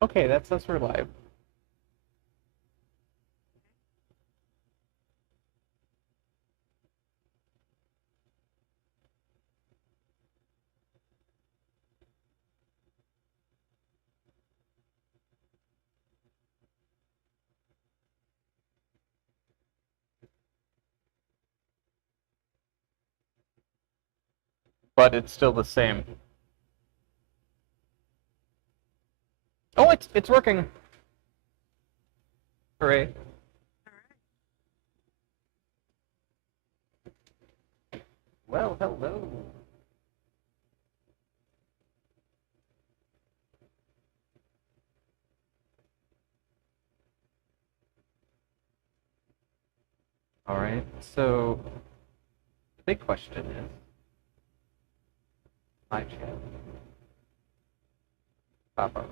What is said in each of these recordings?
Okay, that's us. We're live. But it's still the same. Oh, it's working. Hooray. Well, hello. All right. So the big question is live chat. Pop up.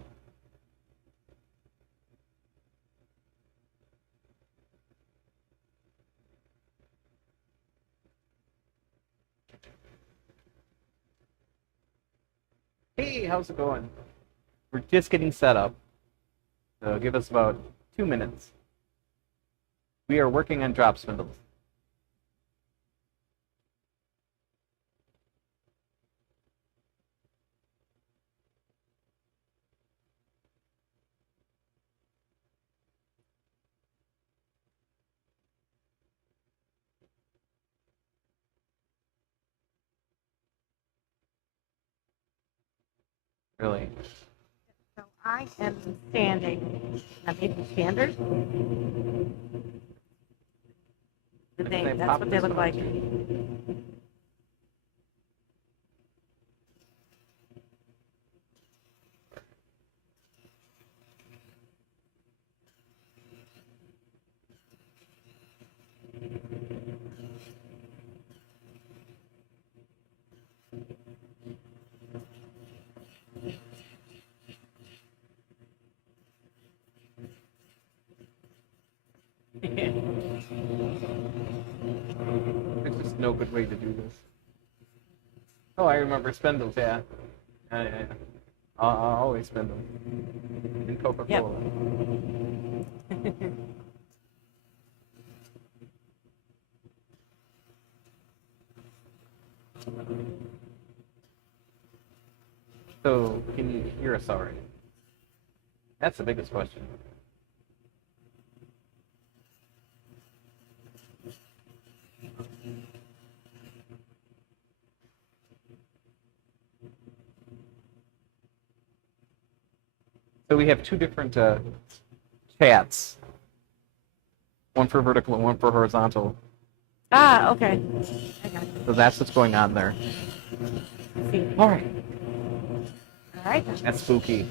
Hey, how's it going? We're just getting set up. So give us about 2 minutes. We are working on drop spindles. Really. So I am standing at Maple Standard. That's what they look like. There's just no good way to do this. Oh, I remember spindles, yeah. Yeah. I'll always spin them. In Coca-Cola. Yep. So, can you hear us already? That's the biggest question. So we have two different chats. One for vertical and one for horizontal. Ah, okay. I got it. So that's what's going on there. See. All right. All right. That's spooky.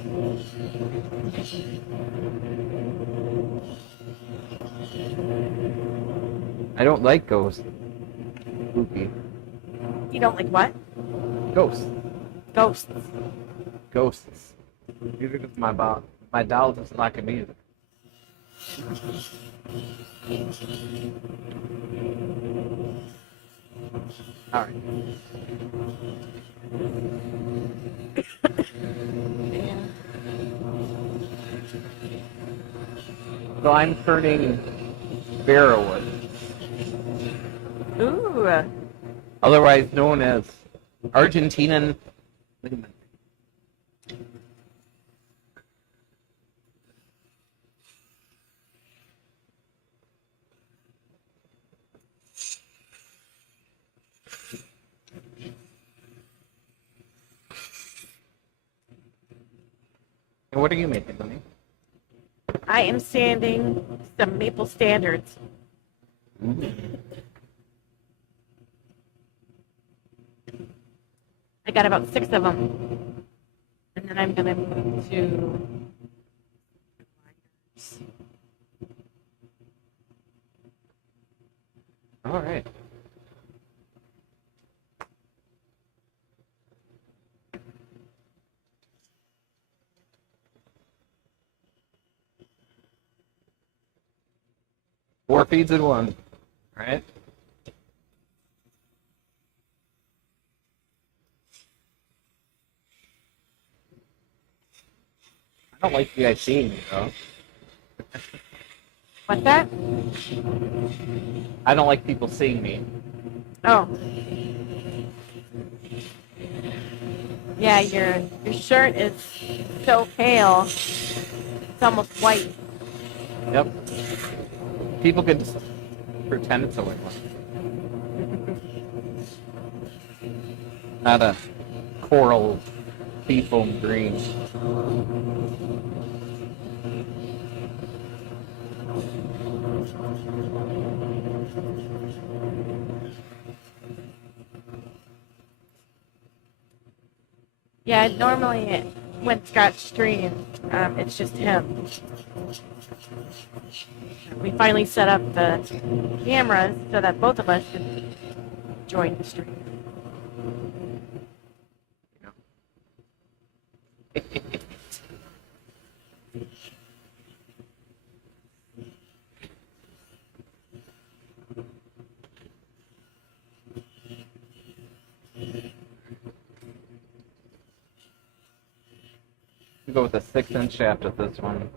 I don't like ghosts. Spooky. You don't like what? Ghosts. Ghosts. Ghosts. Neither does my doll doesn't like them either. All right. So I'm turning Barrowwood, Ooh. otherwise known as Argentinian ligament. And what are you making, Lenny? I am sanding some maple standards. I got about 6 of them. And then I'm going to move to All right. Four feeds in one. All right. don't like you guys seeing me though. What's that? I don't like people seeing me. Oh. Yeah, your shirt is so pale. It's almost white. Yep. People could just pretend it's a white one. Not a coral seafoam green. Yeah, normally when Scott streams, it's just him. We finally set up the cameras so that both of us can join the stream. Go with a 6-inch shaft at this one.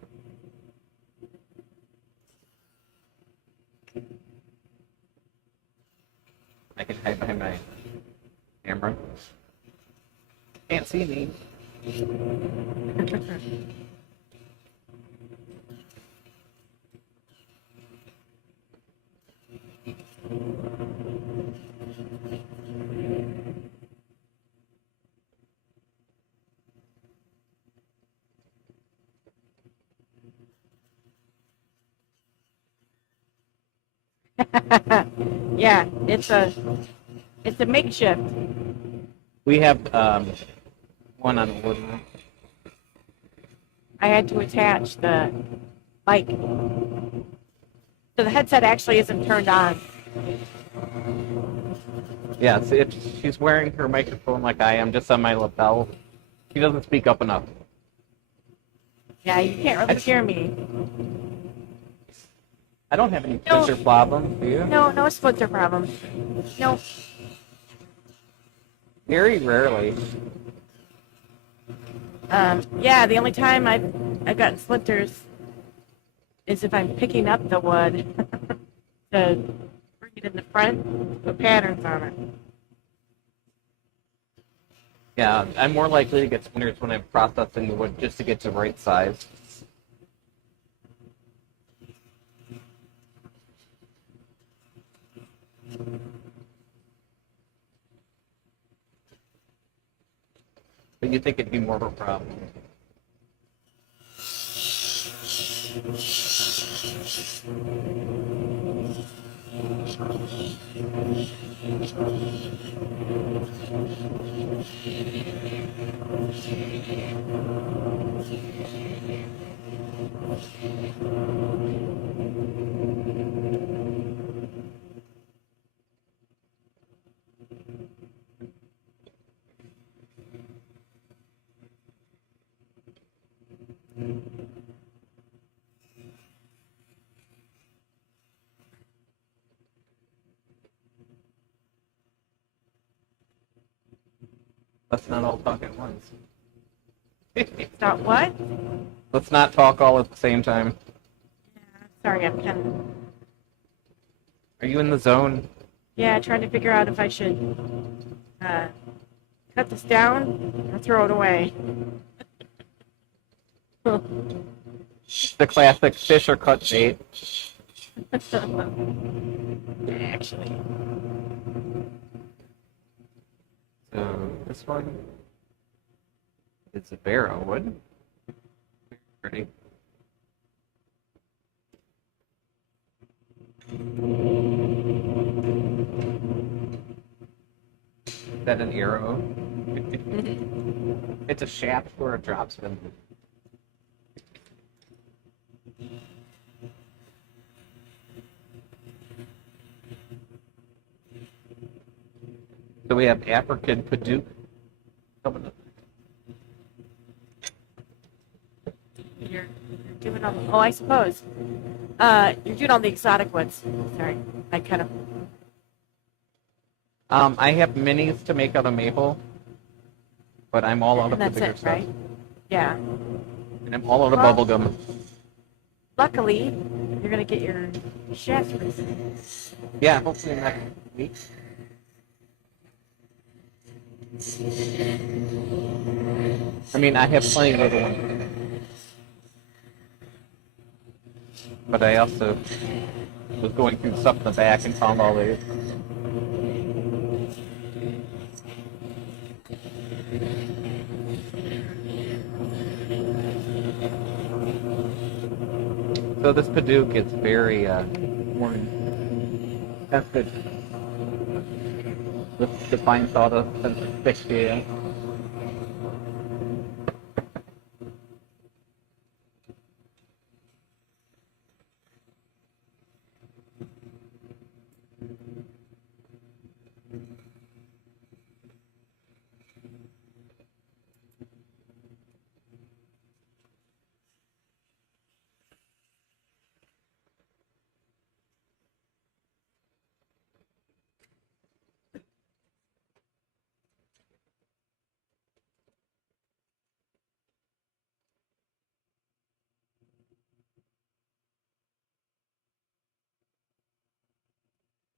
I can hide behind my camera. Can't see me. Yeah, it's a makeshift. We have one on wood. I had to attach the mic. So the headset actually isn't turned on. Yeah, she's wearing her microphone like I am, just on my lapel. She doesn't speak up enough. Yeah, you can't really hear me. I don't have any No. printer problems, do you? No splinter problem. No. Very rarely. Yeah, the only time I've gotten splinters is if I'm picking up the wood to bring it in the front, put patterns on it. Yeah, I'm more likely to get splinters when I'm processing the wood just to get to the right size. But you think it'd be more of a problem? Let's not all talk at once. Stop what? Let's not talk all at the same time. Sorry, I'm kind of... Are you in the zone? Yeah, trying to figure out if I should cut this down or throw it away. The classic fish or cut bait. Actually. So this one is a barrow wood. Pretty. Is that an arrow? It's a shaft for a dropsman. So we have African Paduke coming up. You're doing all... Oh, I suppose. You're doing all the exotic ones. Sorry. I kind of... I have minis to make out of maple, but I'm all out of And the that's bigger it, stuff. right? Yeah. And I'm all out of Well- bubble gum. Luckily, you're gonna get your shaft risen. Yeah, hopefully next week. I mean, I have plenty of little ones. But I also was going through stuff in the back and found all these. So this Paduke is very warm. That's good. The fine sawdust and thick steel.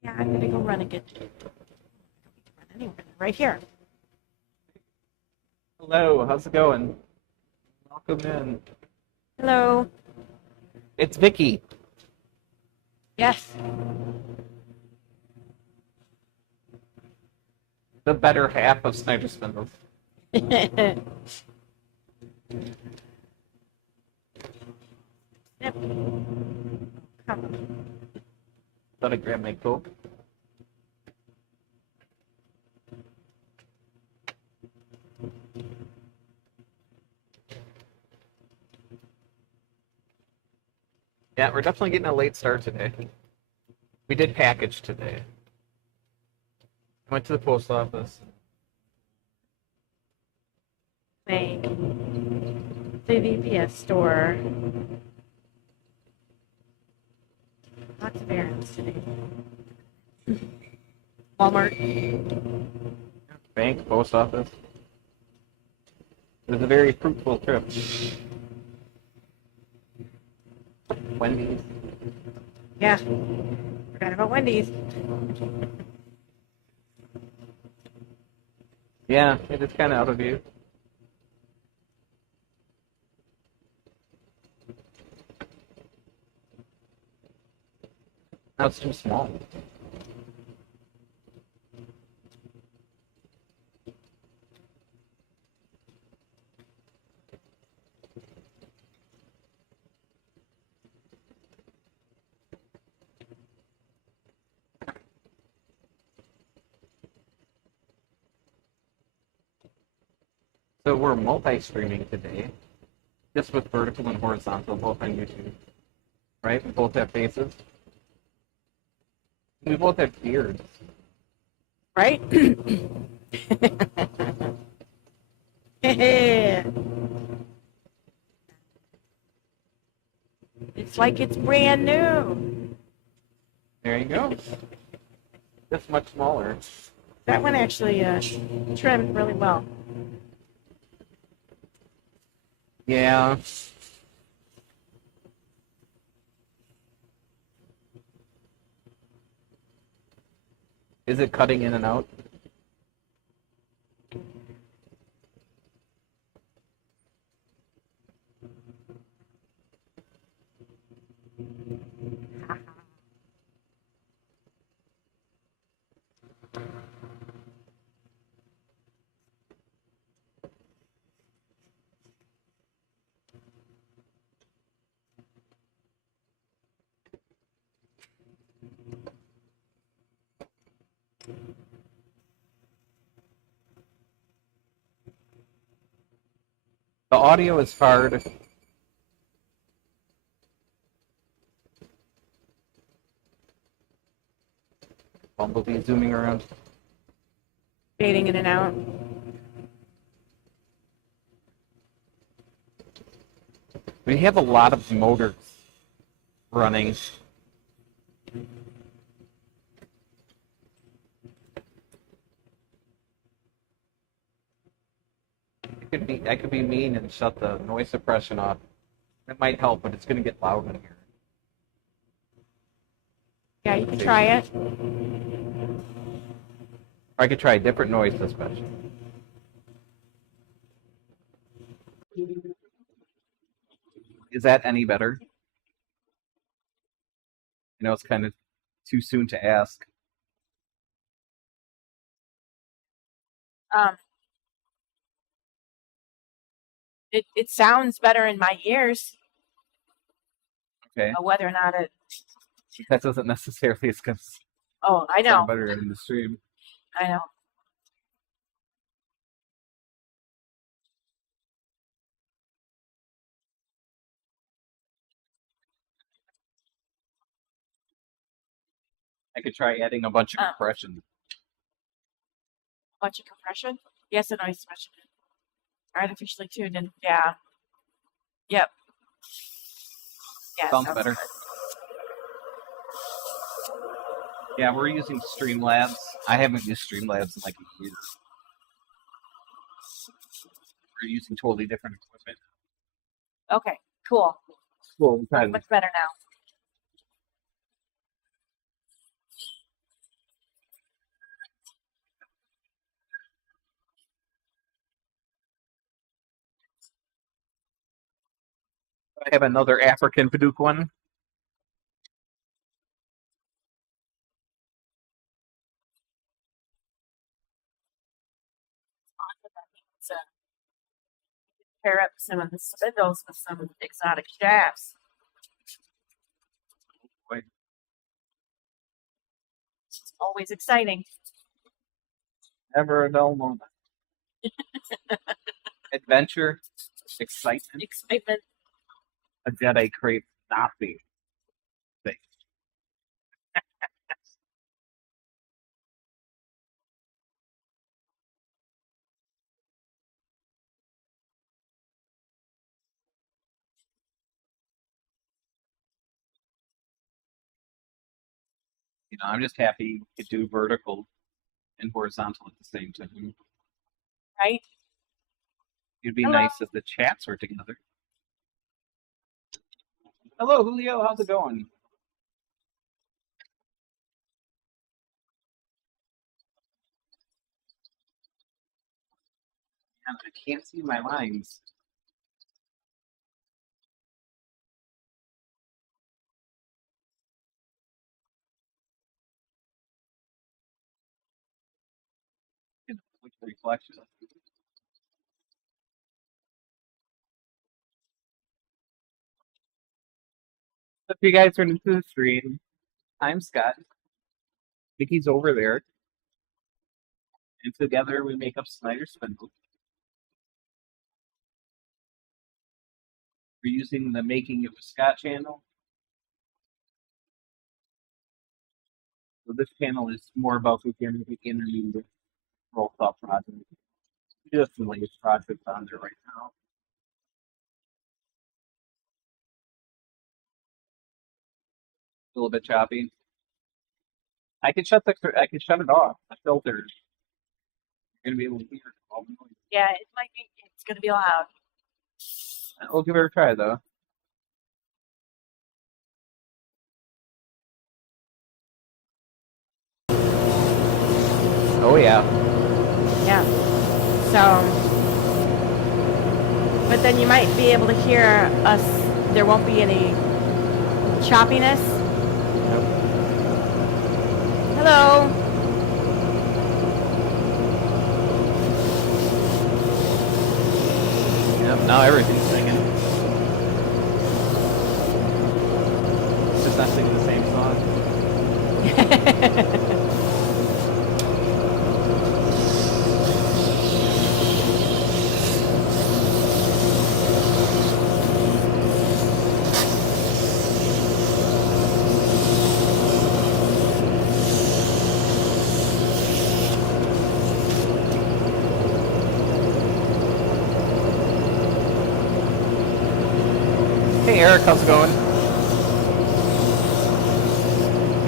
Yeah, I'm gonna go run and get. Run anywhere. Right here. Hello, how's it going? Welcome in. Hello. It's Vicky. Yes. The better half of Snyder Spindles. Yep. Come on. Thought I'd grab my Coke. Yeah, we're definitely getting a late start today. We did package today. I went to the post office. Bank. The VPS store. Lots of errands today. Walmart. Bank, post office. It was a very fruitful trip. Wendy's. Yeah. Forgot about Wendy's. Yeah, it is kind of out of view. No, it's too small. So we're multi-streaming today, just with vertical and horizontal, both on YouTube. Right? We both have faces. We both have beards. Right? It's like it's brand new. There you go. Just much smaller. That one actually trimmed really well. Yeah. Is it cutting in and out? The audio is hard. Bumblebee zooming around. Fading in and out. We have a lot of motors running. I could be mean and shut the noise suppression off. It might help, but it's gonna get loud in here. Yeah, you can try it. Or I could try a different noise suppression. Is that any better? You know, it's kind of too soon to ask. Um, it sounds better in my ears. Okay. Whether or not it. That doesn't necessarily it's gonna Oh, I know. sound better in the stream. I know. I could try adding a bunch of compression. Bunch of compression. Yes, a noise suppression. Artificially tuned in. Yeah. Yep. Yeah. Sounds better. Good. Yeah, we're using Streamlabs. I haven't used Streamlabs in like a year. We're using totally different equipment. Okay. Cool. Cool. Much better now. I have another African Padauk one. So, pair up some of the spindles with some exotic shafts. Wait. It's always exciting. Never a dull moment. Adventure, excitement, Excitement. a Jedi crave nothing. You know, I'm just happy to do vertical and horizontal at the same time. Right? It'd be Hello. nice if the chats were together. Hello, Julio. How's it going? Man, I can't see my lines. Which reflection? If you guys are new to the stream, I'm Scott. Mickey's over there. And together we make up Snyder Spindle. We're using the Making It with Scott channel. So this channel is more about the beginner roll up project. Just the latest project on there right now. A little bit choppy. I can shut it off. The filters. You're gonna be able to hear all the noise. Yeah, it might be. It's going to be loud. We'll give it a try though. Oh yeah. Yeah. So, but then you might be able to hear us. There won't be any choppiness. Nope. Hello. Yep, now everything's singing. It's just not singing the same song. Hey Eric, how's it going?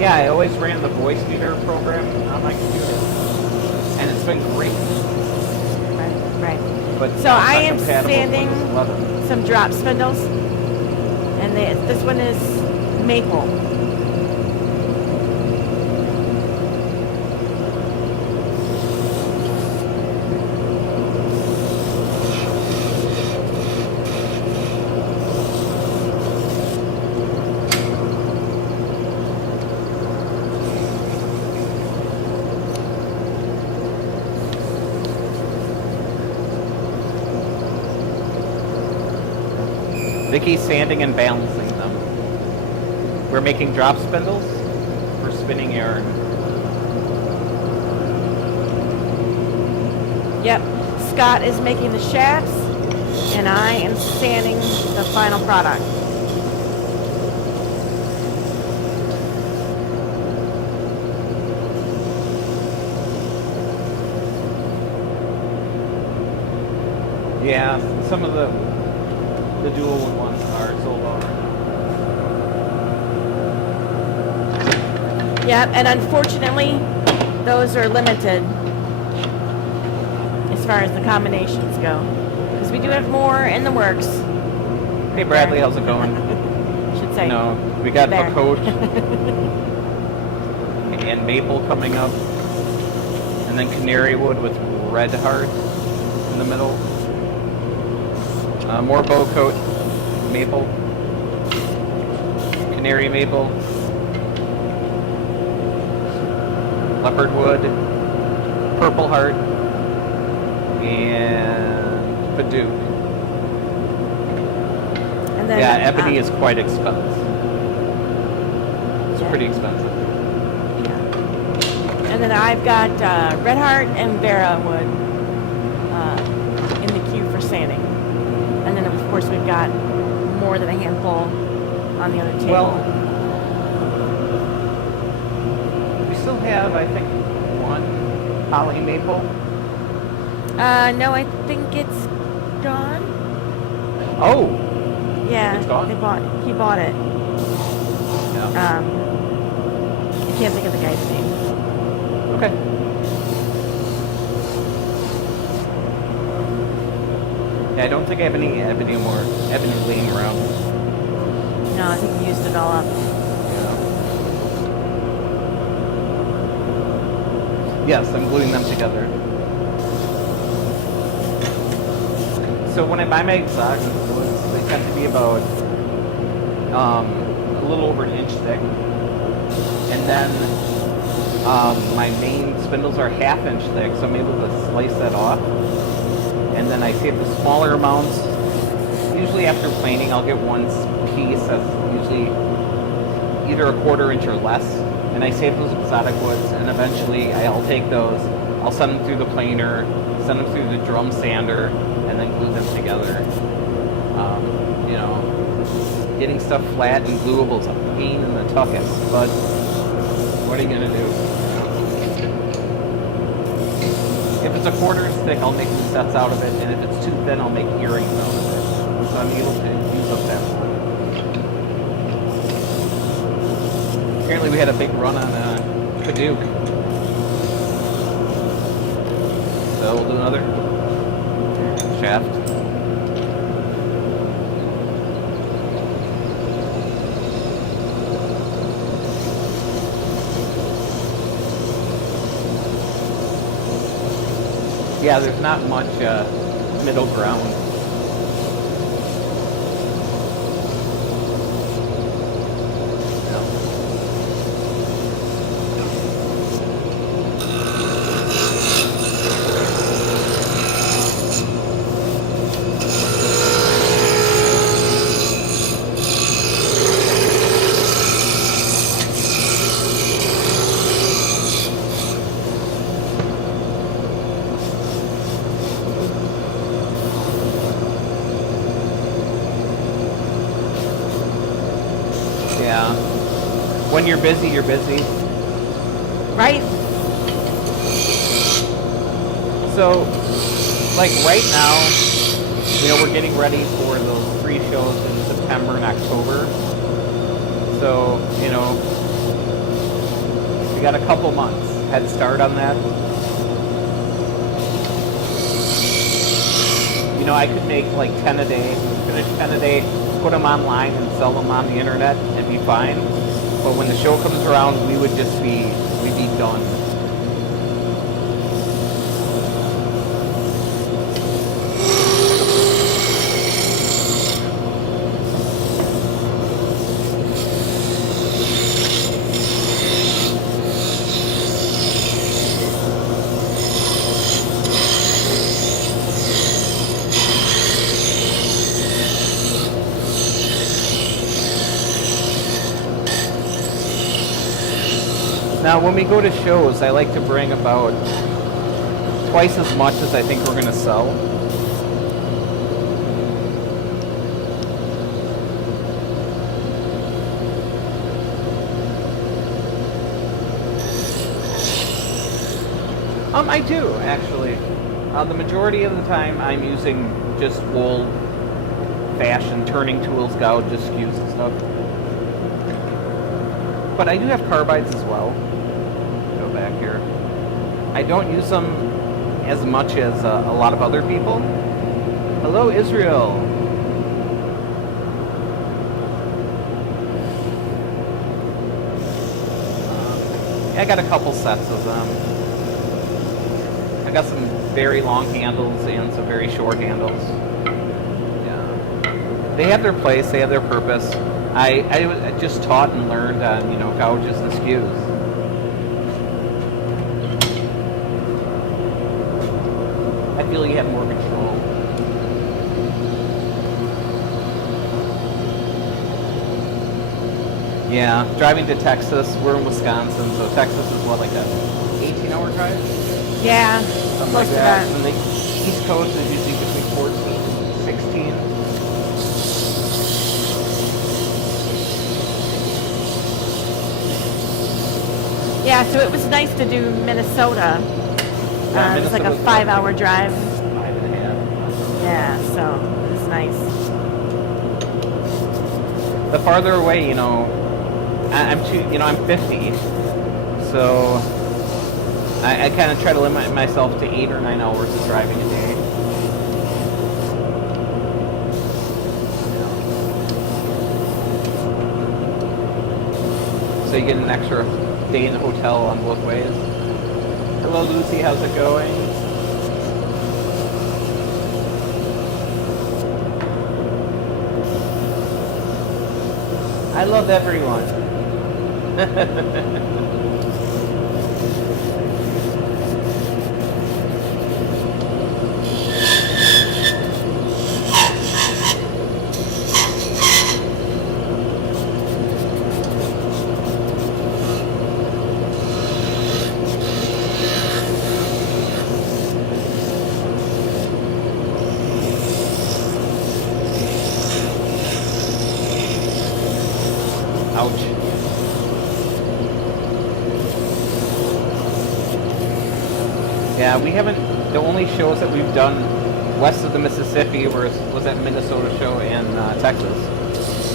Yeah, I always ran the voice meter program on my computer, and it's been great. Right. But So it's I not am compatible with sanding Windows 11. some drop spindles, and this one is maple. Vicky's sanding and balancing them. We're making drop spindles for spinning yarn. Yep. Scott is making the shafts, and I am sanding the final product. Yeah, some of the dual wood ones are sold already. Yep, and unfortunately, those are limited as far as the combinations go. Because we do have more in the works. Hey Bradley, how's it going? Should say. No, we got There. Bacoach and maple coming up, and then canary wood with red heart in the middle. More bow coat, maple, canary maple, leopard wood, purple heart, and Paduke. And then, Yeah, ebony is quite expensive. It's yeah. pretty expensive. Yeah. And then I've got Red Heart and Vera wood in the queue for sanding. And then, of course, we've got more than a handful on the other table. Well, we still have, I think, one poly maple. No, I think it's gone. Oh, Yeah, It's gone? he bought it. yeah. I can't think of the guy's name. Okay. Yeah, I don't think I have any ebony laying around. No, I think he used it all up. Yes, I'm gluing them together. So when I buy my exotic woods, they tend to be about a little over an inch thick. And then my main spindles are ½ inch thick, so I'm able to slice that off. And then I save the smaller amounts. Usually after planing, I'll get one piece that's usually either a ½ inch or less. And I save those exotic woods, and eventually I'll take those, I'll send them through the planer, send them through the drum sander, and then glue them together. You know, getting stuff flat and gluable is a pain in the tuchus, but what are you gonna do? If it's a ½ inch thick, I'll make some sets out of it, and if it's too thin, I'll make earrings out of it. So I'm able to use up that wood. Apparently we had a big run on Paduke. So we'll do another shaft. Yeah, there's not much middle ground. Yeah. When you're busy, you're busy. Right? So, like right now, you know, we're getting ready for those 3 shows in September and October. So, you know, we got a couple months head start on that. You know, I could make like 10 a day, finish 10 a day, put them online and sell them on the internet and be fine. But when the show comes around, we'd be done. Now, when we go to shows, I like to bring about twice as much as I think we're going to sell. I do, actually. The majority of the time, I'm using just old-fashioned turning tools, gouges, skews, and stuff. But I do have carbides as well. Go back here. I don't use them as much as a lot of other people. Hello, Israel. I got a couple sets of them. I got some very long handles and some very short handles. Yeah. They have their place. They have their purpose. I just taught and learned on, you know, gouges and skews. I feel you have more control. Yeah, driving to Texas, we're in Wisconsin, so Texas is what, like a 18-hour drive? Yeah, Something close like to that. that. And the East Coast is usually between 14 and 16. Yeah, so it was nice to do Minnesota. Yeah, It was like a Minnesota's 5-hour drive. 5.5. Yeah, so it was nice. The farther away, you know, I'm 50, so I kind of try to limit myself to 8 or 9 hours of driving a day. So you get an extra day in the hotel on both ways. Hello, Lucy. How's it going? I love everyone. Ouch. Yeah, we haven't. The only shows that we've done west of the Mississippi was that Minnesota show in Texas.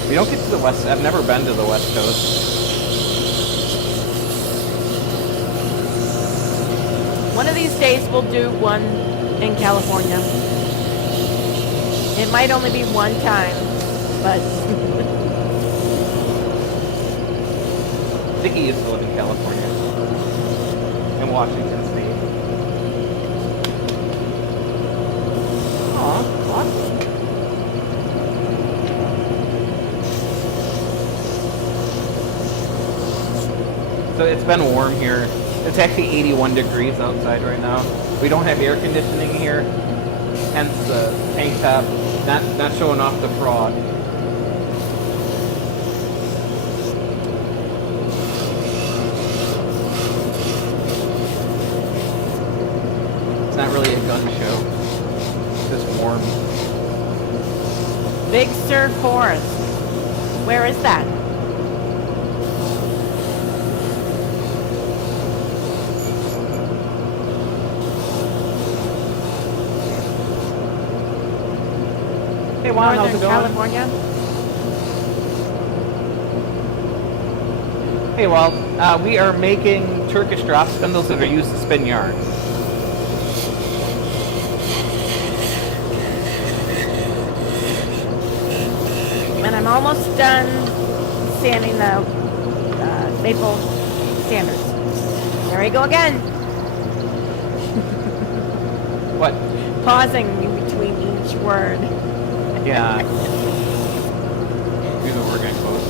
We don't get to the west. I've never been to the West Coast. One of these days we'll do one in California. It might only be one time, but Vicky used to live in California, in Washington State. Aw, awesome. So it's been warm here. It's actually 81 degrees outside right now. We don't have air conditioning here, hence the tank top not showing off the frog. It's not really a gun show. It's just warm. Big Sur Forest. Where is that? Hey Juan, how's it Northern going? California? Hey, well, we are making Turkish drop spindles that are used to spin yarn. almost done sanding the maple standards. There we go again. What? Pausing in between each word. Yeah. Do the organ close.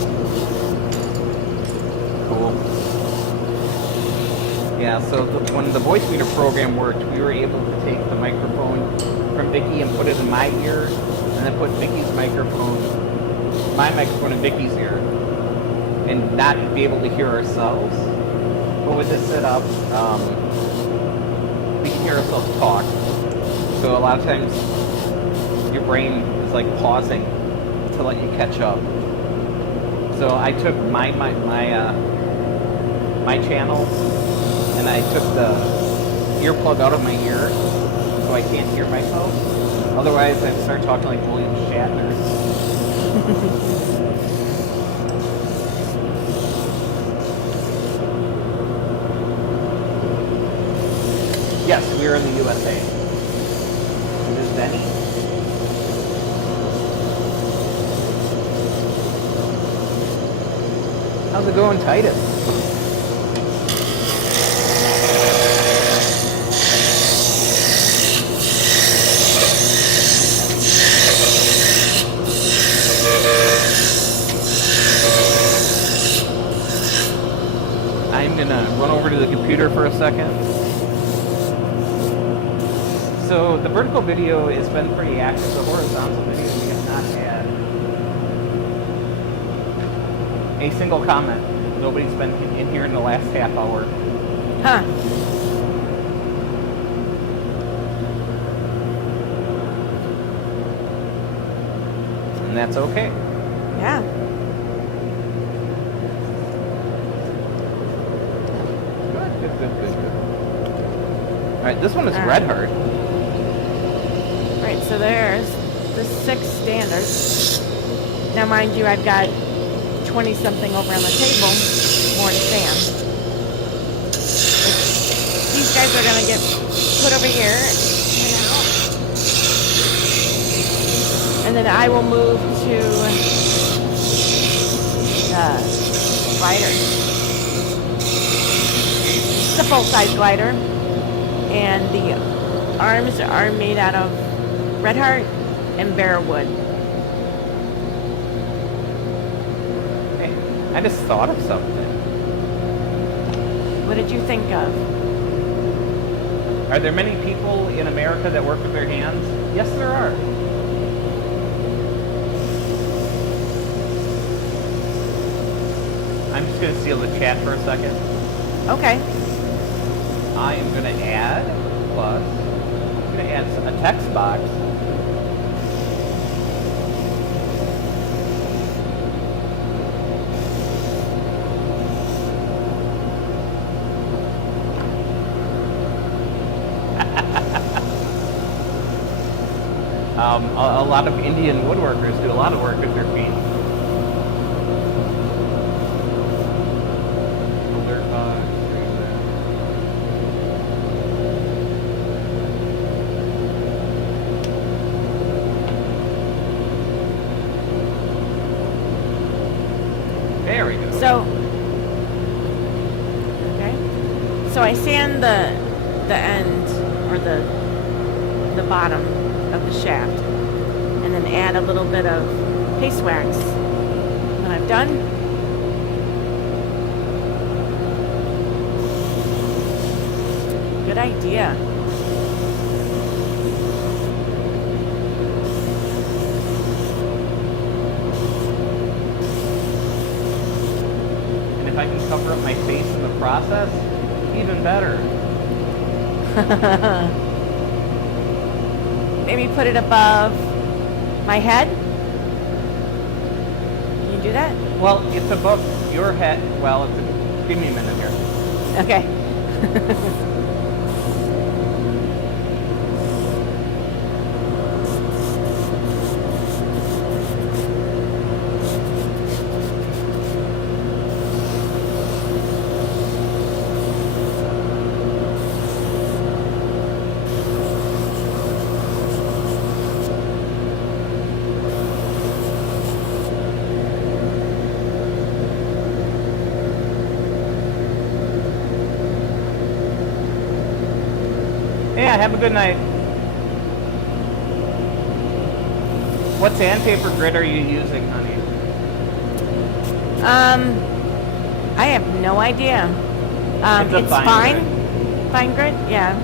Cool. Yeah, so when the voice meter program worked, we were able to take the microphone from Vicky and put it in my ear, and then put Vicky's microphone, my microphone in Vicky's ear, and not be able to hear ourselves. But with this setup, we can hear ourselves talk. So a lot of times, your brain is like pausing to let you catch up. So I took my channels, and I took the earplug out of my ear, so I can't hear myself. Otherwise, I'd start talking like William Shatner. Yes, we are in the USA. This is Benny. How's it going, Titus? I'm gonna run over to the computer for a second. So the vertical video has been pretty active. The horizontal video we have not had a single comment. Nobody's been in here in the last half hour. Huh. And that's okay. Yeah. Good. Alright, this one is Red Heart. Right, so there's the 6 standards. Now, mind you, I've got 20-something over on the table, more to sand. These guys are going to get put over here and out. And then I will move to the glider. It's a full-size glider. And the arms are made out of Red Heart and bare wood. Hey, I just thought of something. What did you think of? Are there many people in America that work with their hands? Yes, there are. I'm just going to seal the chat for a second. Okay. I am going to add plus. I'm going to add a text box. A lot of Indian woodworkers do a lot of work with their feet. Alert box. There we go. So, okay. So I sand the end or the bottom of the shaft, and then add a little bit of paste wax. When I'm done, good idea. And if I can cover up my face in the process, even better. Maybe put it above my head. Can you do that? Well, it's above your head. Well, give me a minute here. Okay. have a good night. What sandpaper grit are you using, honey? I have no idea. It's a It's fine fine. grit. Fine grit? Yeah.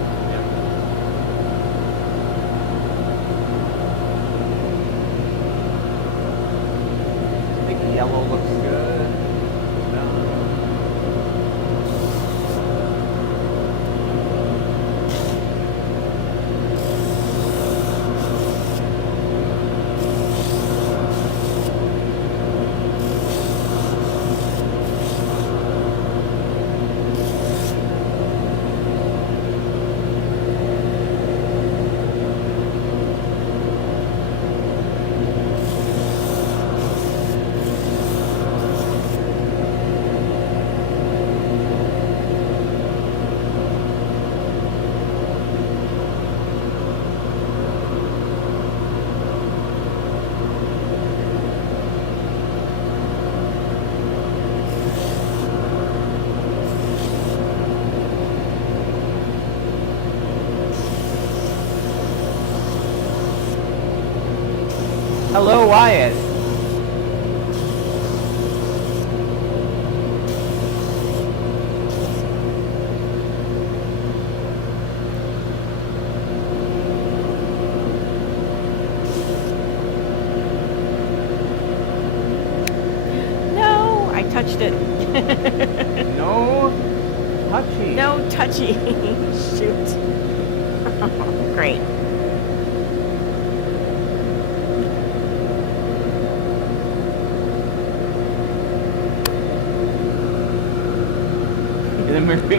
I think yellow looks good. Hello, Wyatt. No, I touched it. No touchy. No touchy. Shoot. Great.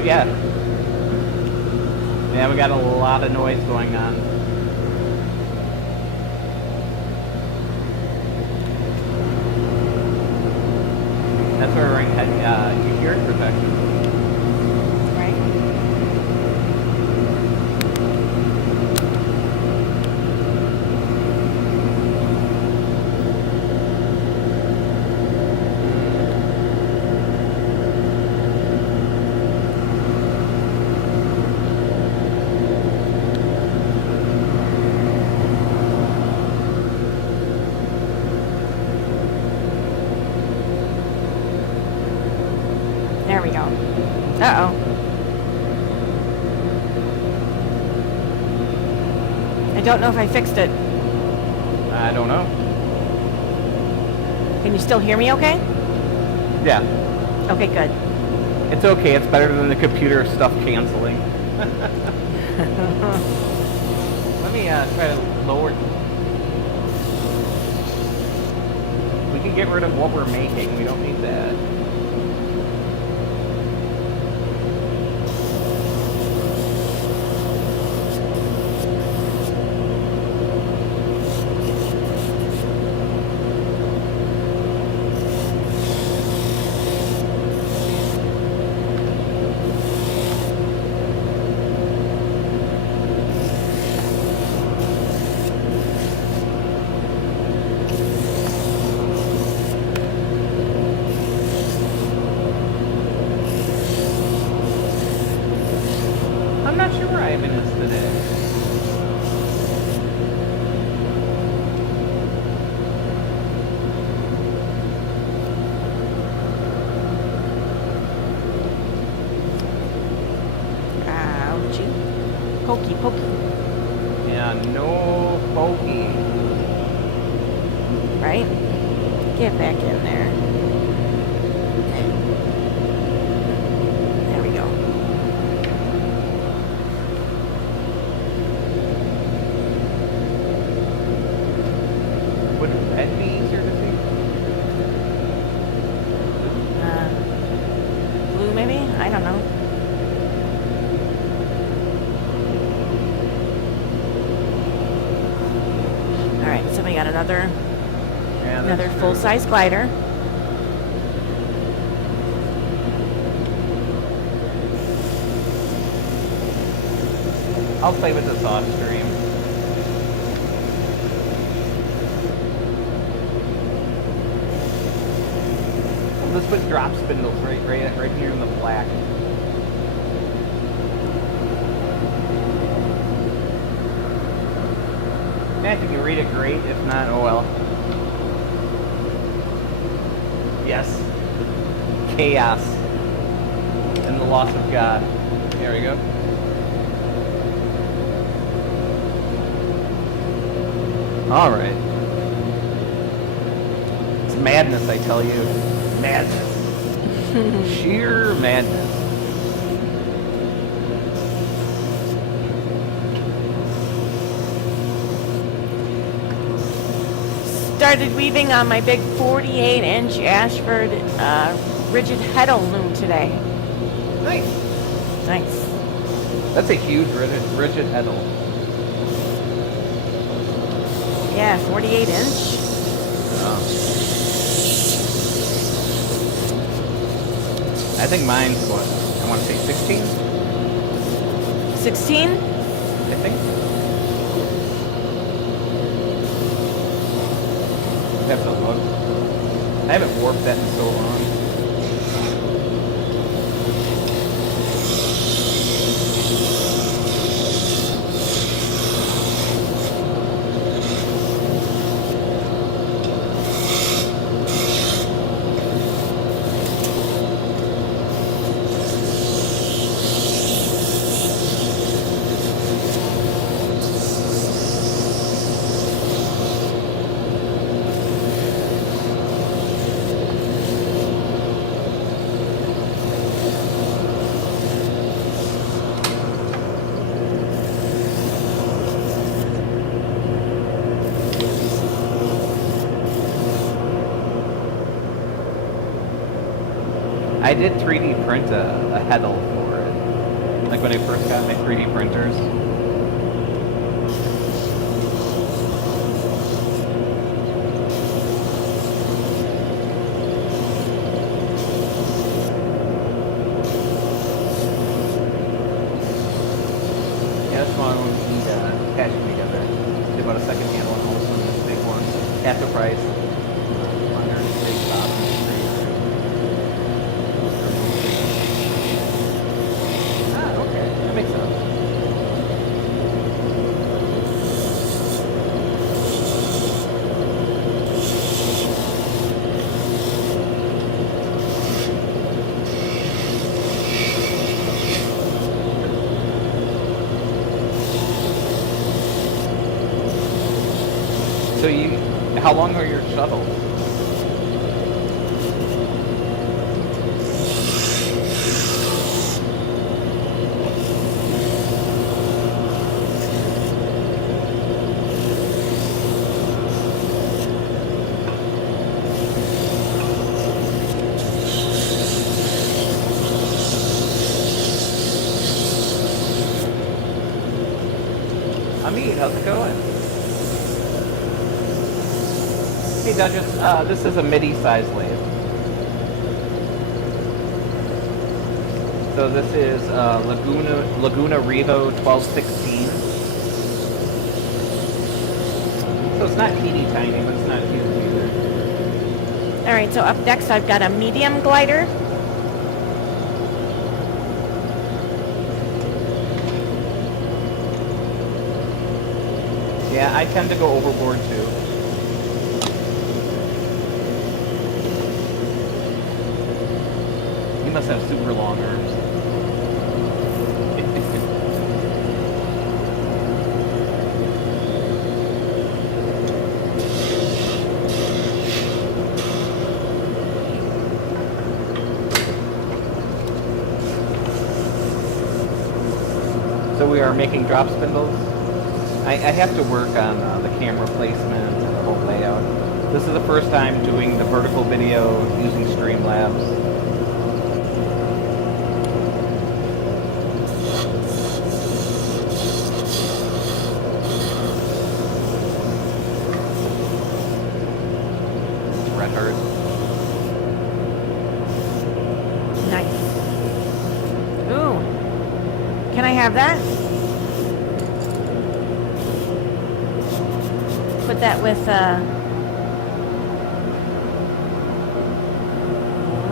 Yeah. Yeah, we got a lot of noise going on. That's where we're heading, your hearing protection. Right. There we go. Uh-oh. I don't know if I fixed it. I don't know. Can you still hear me okay? Yeah. Okay, good. It's okay. It's better than the computer stuff canceling. Let me try to lower. We can get rid of what we're making. We don't need that. I'm not sure where Ivan is today. Ouchie. Pokey, pokey. Yeah, no pokey. Right? Get back in there. There we go. Would red be easier to see? Blue maybe? I don't know. Alright, so we got another Yeah, that's true. full-size glider. I'll play with this off stream. Let's put drop spindles right here in the black. read it, great. If not, oh well. Yes. Chaos and the loss of God. There we go. All right. It's madness, I tell you. Madness. Sheer madness. Started weaving on my big 48-inch Ashford rigid heddle loom today. Nice. Nice. That's a huge rigid heddle. Yeah, 48-inch. I think mine's what? I want to say 16? 16? I think. I have to look. I haven't warped that in so long. I did 3D print a heddle for it. Like when I first got my 3D printers. Yeah, that's why I want to patch them together. They bought a second hand one also, this big one. Half the price. Under the big top. Okay, that makes sense. So how long are your shuttles? Amit, how's it going? Hey Duchess, this is a MIDI size lathe. So this is Laguna Revo 1216. So it's not teeny tiny, but it's not huge either. Alright, so up next I've got a medium glider. Yeah, I tend to go overboard too. You must have super long arms. So we are making drop spindles. I have to work on the camera placement and the whole layout. This is the first time doing the vertical video using Streamlabs. Red Heart. Nice. Ooh. Can I have that? Put that with, Do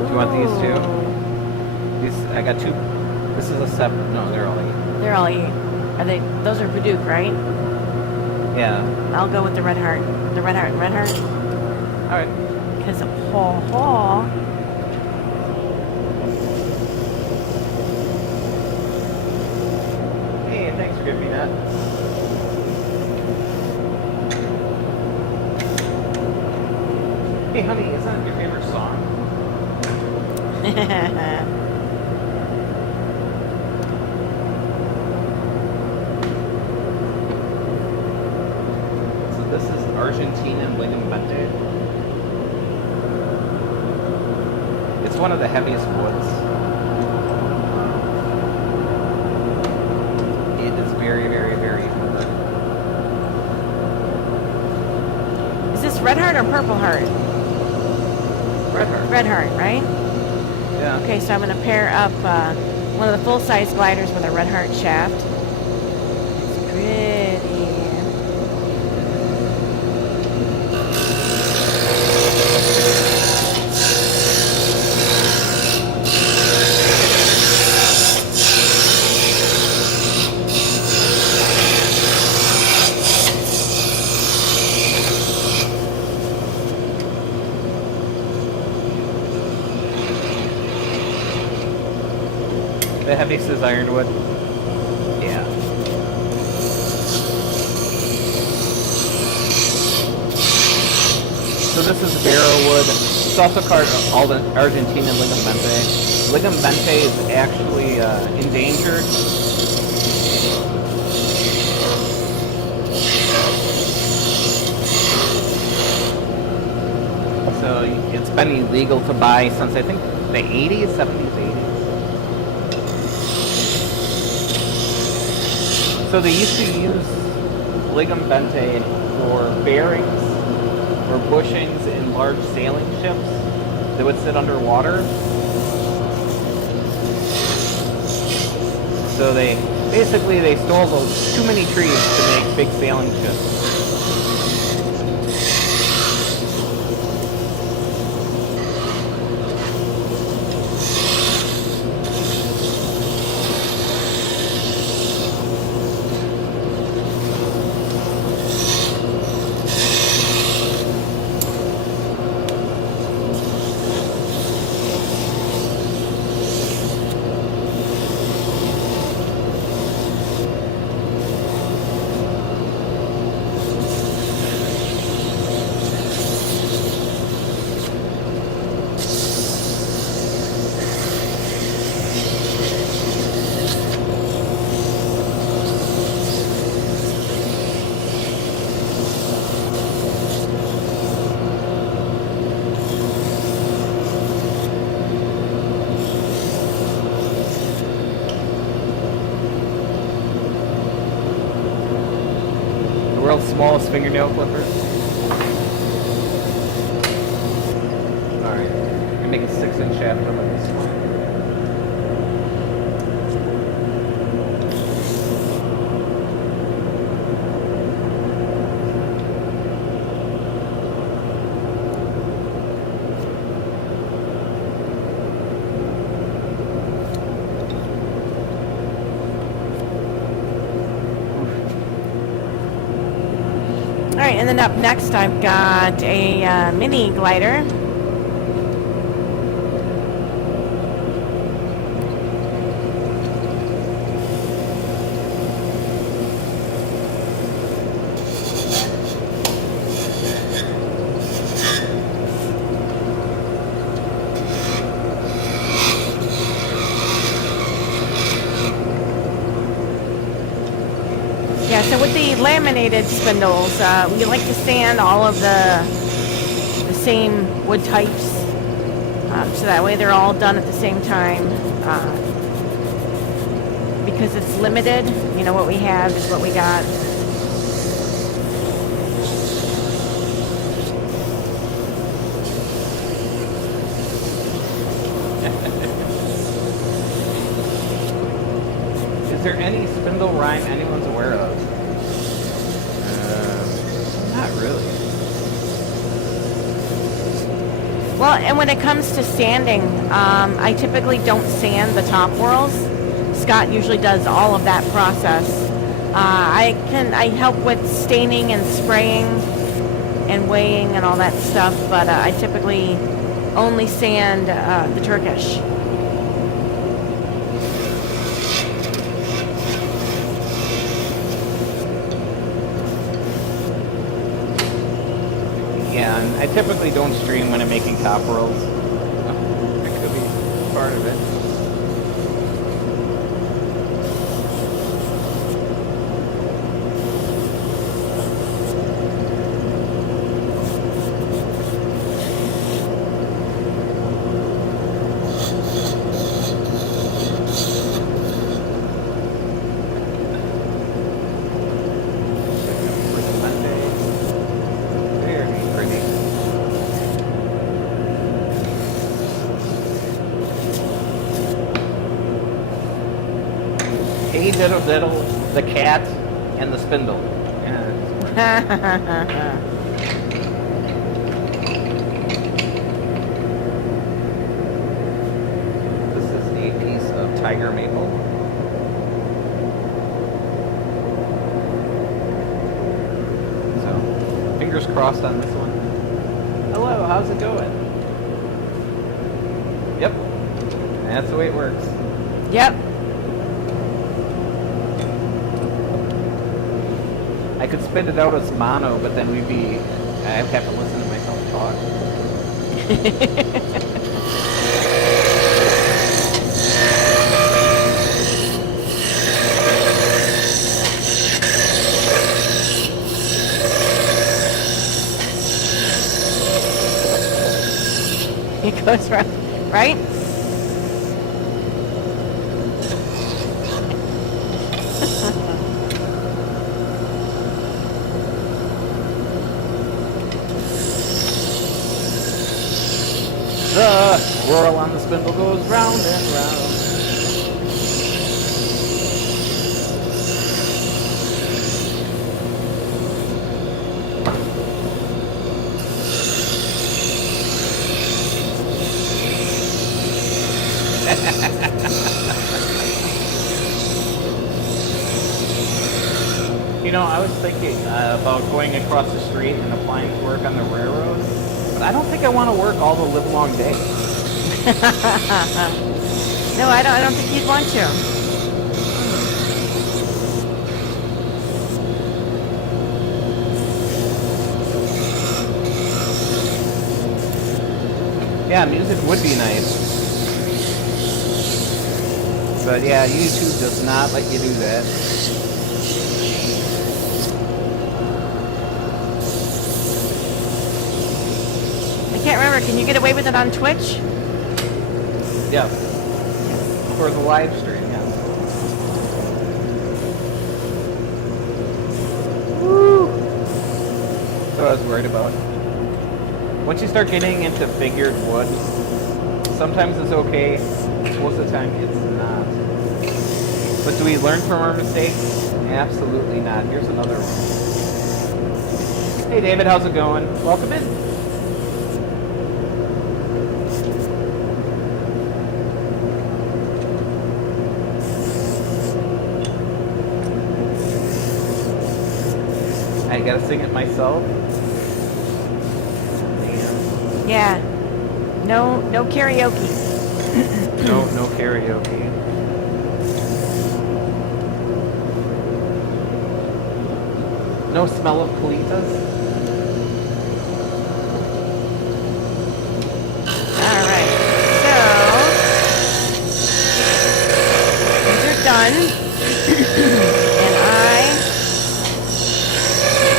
you want these too? These, I got two. This is a separate, no, they're all 8. They're all 8. Are they, those are Baduk, right? Yeah. I'll go with the red heart. The red heart, red heart. All right. Because ho. Hey, thanks for giving me that. Hey, honey, is that your favorite song? So this is Argentinian Lignambente. It's one of the heaviest woods. It is very, very, very hard. Is this red heart or purple heart? Red heart. Red heart, right? Yeah. Okay, so I'm going to pair up one of the full-size gliders with a red heart shaft. It's pretty. The heaviest is ironwood. Yeah. So this is barrowwood. It's also called Argentinian Lignambente. Lignambente is actually endangered. So it's been illegal to buy since I think the 80s, 70s, 80s. So they used to use Lignambente for bearings or bushings in large sailing ships that would sit underwater. So they stole too many trees to make big sailing ships. World's smallest fingernail clippers. Alright. I make a 6-inch shaft out of this one. Alright, and then up next I've got a mini glider. Yeah, so with the laminated spindles, we like to sand all of the same wood types, so that way they're all done at the same time. Because it's limited, you know, what we have is what we got. Is there any spindle rhyme anyone's aware of? Not really. Well, and when it comes to sanding, I typically don't sand the top whorls. Scott usually does all of that process. I help with staining and spraying and weighing and all that stuff, but I typically only sand the Turkish. Yeah, and I typically don't stream when I'm making top rolls. It could be part of it. For Sunday. Very pretty. Hey diddle diddle, the cat, and the spindle. Yeah. This is a piece of tiger maple. So, fingers crossed on this one. Hello, how's it going? Yep, that's the way it works. Yep. I could spit it out as mono, but then I'd have to listen to myself talk. It goes right? The whirl on the spindle goes round and round. You know, I was thinking about going across the street and applying to work on the railroads, but I don't think I want to work all the livelong day. No, I don't think you'd want to. Yeah, music would be nice. But yeah, YouTube does not let you do that. I can't remember. Can you get away with it on Twitch? Yeah. For the live stream, yeah. Woo! That's what I was worried about. Once you start getting into figured wood, sometimes it's okay, most of the time it's not. But do we learn from our mistakes? Absolutely not. Here's another one. Hey David, how's it going? Welcome in. I gotta sing it myself. Yeah. No karaoke. No karaoke. No smell of colitas. All right. So these are done, and I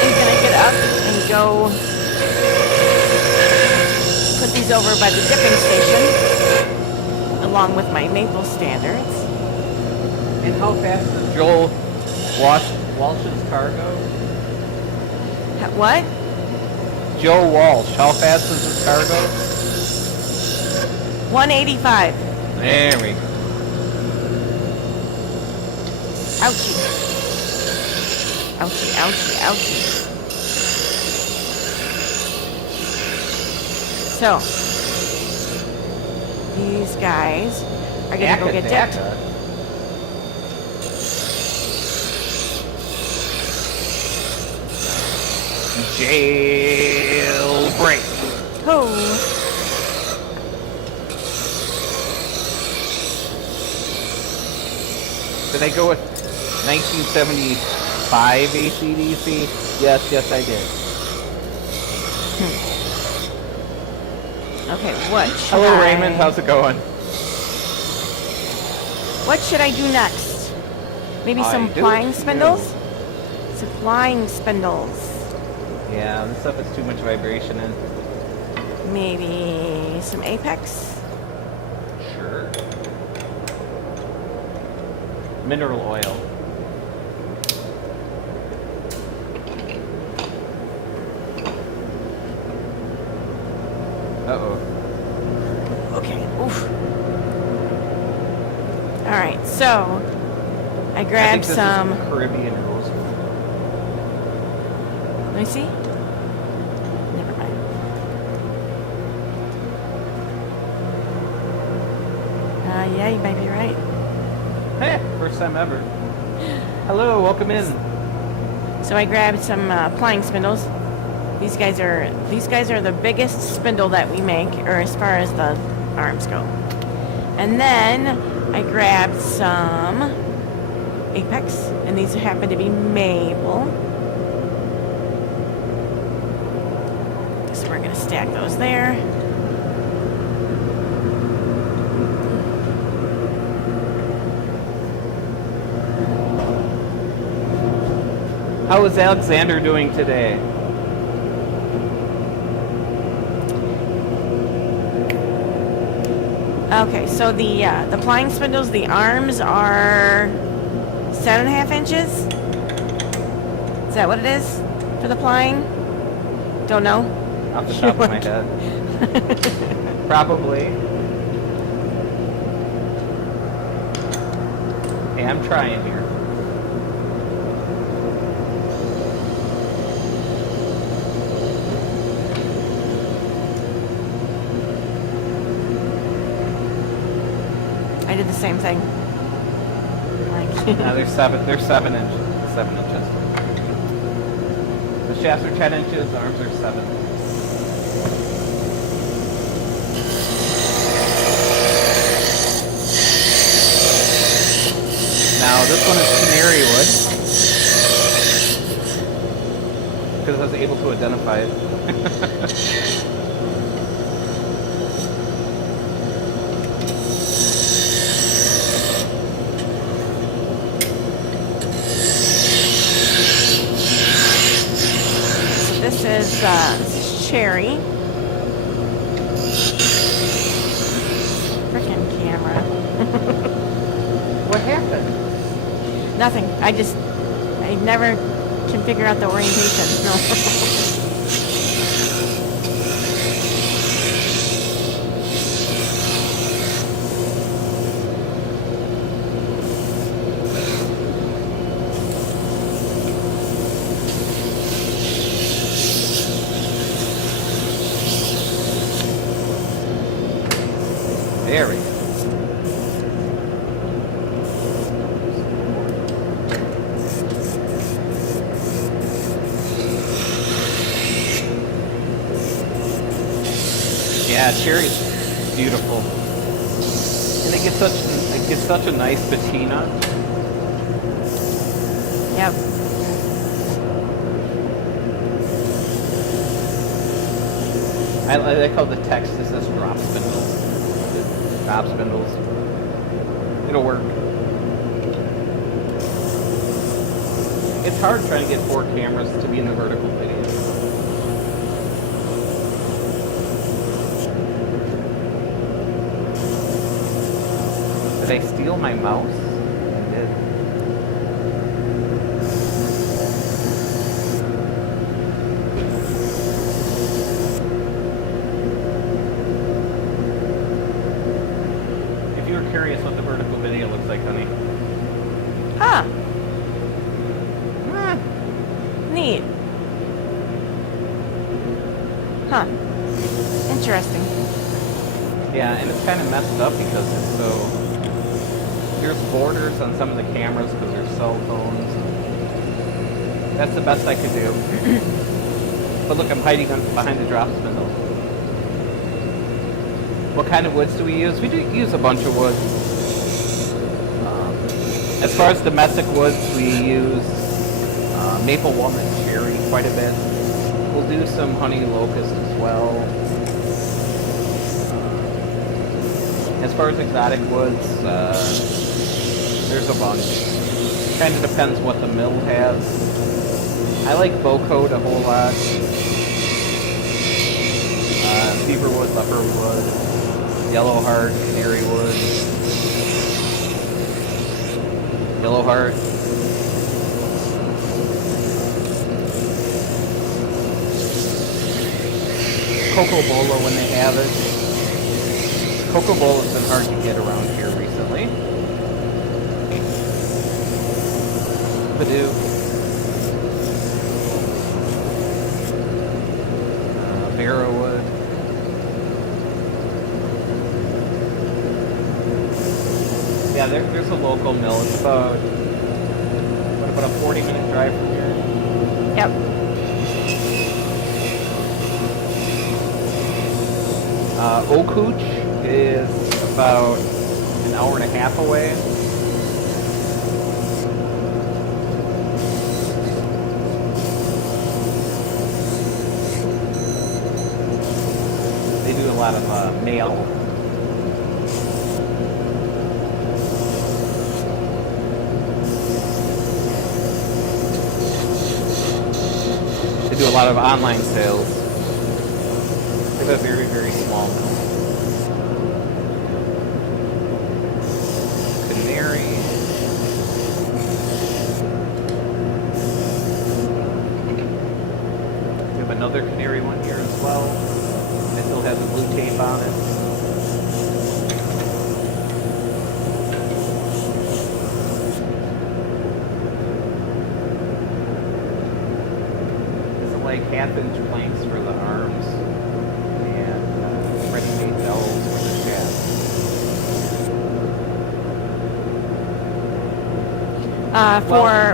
am gonna get up and go put these over by the dipping station, along with my maple standards. And how fast does Joel Walsh's car go? What? Joe Walsh, how fast does his car go? 185. There we go. Ouchie. Ouchie, ouchie, ouchie. So, these guys are gonna go get dipped. Jailbreak. Oh. Did I go with 1975 AC/DC? Yes, I did. Okay, what should Hello, I... Raymond. How's it going? What should I do next? Maybe I some do flying what you spindles? Some flying spindles. Yeah, this stuff has too much vibration in. Maybe some Apex? Sure. Mineral oil. Uh-oh. Okay, oof. Alright, so I I grabbed think this some... is Caribbean rose. Let me see. Never mind. Yeah, you might be right. Hey, first time ever. Hello, welcome in. So I grabbed some flying spindles. These guys are the biggest spindle that we make, or as far as the arms go. And then I grabbed some Apex, and these happen to be maple. So we're gonna stack those there. How is Alexander doing today? Okay, so the flying spindles, the arms are 7.5 inches. Is that what it is for the flying? Don't know. Off the top of my head. Probably. Hey, I'm trying here. I did the same thing. Like, Now they're 7 inches. 7 inches. The shafts are 10 inches, the arms are 7. Now this one is canary wood. Because I was able to identify it. this is cherry. Frickin' camera. What happened? Nothing. I never can figure out the orientation. No. There we go. Yeah, cherry's beautiful, and it gets such a nice patina. Yep. I like how the text is this drop spindles. Drop spindles. It'll work. It's hard trying to get 4 cameras to be in the vertical video. Did I steal my mouse? I did. If you were curious what the vertical video looks like, honey. Huh. Neat. Huh. Interesting. Yeah, and it's kind of messed up because it's so... There's borders on some of the cameras because they're cell phones. That's the best I could do. But look, I'm hiding behind the drop spindle. What kind of woods do we use? We do use a bunch of woods. As far as domestic woods, we use maple, walnut, cherry quite a bit. We'll do some honey locust as well. As far as exotic woods, there's a bunch. Kind of depends what the mill has. I like bowcoat a whole lot. Beaverwood, leopardwood, yellowheart, canarywood, yellowheart. Cocobola when they have it. Cocobola's been hard to get around here recently. Purdue. Barrowwood. Yeah, there's a local mill. It's about, what, about a 40-minute drive from here? Yep. Oak Hooch is about an hour and a half away. They do a lot of mail. They do a lot of online sales. They have a very, very small mill. Canary. We have another canary one here as well. It still has the blue tape on it. Like half-inch planks for the arms and ready-made bells for the shaft.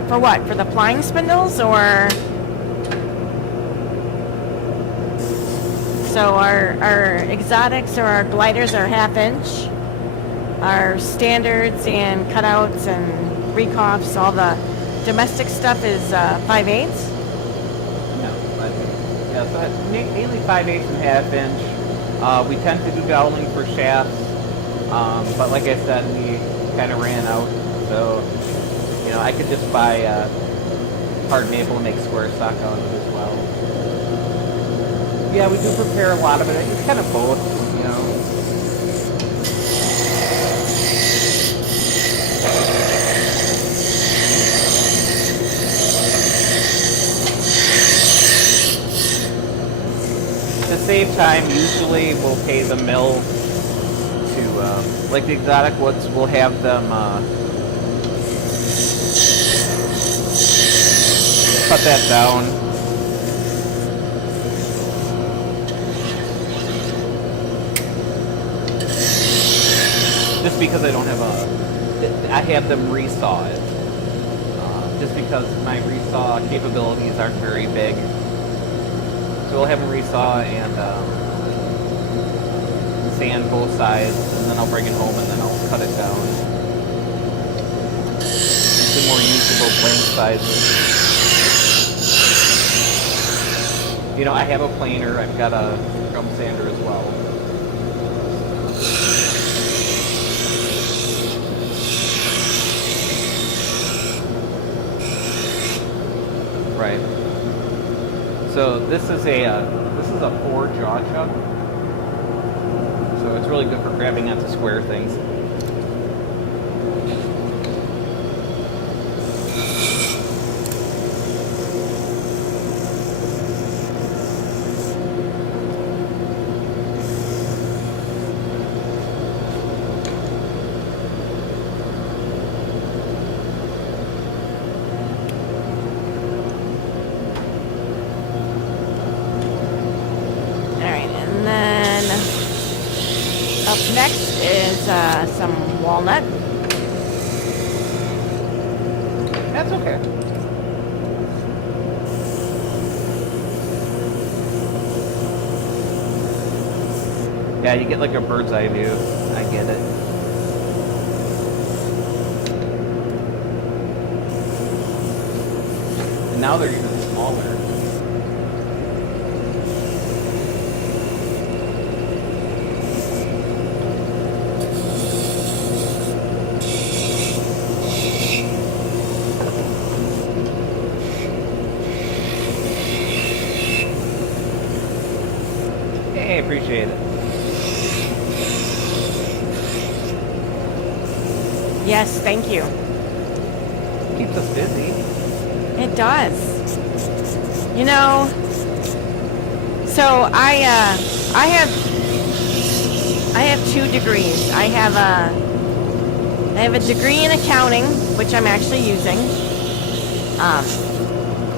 For what? For the flying spindles, or so our exotics or our gliders are 1/2 inch. Our standards and cutouts and recoffs, all the domestic stuff is 5/8. Yeah, so that's mainly 5/8 and 1/2 inch. We tend to do dowling for shafts, but like I said, we kind of ran out. So, you know, I could just buy hard maple and make square stock out of it as well. Yeah, we do prepare a lot of it. It's kind of both, you know. To save time, usually we'll pay the mill to, like the exotic woods, we'll have them cut that down. Just because I don't have I have them resaw it. Just because my resaw capabilities aren't very big. So we'll have them resaw and sand both sides, and then I'll bring it home and then I'll cut it down into more usable plane sizes. You know, I have a planer, I've got a drum sander as well. Right. So this is a 4 jaw chuck. So it's really good for grabbing onto square things. Next is some walnut. That's okay. Yeah, you get like a bird's eye view. I get it. And now they're even smaller. Hey, appreciate it. Yes, thank you. Keeps us busy. It does. You know, so I have 2 degrees. I have a degree in accounting, which I'm actually using.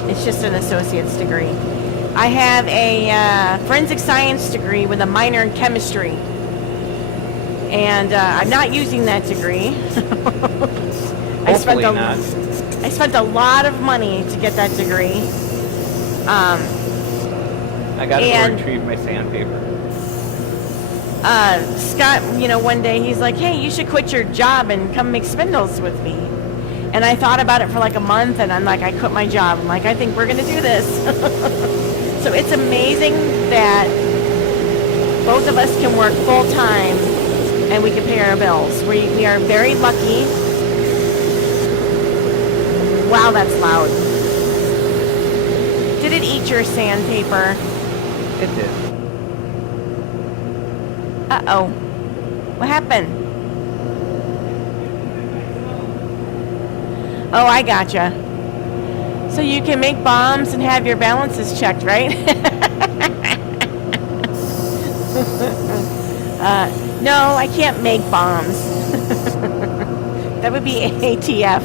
It's just an associate's degree. I have a forensic science degree with a minor in chemistry. And I'm not using that degree. Hopefully not. I spent a lot of money to get that degree. I gotta go retrieve my sandpaper. Scott, you know, one day he's like, hey, you should quit your job and come make spindles with me. And I thought about it for like a month, and I'm like, I quit my job. I'm like, I think we're gonna do this. So it's amazing that both of us can work full time and we can pay our bills. We are very lucky. Wow, that's loud. Did it eat your sandpaper? It did. Uh-oh. What happened? Oh, I gotcha. So you can make bombs and have your balances checked, right? No, I can't make bombs. That would be ATF.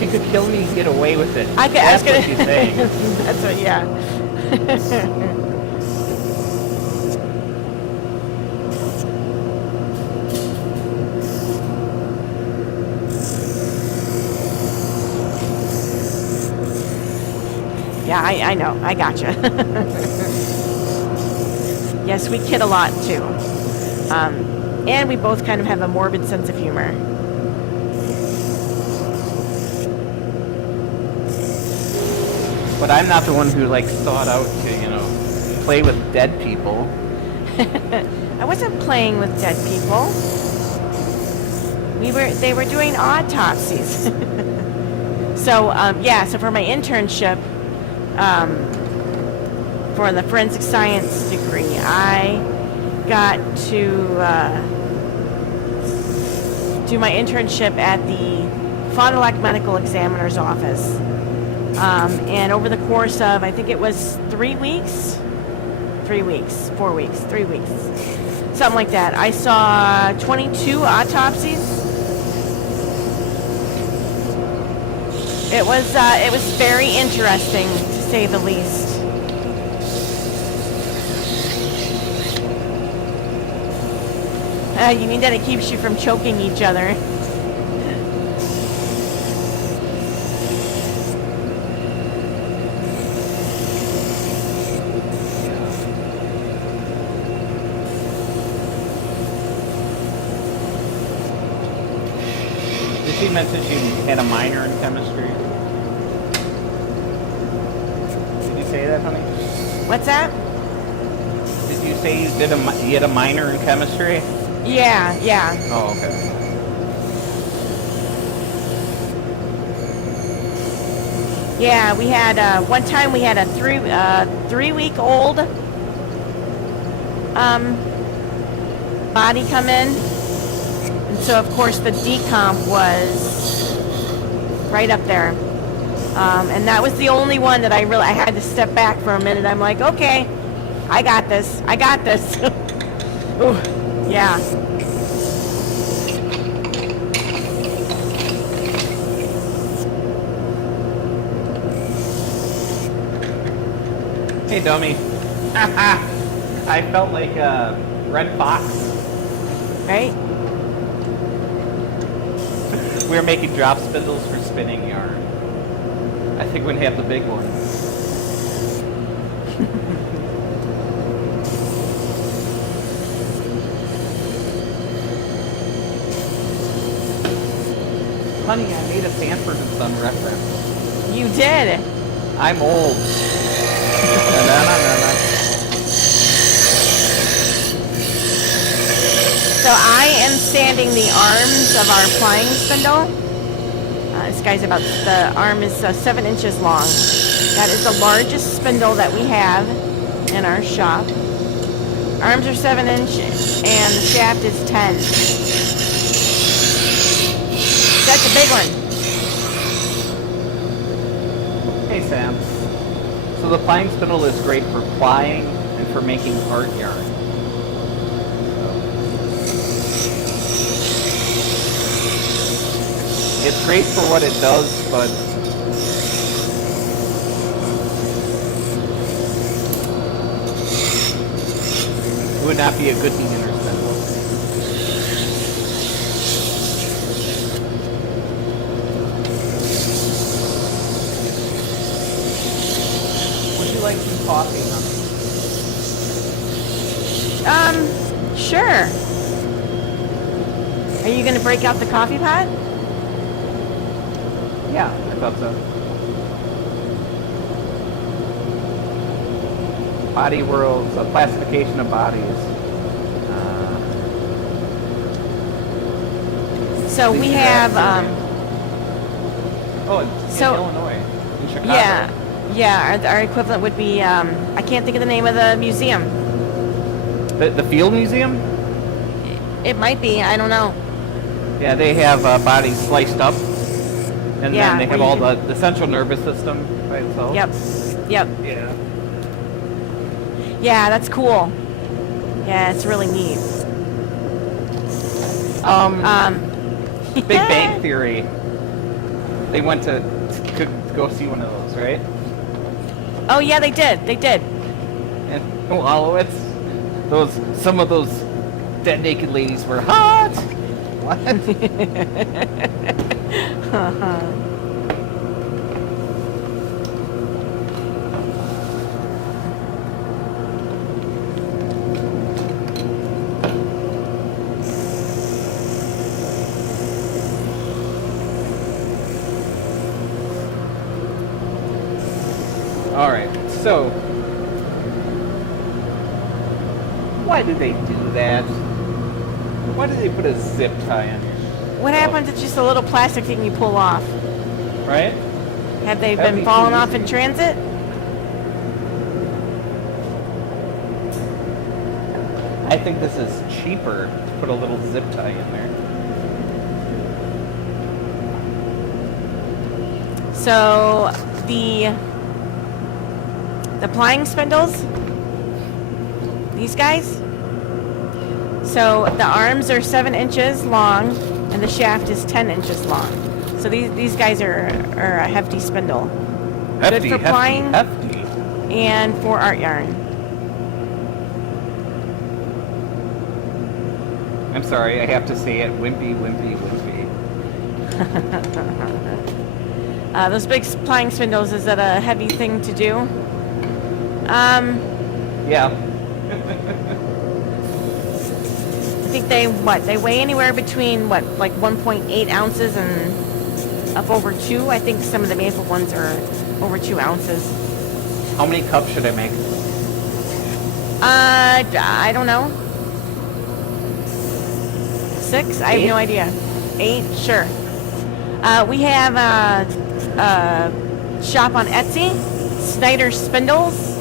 She could kill me and get away with it. I was That's gonna, what she's saying. That's what, yeah. Yeah, I know. I gotcha. Yes, we kid a lot too. And we both kind of have a morbid sense of humor. But I'm not the one who like sought out to, you know, play with dead people. I wasn't playing with dead people. They were doing autopsies. So, yeah, so for my internship, for the forensic science degree, I got to do my internship at the Fond du Lac Medical Examiner's office. And over the course of, I think it was 3 weeks, 3 weeks, 4 weeks, 3 weeks, something like that. I saw 22 autopsies. It was very interesting, to say the least. You mean that it keeps you from choking each other? Did she mention she had a minor in chemistry? Did you say that, honey? What's that? Did you say you had a minor in chemistry? Yeah. Oh, okay. Yeah, we had one time we had a 3-week-old body come in, and so of course the decomp was right up there, and that was the only one that I had to step back for a minute. I'm like, okay, I got this. Ooh, yeah. Hey, dummy. I felt like a red fox. Right? We were making drop spindles for spinning yarn. I think we'd have the big one. Honey, I made a Sanford and Son reference. You did. I'm old. Na-na-na-na-na. So I am sanding the arms of our plying spindle. This guy's the arm is 7 inches long. That is the largest spindle that we have in our shop. Arms are 7 inches and the shaft is 10. That's a big one. Hey, Sam. So the plying spindle is great for plying and for making art yarn. It's great for what it does, but it would not be a good beginner spindle. Would you like some coffee, honey? Sure. Are you gonna break out the coffee pot? Yeah, I thought so. Body worlds, a classification of bodies. So we have, in Illinois, in Chicago. yeah, our equivalent would be, I can't think of the name of the museum. The Field Museum? It might be, I don't know. Yeah, they have bodies sliced up, and Yeah, then they have where all you the central nervous system by itself. Yep. Yeah. Yeah, that's cool. Yeah, it's really neat. Big Bang Theory. They went to go see one of those, right? Oh yeah, they did. And well, some of those dead naked ladies were hot. What? All right, so why did they do that? Why did they put a zip tie in? What happens if just a little plastic thing you pull off? Right? Have they That'd been be falling too off easy. in transit? I think this is cheaper to put a little zip tie in there. So the plying spindles, these guys. So the arms are 7 inches long and the shaft is 10 inches long. So these guys are a hefty spindle. Hefty, Good for plying hefty. and for art yarn. I'm sorry, I have to say it. Wimpy, wimpy, wimpy. Those big plying spindles, is that a heavy thing to do? Yeah. I think they weigh anywhere between like 1.8 ounces and up over 2. I think some of the maple ones are over 2 ounces. How many cups should I make? I don't know. 6? I have 8? no idea. 8? Sure. We have a shop on Etsy, Snyder Spindles.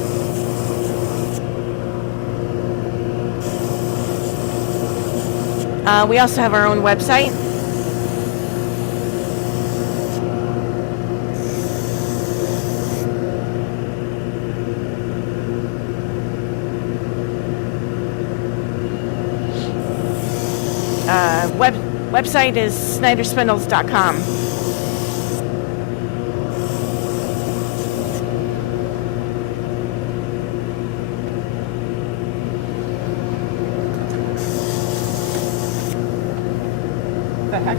We also have our own website. Website is snyderspindles.com. What the heck?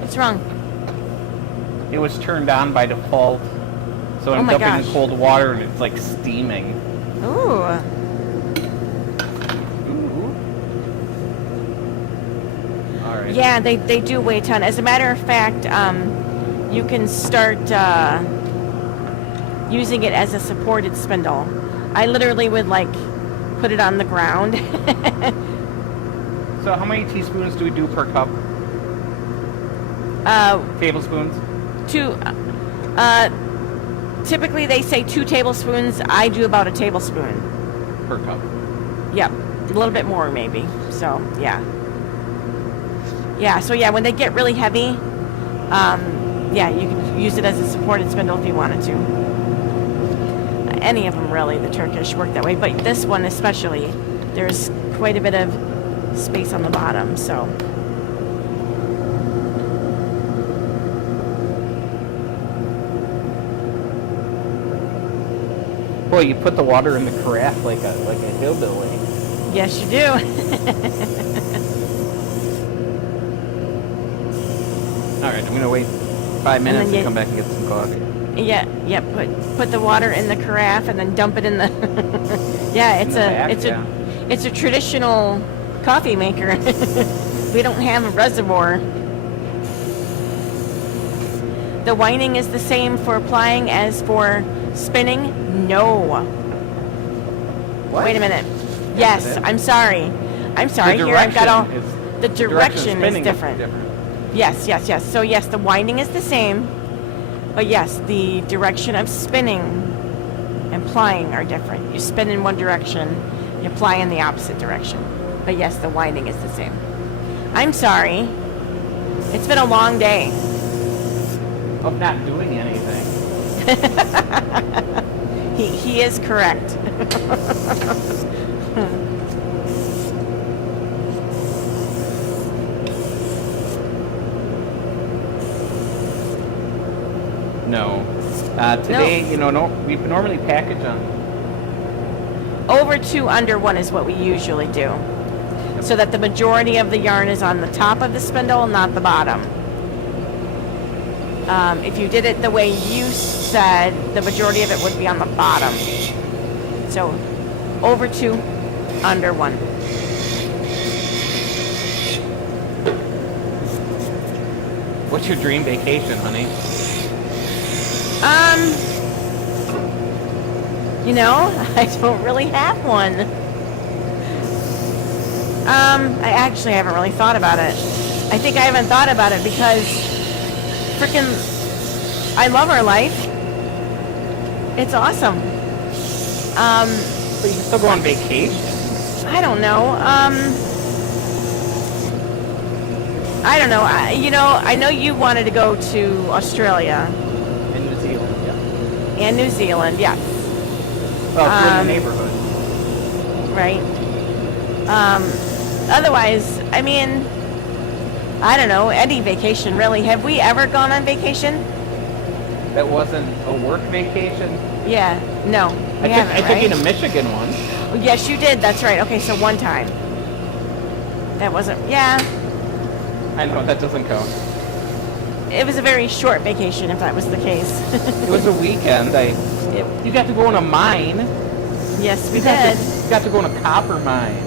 What's wrong? It was turned on by default. So Oh I'm my dumping gosh. in cold water and it's like steaming. Ooh. Ooh. Alright. Yeah, they do weigh a ton. As a matter of fact, you can start using it as a supported spindle. I literally would like put it on the ground. So how many teaspoons do we do per cup? Tablespoons? Typically they say 2 tablespoons. I do about a tablespoon. Per cup. Yep, a little bit more maybe. So yeah. Yeah, so yeah, when they get really heavy, yeah, you can use it as a supported spindle if you wanted to. Any of them really, the Turkish work that way, but this one especially, there's quite a bit of space on the bottom, so. Boy, you put the water in the carafe like a hillbilly. Yes, you do. All right, I'm gonna wait 5 minutes then and come back and get some coffee. Yeah, put the water in the carafe and then dump it in the. Yeah, it's a traditional coffee maker. We don't have a reservoir. The winding is the same for applying as for spinning? No. What? Wait a minute. Yes, I'm sorry. I'm sorry. Here I've got all. The direction is different. Yes. So yes, the winding is the same, but yes, the direction of spinning and plying are different. You spin in one direction, you ply in the opposite direction. But yes, the winding is the same. I'm sorry. It's been a long day. Of not doing anything. He is correct. No. Today, no, we normally package them. Over 2, under 1 is what we usually do. So that the majority of the yarn is on the top of the spindle, not the bottom. If you did it the way you said, the majority of it would be on the bottom. So, over 2, under 1. What's your dream vacation, honey? I don't really have one. I actually haven't really thought about it. I think I haven't thought about it because freaking I love our life. It's awesome. But you can still go on vacation. I don't know. I don't know. I know you wanted to go to Australia. And New Zealand, yeah. And New Zealand, yes. Well, if you're in the neighborhood. Right. Otherwise, I mean, I don't know, any vacation really. Have we ever gone on vacation? That wasn't a work vacation? Yeah, no. I took you to Michigan once. Yes, you did. That's right. Okay, so one time. That wasn't, yeah. I know, that doesn't count. It was a very short vacation, if that was the case. It was a weekend. You got to go in a mine. Yes, we did. You got to go in a copper mine.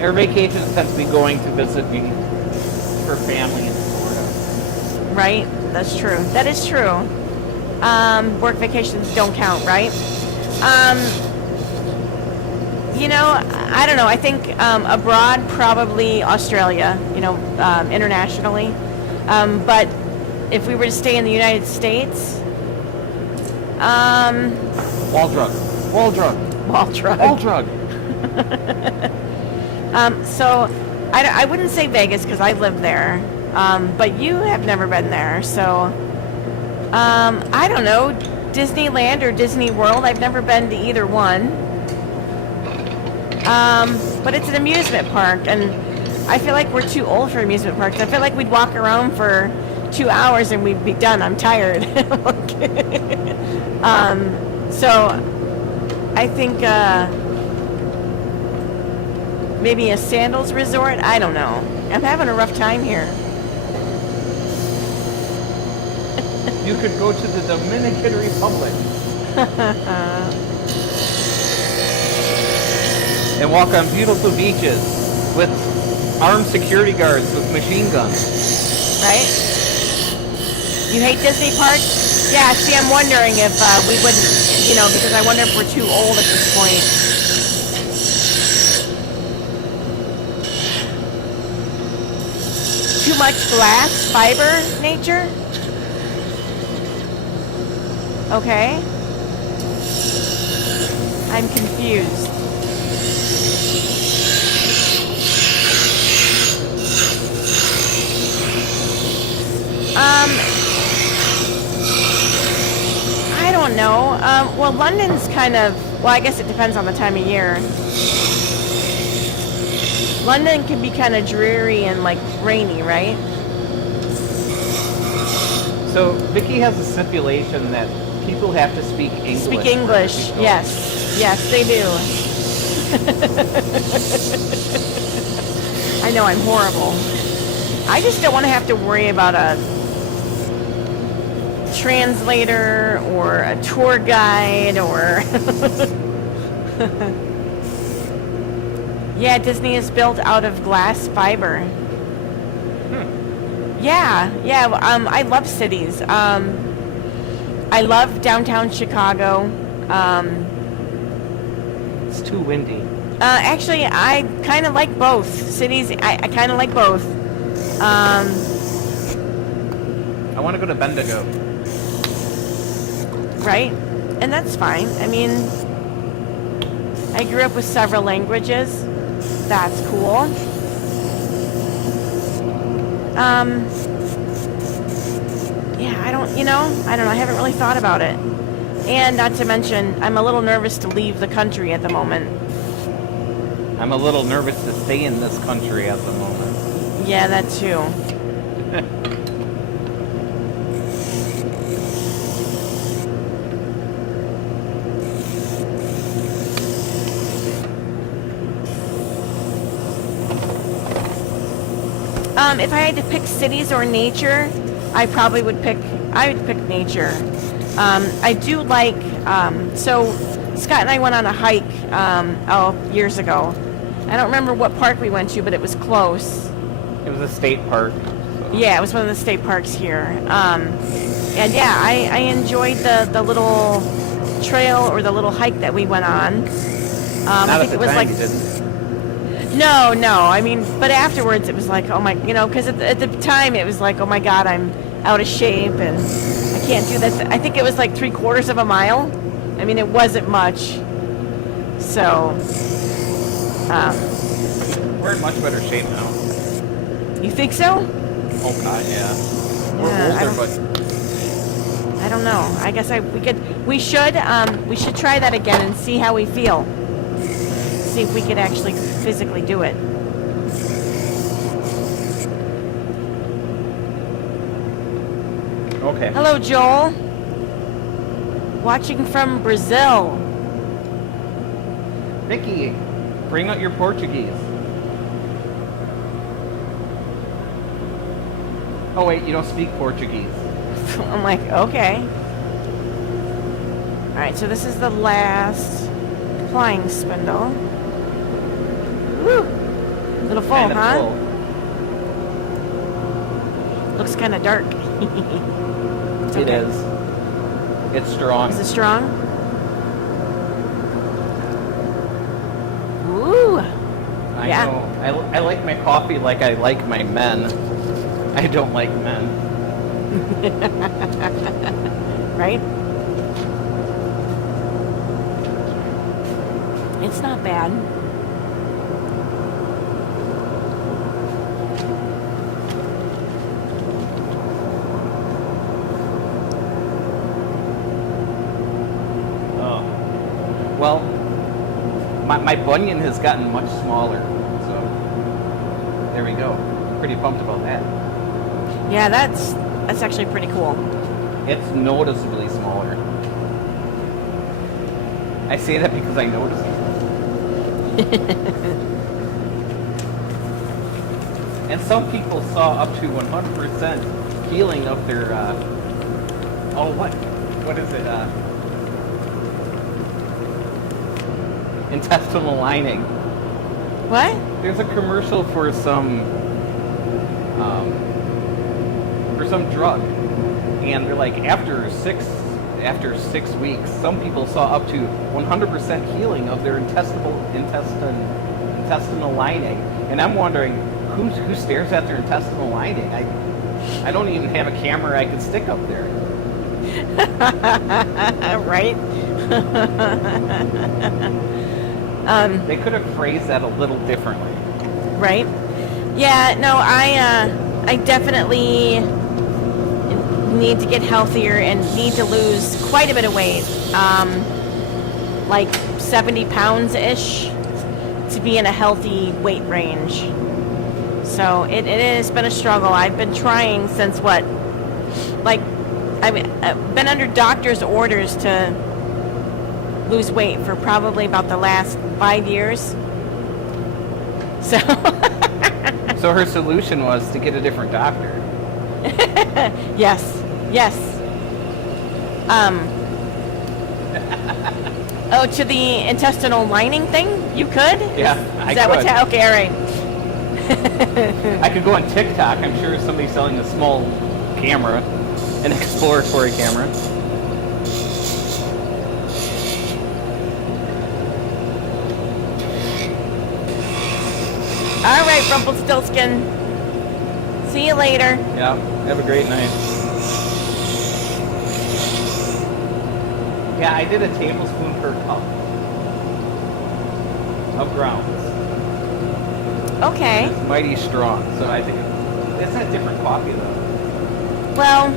Our vacations tend to be going to visit her family in Florida. Right? That's true. That is true. Work vacations don't count, right? I don't know. I think abroad, probably Australia, internationally. But if we were to stay in the United States, Waldrug. So I wouldn't say Vegas because I live there, but you have never been there. So I don't know, Disneyland or Disney World. I've never been to either one. But it's an amusement park, and I feel like we're too old for amusement parks. I feel like we'd walk around for 2 hours and we'd be done. I'm tired. So I think maybe a sandals resort. I don't know. I'm having a rough time here. You could go to the Dominican Republic. and walk on beautiful beaches with armed security guards with machine guns. Right? You hate Disney parks? Yeah, see, I'm wondering if we wouldn't, because I wonder if we're too old at this point. Too much glass, fiber, nature? Okay. I'm confused. I don't know. Well, London's kind of, well, I guess it depends on the time of year. London can be kind of dreary and like rainy, right? So Vicky has a stipulation that people have to speak English. Speak English, yes. Yes, they do. I know I'm horrible. I just don't want to have to worry about a translator or a tour guide or... Yeah, Disney is built out of glass fiber. Yeah. I love cities. I love downtown Chicago. It's too windy. Actually, I kind of like both cities. I kind of like both. I want to go to Bendigo. Right? And that's fine. I mean, I grew up with several languages. That's cool. Yeah, I don't know. I haven't really thought about it. And not to mention, I'm a little nervous to leave the country at the moment. I'm a little nervous to stay in this country at the moment. Yeah, that too. If I had to pick cities or nature, I would pick nature. I do like, so Scott and I went on a hike, years ago. I don't remember what park we went to, but it was close. It was a state park. So. Yeah, it was one of the state parks here. And yeah, I enjoyed the little trail or the little hike that we went on. I think it was like... No. I mean, but afterwards it was like, oh my, because at the time it was like, oh my God, I'm out of shape and I can't do that. I think it was like 3/4 of a mile. I mean, it wasn't much. So, we're in much better shape now. You think so? Oh God, yeah. We're older, but I don't know. I guess we should try that again and see how we feel. See if we could actually physically do it. Okay. Hello, Joel. Watching from Brazil. Vicky, bring out your Portuguese. Oh wait, you don't speak Portuguese. I'm like, okay. Alright, so this is the last flying spindle. Woo! Little full, Kinda huh? full. Looks kind of dark. It's It okay. is. It's strong. Is it strong? Ooh! I Yeah. know. I like my coffee like I like my men. I don't like men. Right? It's not bad. Oh. Well, my bunion has gotten much smaller, so there we go. Pretty pumped about that. Yeah, that's actually pretty cool. It's noticeably smaller. I say that because I noticed it. And some people saw up to 100% healing of their, what is it, intestinal lining What? There's a commercial for some drug, and they're like after 6 weeks, some people saw up to 100% healing of their intestinal lining, and I'm wondering who stares at their intestinal lining. I don't even have a camera I could stick up there. Right? They could have phrased that a little differently. Right? Yeah, no, I definitely need to get healthier and need to lose quite a bit of weight. Like 70 pounds-ish to be in a healthy weight range. So it has been a struggle. I've been trying since what? Like, I've been under doctor's orders to lose weight for probably about the last 5 years. So So her solution was to get a different doctor. yes. Oh, to the intestinal lining thing? You could? Yeah, Is that could. okay, all right. I could go on TikTok. I'm sure somebody's selling a small camera, an exploratory camera. All right, Rumpelstiltskin. See you later. Yeah, have a great night. Yeah, I did a tablespoon per cup of grounds. Okay. It's mighty strong, so I think it's a different coffee though. Well,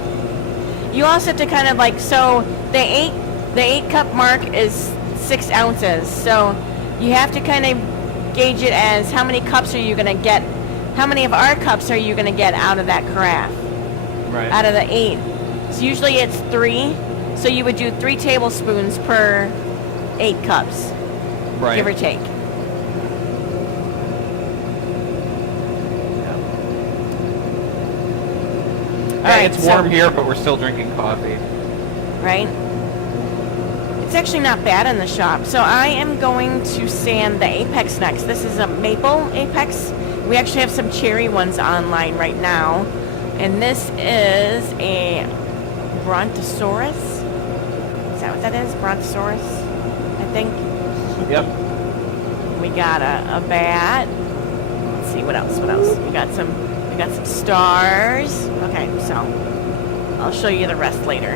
you also have to kind of like, so the eight cup mark is 6 ounces. So you have to kind of gauge it as how many cups are you going to get, how many of our cups are you going to get out of that carafe? Right. Out of the 8. So usually it's 3. So you would do 3 tablespoons per 8 cups, Right. give or take. Right, it's warm here, but we're still drinking coffee. Right? It's actually not bad in the shop. So I am going to sand the Apex next. This is a maple Apex. We actually have some cherry ones online right now. And this is a Brontosaurus. Is that what that is? Brontosaurus, I think. Yep. We got a bat. Let's see what else. We got some stars. Okay, so I'll show you the rest later.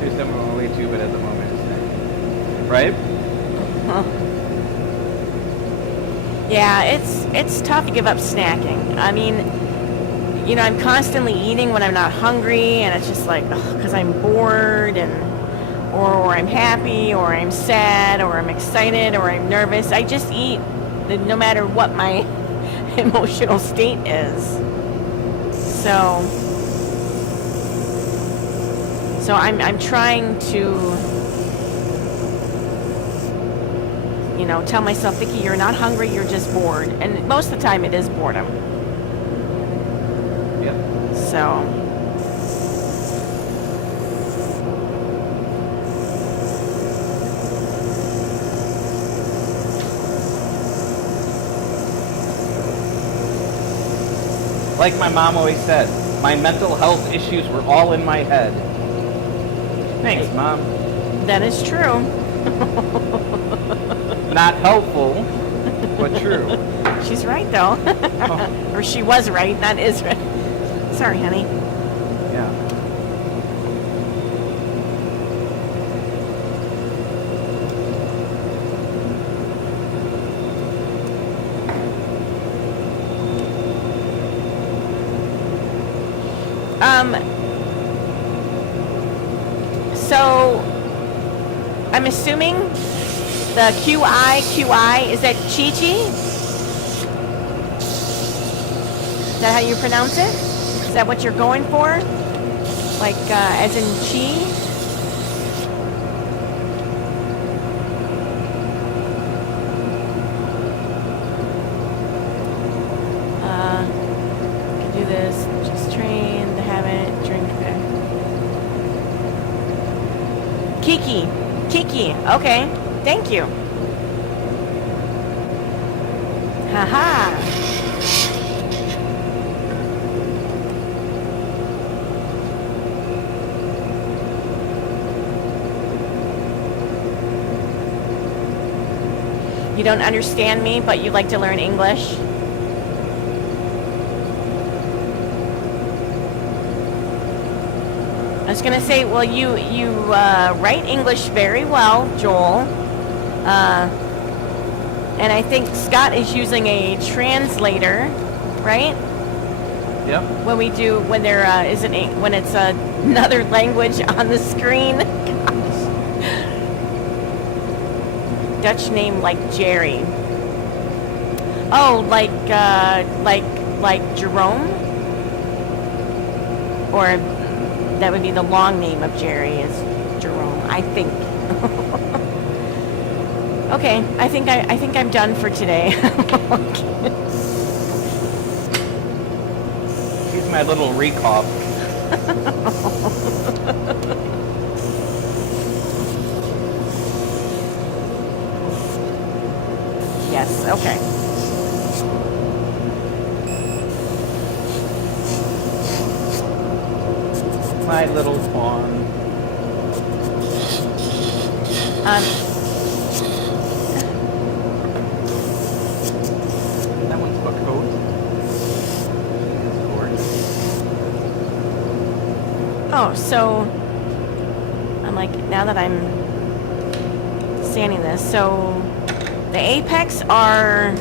She's done my way too, but at the moment it's not. Right? Yeah, it's tough to give up snacking. I mean, you know, I'm constantly eating when I'm not hungry, and it's just like, because I'm bored, or I'm happy, or I'm sad, or I'm excited, or I'm nervous. I just eat, no matter what my emotional state is. So I'm trying to, you know, tell myself, Vicki, you're not hungry, you're just bored. And most of the time it is boredom. Yep. So Like my mom always said, my mental health issues were all in my head. Thanks, Mom. that is true. Not helpful, but true. She's right, though. Oh. Or she was right, not is right. Sorry, honey. Yeah. So I'm assuming the QI, is that Chi-Chi? Is that how you pronounce it? Is that what you're going for? Like, as in chi? Can do this. Just train the habit, drink. Kiki. Okay. Thank you. Haha. You don't understand me, but you like to learn English? I was gonna say, well, you write English very well, Joel. And I think Scott is using a translator, right? Yep. When there isn't when it's another language on the screen. Dutch name like Jerry. Oh, like Jerome? Or that would be the long name of Jerry is Jerome, I think. Okay, I think I'm done for today. He's my little recall. Yes, okay. My little pawn. That one's a coat. It's gorgeous. Oh, so I'm like, now that I'm sanding this, so the apex are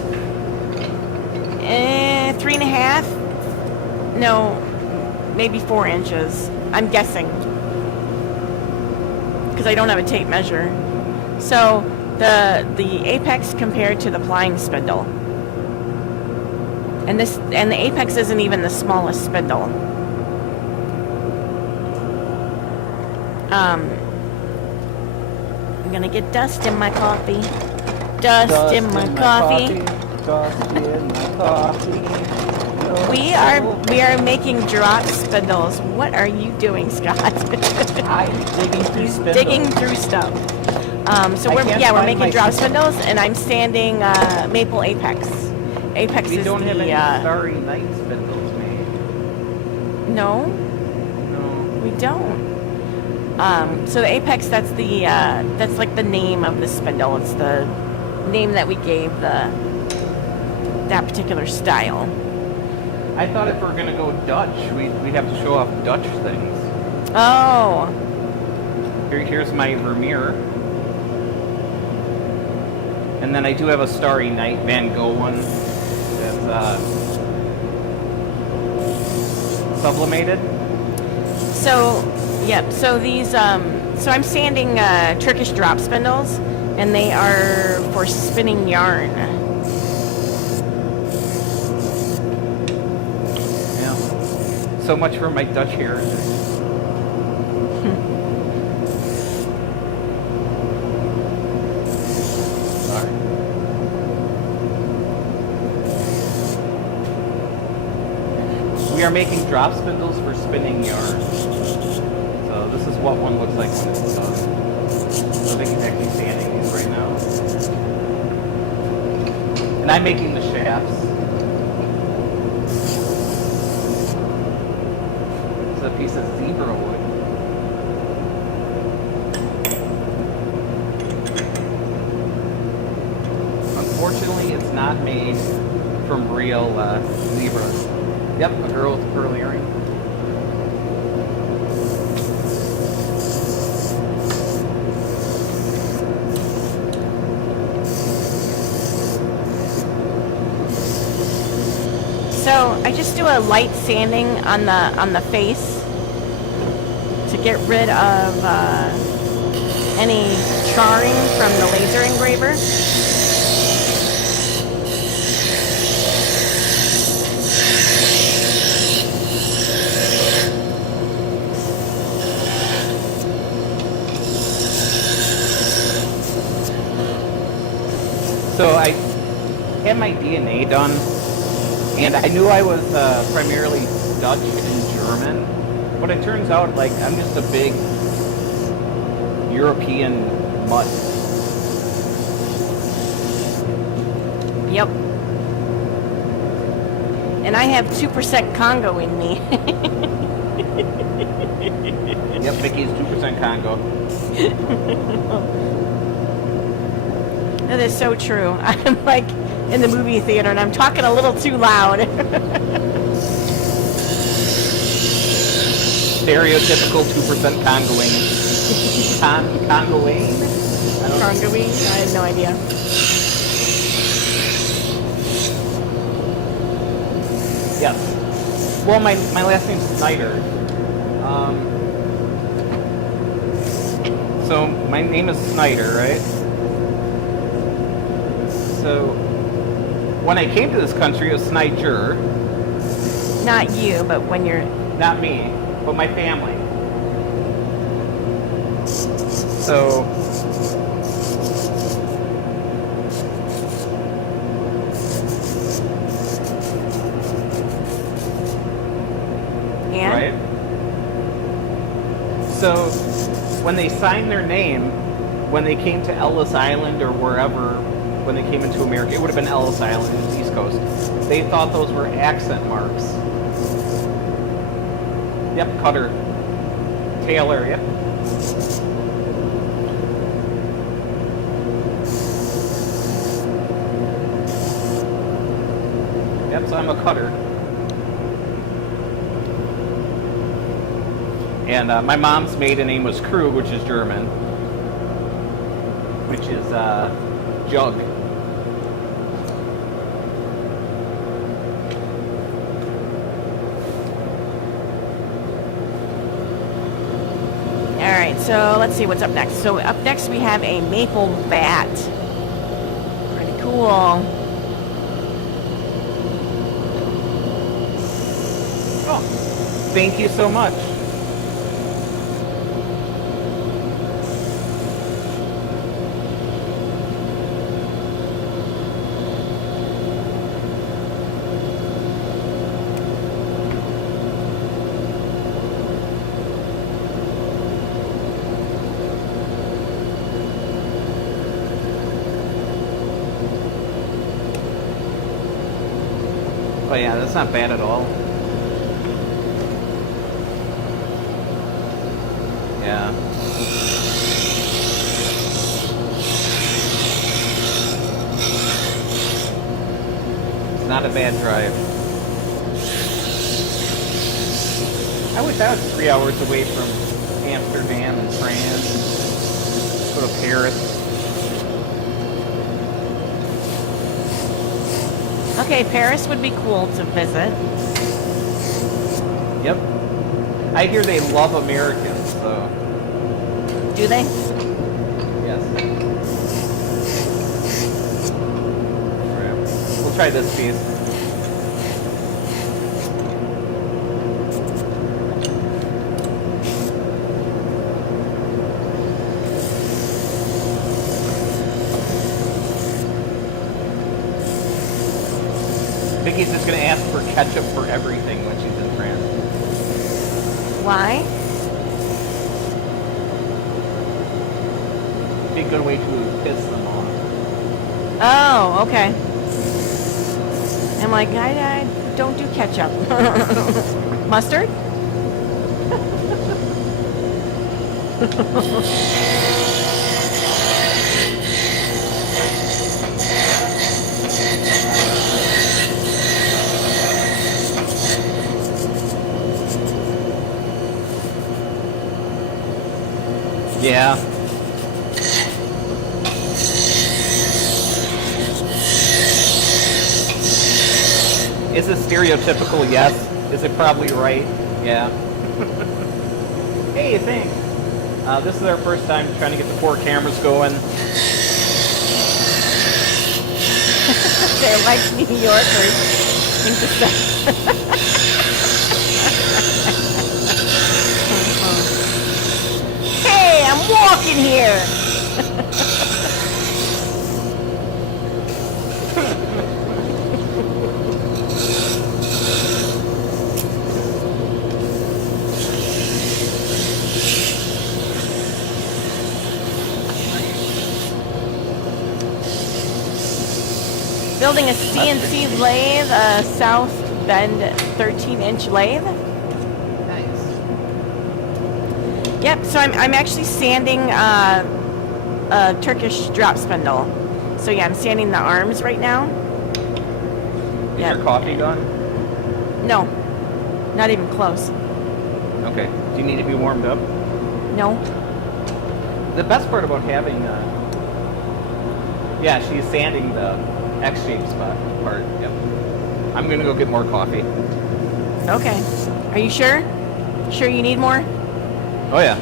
3.5, no, maybe 4 inches. I'm guessing because I don't have a tape measure. So the apex compared to the plying spindle, and the apex isn't even the smallest spindle. I'm gonna get dust in my coffee. Dust in my coffee. Dust in my coffee. We are making drop spindles. What are you doing, Scott? I'm digging through He's spindles. digging through stuff. So we're making drop spindles, and I'm sanding maple apex. Apex We is don't the have any Starry Night spindles made. no, No. we don't. So the apex, that's like the name of the spindle. It's the name that we gave that particular style. I thought if we're gonna go Dutch, we'd have to show off Dutch things. Oh, Here's my Vermeer. And then I do have a Starry Night Van Gogh one that's sublimated. so yep. So these so I'm sanding Turkish drop spindles, and they are for spinning yarn. Yeah. So much for my Dutch heritage. Sorry. We are making drop spindles for spinning yarn. So this is what one looks like when it's done. So they can actually sanding these right now. And I'm making the shafts. It's a piece of zebra wood. Unfortunately, it's not made from real zebras. Yep, a girl with a pearl earring. So I just do a light sanding on the face to get rid of any charring from the laser engraver. So I had my DNA done, and I knew I was primarily Dutch and German, but it turns out like I'm just a big European mutt. Yep. And I have 2% Congo in me. Yep, Vicky's 2% Congo. That is so true. I'm like in the movie theater and I'm talking a little too loud. Stereotypical 2% Congoing. Congoing? I don't know. Congoing? I have no idea. Yes. Well, my last name's Snyder. So my name is Snyder, right? So when I came to this country, it was Snyder. Not you, but when you're... Not me, but my family. So And? right? So when they signed their name, when they came to Ellis Island or wherever, when they came into America, it would have been Ellis Island in the East Coast. They thought those were accent marks. Yep, Cutter. Taylor, yep. Yep, so I'm a Cutter. And my mom's maiden name was Krug, which is German, which is jug. Alright, so let's see what's up next. So up next we have a maple bat. Pretty cool. Oh, thank you so much. Oh yeah, that's not bad at all. Yeah. It's not a bad drive. I wish I was 3 hours away from Amsterdam and France and go to Paris. Okay, Paris would be cool to visit. Yep. I hear they love Americans, so Do they? yes. Alright. We'll try this piece. Vicky's just gonna ask for ketchup for everything when she's in France. Why? Be a good way to piss them off. Oh, okay. I'm like, I don't do ketchup. Mustard? Yeah. Is it stereotypical? Yes. Is it probably right? Yeah. Hey, thanks. This is our first time trying to get the 4 cameras going. They're like New Yorkers. Think the same. Hey, I'm walking here. Building a CNC lathe south Bend 13-inch lathe. Nice. Yep. So I'm actually sanding a Turkish drop spindle. So yeah, I'm sanding the arms right now. Is Yep. your coffee gone? No, not even close. Okay. Do you need to be warmed up? No. The best part about having, yeah, she's sanding the X-shaped spot part. Yep. I'm gonna go get more coffee. Okay. Are you sure? Sure you need more? Oh yeah.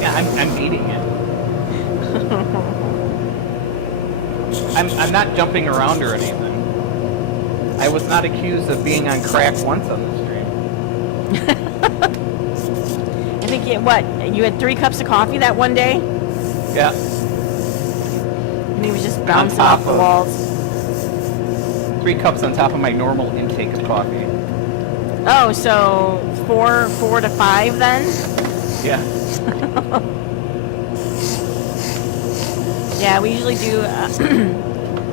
Yeah, I'm eating it. I'm not jumping around or anything. I was not accused of being on crack once on the stream. I think you had 3 cups of coffee that one day, Yeah. and he was just bouncing top off the of- walls. 3 cups on top of my normal intake of coffee. Oh, so 4 to 5 then? Yeah. Yeah, we usually do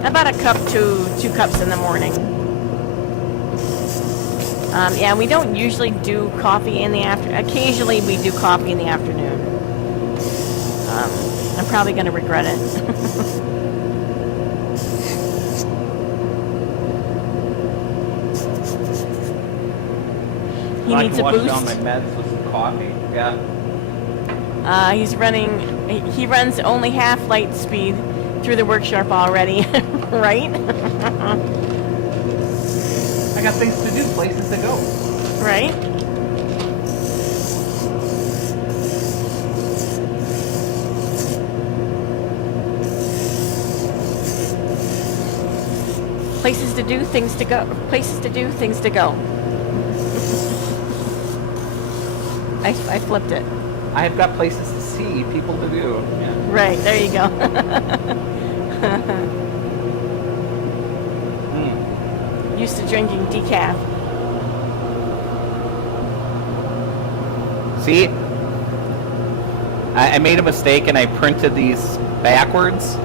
about a cup to 2 cups in the morning. Yeah, we don't usually do coffee in the afternoon. Occasionally we do coffee in the afternoon. I'm probably going to regret it. He I needs can a wash down my boost. meds with some coffee. Yeah. He's running. He runs only half light speed through the workshop already, right? I got things to do, places to go. Right? Places to do, things to go. Places to do, things to go. I flipped it. I have got places to see, people to do. Yeah. Right, there you go. Mm. Used to drinking decaf. See? I made a mistake and I printed these backwards,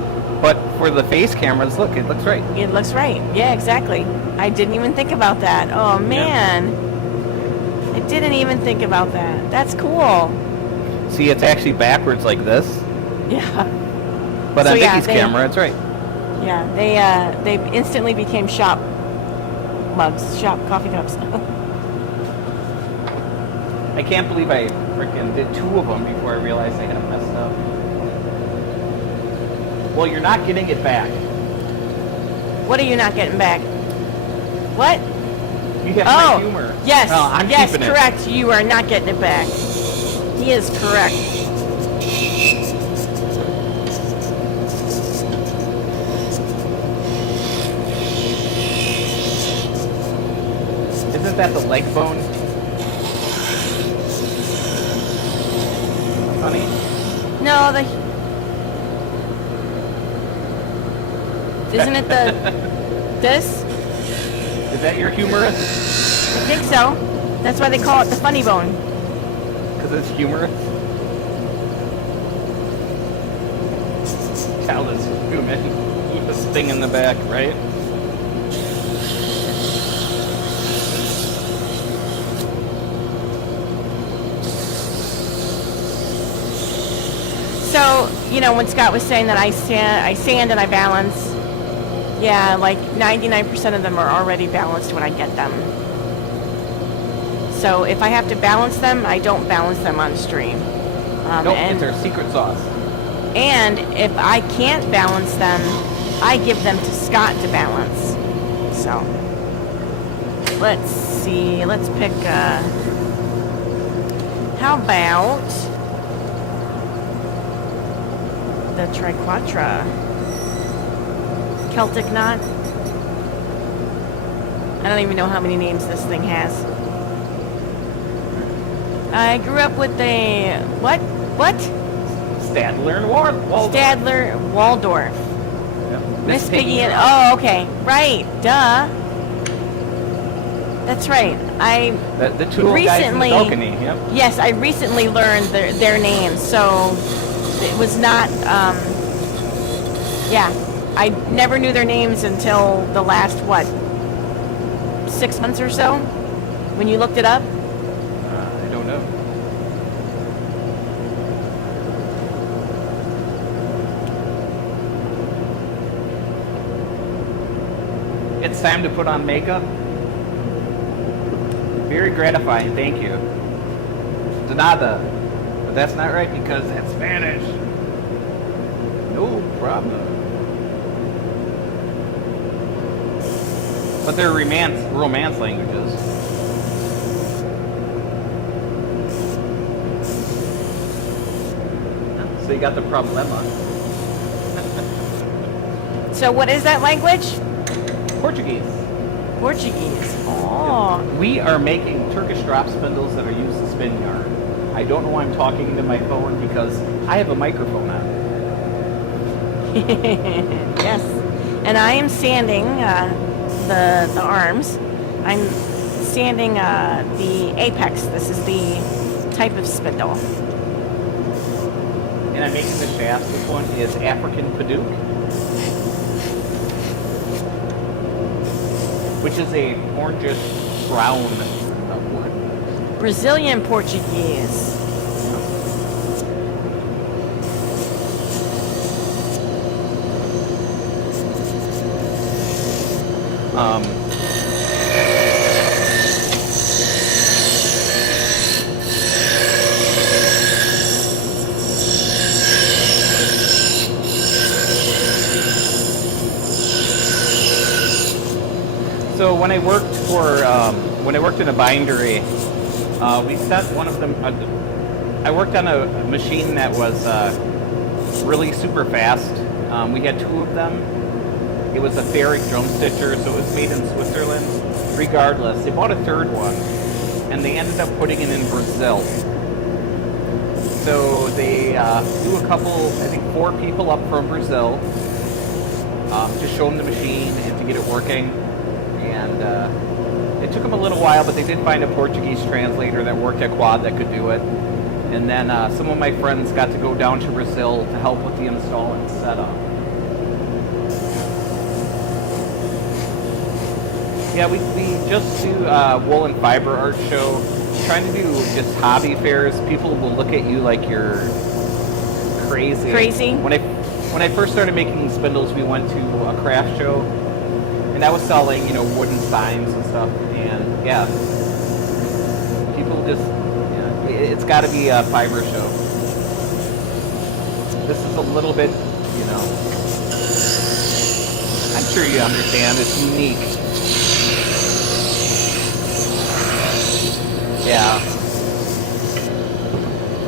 but for the face cameras, look, it looks right. It looks right. Yeah, exactly. I didn't even think about that. Oh, man. I didn't even think about that. That's cool. See, it's actually backwards like this, Yeah. but So, on yeah, Vicky's camera, it's right. Yeah, they instantly became shop mugs, shop coffee cups. I can't believe I freaking did 2 of them before I realized I had them messed up. Well, you're not getting it back. What are you not getting back? What? You have Oh, my humor. yes, No, I'm yes, keeping correct. You are not getting it back. He is correct. Isn't that the leg bone? Honey? No, isn't it this? Is that your humorous? I think so. That's why they call it the funny bone. Because it's humorous? Child is human. Keep a sting in the back, right? So, when Scott was saying that I sand and I balance, yeah, like 99% of them are already balanced when I get them. So if I have to balance them, I don't balance them on stream. Nope, it's our secret sauce. And if I can't balance them, I give them to Scott to balance. So, let's see. Let's pick, how about the Triquatra? Celtic knot? I don't even know how many names this thing has. I grew up with a, what? Stadler and Waldorf. Stadler Waldorf. Yep. Miss Piggy and, oh, okay. Right, duh. That's right. The 2 old guys in the recently- balcony, yep. Yes, I recently learned their names, so it was not, yeah. I never knew their names until the last, 6 months or so? When you looked it up? I don't know. It's time to put on makeup. Very gratifying, thank you. De nada. But that's not right because that's Spanish. No problem. But they're romance languages. So you got the problema. So what is that language? Portuguese. Portuguese. Oh. We are making Turkish drop spindles that are used to spin yarn. I don't know why I'm talking into my phone because I have a microphone on. Yes. And I am sanding the arms. I'm sanding the apex. This is the type of spindle. And I'm making the shaft. This one is African Padouk, which is a orangish brown wood. Brazilian Portuguese. So when I worked in a bindery, we set one of them. I worked on a machine that was really super fast. We had two of them. It was a ferric drum stitcher, so it was made in Switzerland. Regardless, they bought a third one, and they ended up putting it in Brazil. So they flew a couple, I think 4 people up from Brazil to show them the machine and to get it working. And it took them a little while, but they did find a Portuguese translator that worked at Quad that could do it. And then some of my friends got to go down to Brazil to help with the install and setup. Yeah, we just do wool and fiber art show. Trying to do just hobby fairs. People will look at you like you're crazy. Crazy? When I first started making spindles, we went to a craft show, and I was selling, wooden signs and stuff. And yeah, people just, it's got to be a fiber show. This is a little bit, I'm sure you understand. It's unique. Yeah.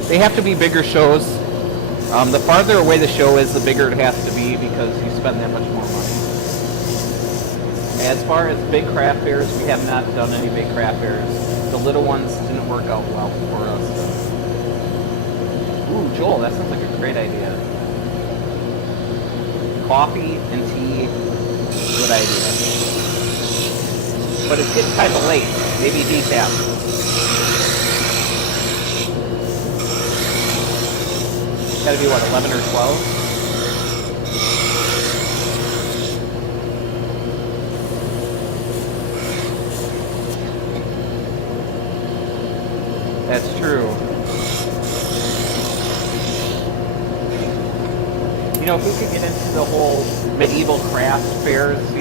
They have to be bigger shows. The farther away the show is, the bigger it has to be because you spend that much more money. As far as big craft fairs, we have not done any big craft fairs. The little ones didn't work out well for us. Ooh, Joel, that sounds like a great idea. Coffee and tea, good idea. But it's getting kind of late. Maybe decaf. Gotta be, 11 or 12? That's true. If we could get into the whole medieval craft fairs, we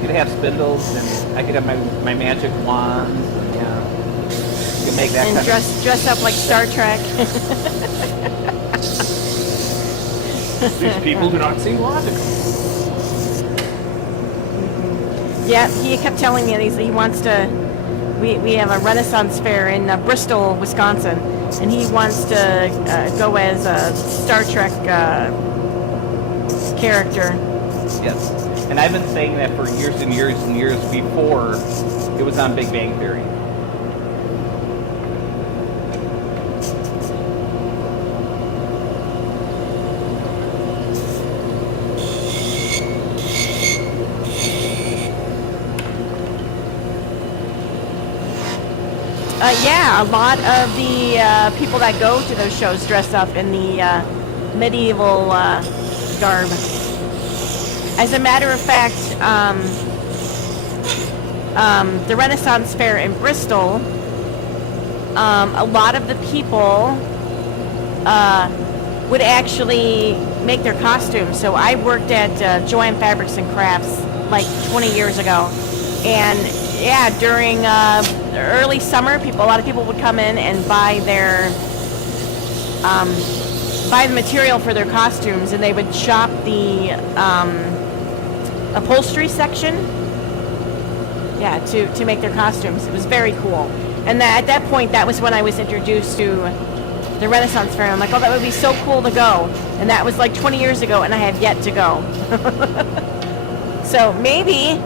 could have spindles and I could have my magic wands and, you could make that And dress up like Star Trek. These people do not seem logical. Yeah, he kept telling me that he wants to. We have a Renaissance fair in Bristol, Wisconsin, and he wants to go as a Star Trek character. Yes, and I've been saying that for years and years and years before it was on Big Bang Theory. Yeah, a lot of the people that go to those shows dress up in the medieval garb. as a matter of fact, the Renaissance Fair in Bristol, a lot of the people would actually make their costumes. So I worked at Joanne Fabrics and Crafts like 20 years ago, and yeah, during early summer, a lot of people would come in and buy the material for their costumes, and they would shop the upholstery section, yeah, to make their costumes. It was very cool. And at that point, that was when I was introduced to the Renaissance Fair. I'm like, oh, that would be so cool to go. And that was like 20 years ago, and I have yet to go. So maybe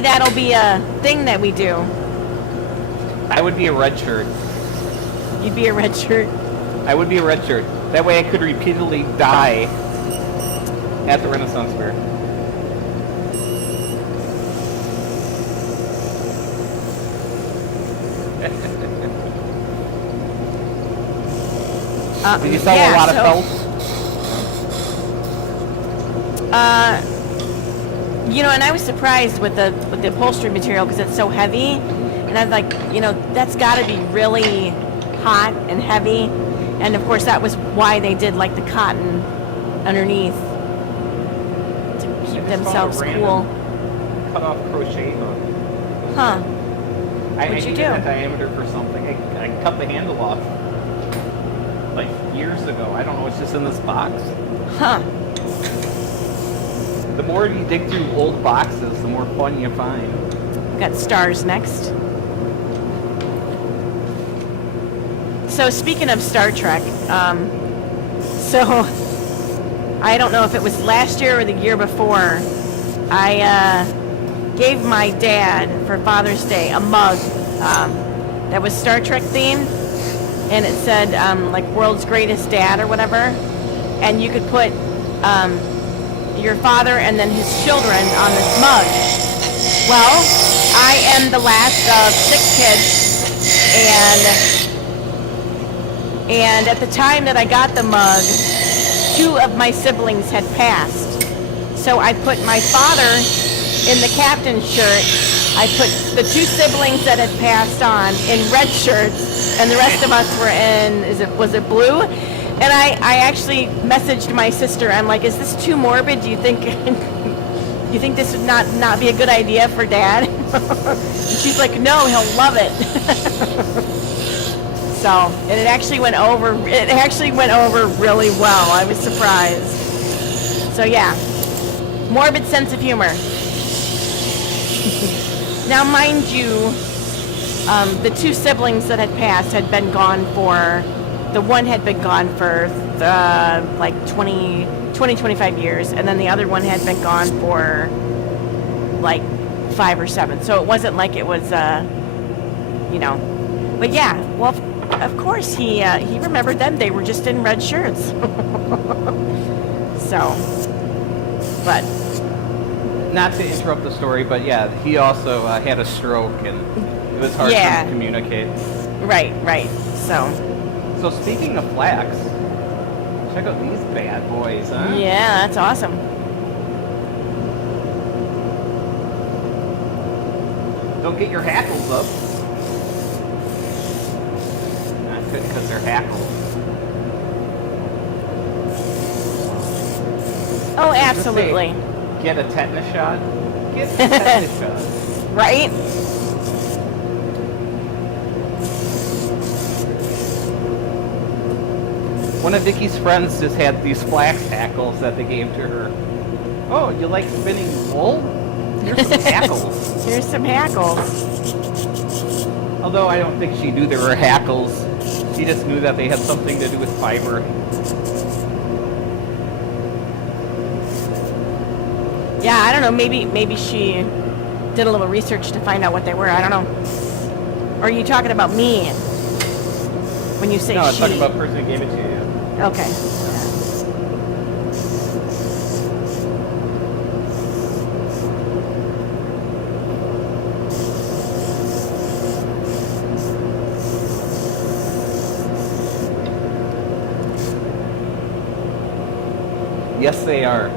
that'll be a thing that we do. I would be a red shirt. You'd be a red shirt. I would be a red shirt. That way I could repeatedly die at the Renaissance Fair. Did you sell a lot of felt? And I was surprised with the upholstery material because it's so heavy, and I was like, that's got to be really hot and heavy, and of course that was why they did like the cotton underneath to keep themselves cool. Cut off crochet hook. Huh? I What'd you needed do? that diameter for something. I cut the handle off like years ago. I don't know. It's just in this box. Huh? The more you dig through old boxes, the more fun you find. Got stars next. So speaking of Star Trek, so I don't know if it was last year or the year before, I gave my dad for Father's Day a mug that was Star Trek themed, and it said like world's greatest dad or whatever, and you could put your father and then his children on this mug. Well, I am the last of 6 kids, and at the time that I got the mug, 2 of my siblings had passed. So I put my father in the captain's shirt. I put the 2 siblings that had passed on in red shirts, and the rest of us were in, was it blue? And I actually messaged my sister. I'm like, is this too morbid? Do you think this would not be a good idea for Dad? And she's like, no, he'll love it. So, and it actually went over really well. I was surprised. So yeah, morbid sense of humor. Now, mind you, the 2 siblings that had passed had been gone for. The one had been gone for like 25 years, and then the other one had been gone for like 5 or 7. So it wasn't like it was, But yeah, well, of course he remembered them. They were just in red shirts. So, but. Not to interrupt the story, but yeah, he also had a stroke, and it was hard for him to communicate. Right. So speaking of flax, check out these bad boys, huh? Yeah, that's awesome. Don't get your hackles up. Not good because they're hackles. Oh, absolutely. Get a tetanus shot? Get a tetanus shot. Right? One of Vicky's friends just had these flax hackles that they gave to her. Oh, you like spinning wool? Here's some hackles. Here's some hackles. Although I don't think she knew there were hackles. She just knew that they had something to do with fiber. Yeah, I don't know. Maybe she did a little research to find out what they were. I don't know. Or are you talking about me when you say no, I'm she? talking about the person who gave it to you. Okay. Yes, they are.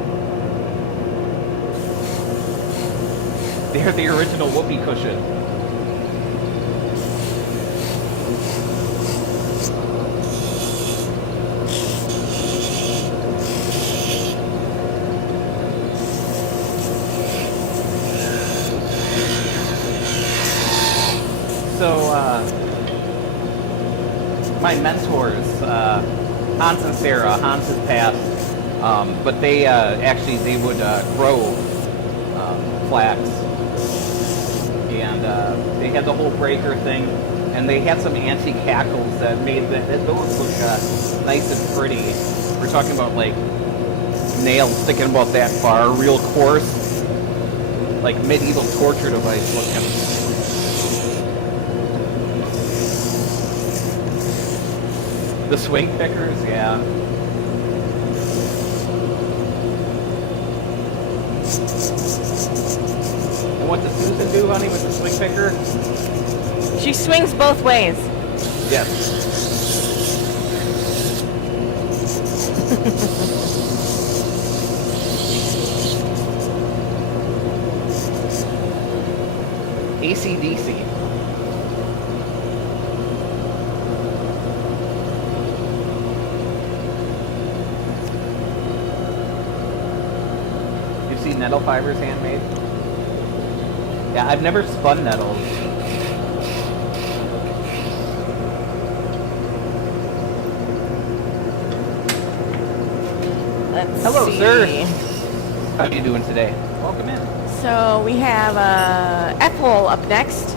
They're the original whoopee cushion. So, my mentors, Hans and Sarah, Hans has passed, but they they would grow flax, and they had the whole breaker thing, and they had some antique hackles that made those look nice and pretty. We're talking about like nails sticking about that far, real coarse, like medieval torture device looking. The swing pickers, yeah. And what does Susan do, honey, with the swing picker? She swings both ways. Yes. AC/DC. Nettle fibers handmade? Yeah, I've never spun nettles. Hello, see. sir. How are you doing today? Welcome in. So we have Ethel up next.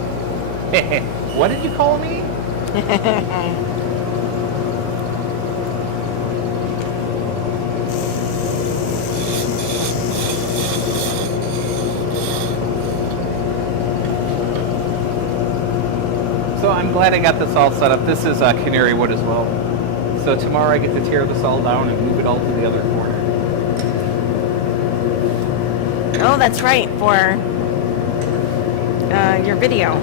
What did you call me? So I'm glad I got this all set up. This is canary wood as well. So tomorrow I get to tear this all down and move it all to the other corner. Oh, that's right, for your video.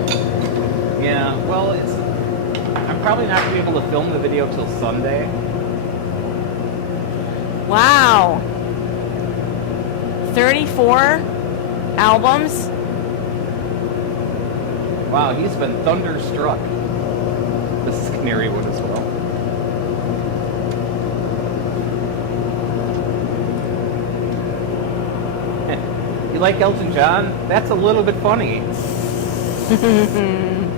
Yeah, well, I'm probably not going to be able to film the video till Sunday. Wow. 34 albums? Wow, he's been thunderstruck. This is canary wood as well. You like Elton John? That's a little bit funny.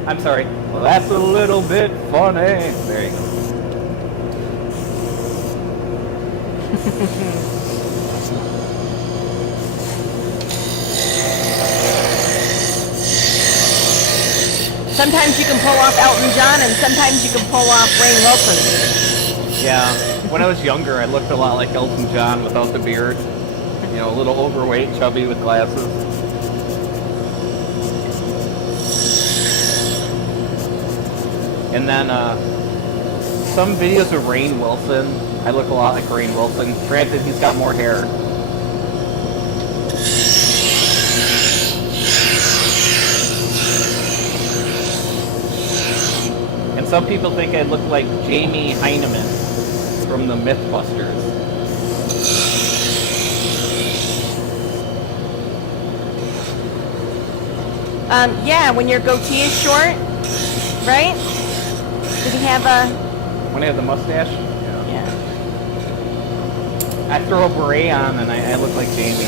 I'm sorry. Well, that's a little bit funny. There you go. Sometimes you can pull off Elton John, and sometimes you can pull off Rainn Wilson. Yeah, when I was younger, I looked a lot like Elton John without the beard. You know, a little overweight, chubby with glasses. And then some videos of Rainn Wilson, I look a lot like Rainn Wilson. Granted, he's got more hair. And some people think I look like Jamie Heineman from the Mythbusters. Yeah, when your goatee is short, right? Did he have a... When I have the mustache, Yeah. I throw a beret on and I look like Jamie.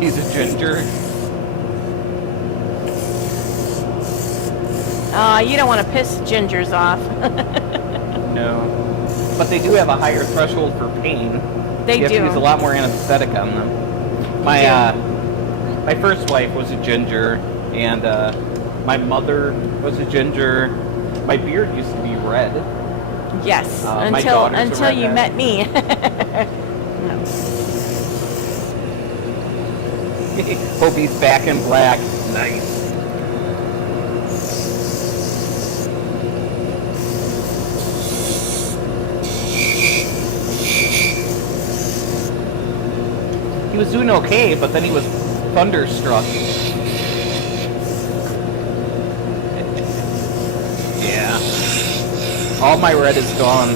He's a ginger. You don't want to piss gingers off. No. But they do have a higher threshold for pain. They You have do. to use a lot more anesthetic on them. My first wife was a ginger, and my mother was a ginger. My beard used to be red. Yes, my until daughter's a you redhead. met me. No. Hope he's back in black. Nice. He was doing okay, but then he was thunderstruck. Yeah. All my red is gone.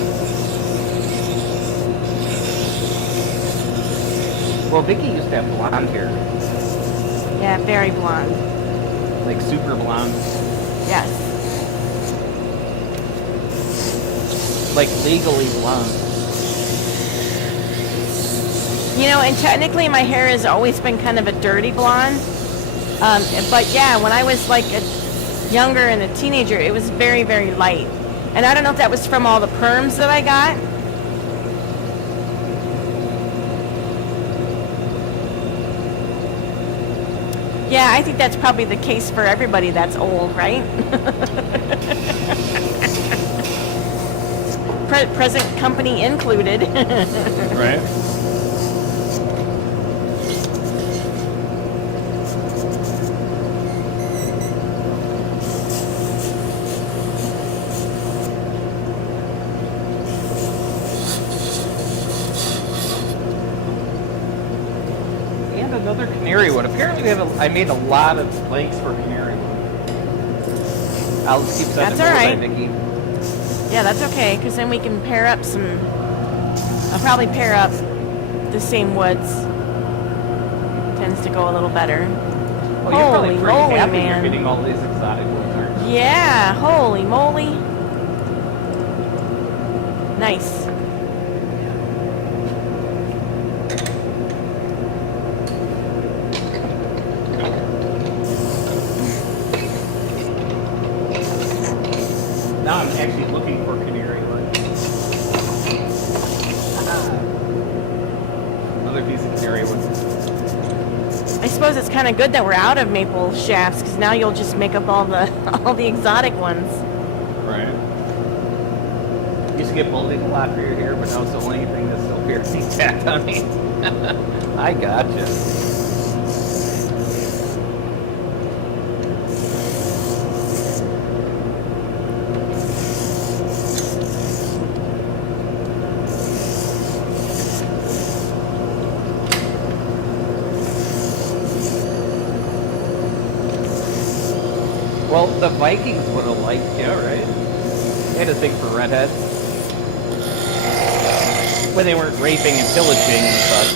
Well, Vicky used to have blonde hair. Yeah, very blonde. Like super blonde. Yes. Like legally blonde. You know, and technically my hair has always been kind of a dirty blonde. But yeah, when I was like younger and a teenager, it was very, very light. And I don't know if that was from all the perms that I got. Yeah, I think that's probably the case for everybody that's old, right? Present company included. Right. And another canary wood. Apparently we have I made a lot of planks for canary wood. I'll just keep sending That's all those, right. Vicky. Yeah, that's okay, because then we can pair up some... I'll probably pair up the same woods. Tends to go a little better. Well, you're probably Holy pretty moly, happy man. you're getting all these exotic woods, aren't you? Yeah, holy moly. Nice. Now I'm actually looking for canary wood. Another piece of canary wood. I suppose it's kind of good that we're out of maple shafts, because now you'll just make up all the all the exotic ones. Right. Used to get bullied a lot for your hair, but now it's the only thing that's still piercing intact on me. I gotcha. Well, the Vikings would have liked you, right? They had a thing for redheads. When they weren't raping and pillaging and such.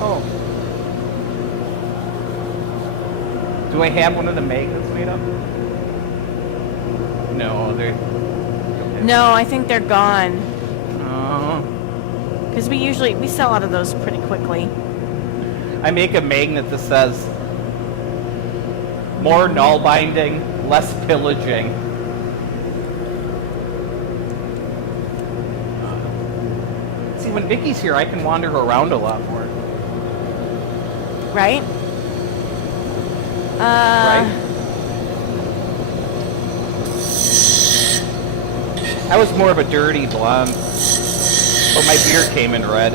Oh. Do I have one of the magnets made up? No, they're... No, I think they're gone. Oh. Because we sell out of those pretty quickly. I make a magnet that says more null binding, less pillaging. See, when Vicky's here, I can wander around a lot more. Right? Right? I was more of a dirty blonde, but my beard came in red.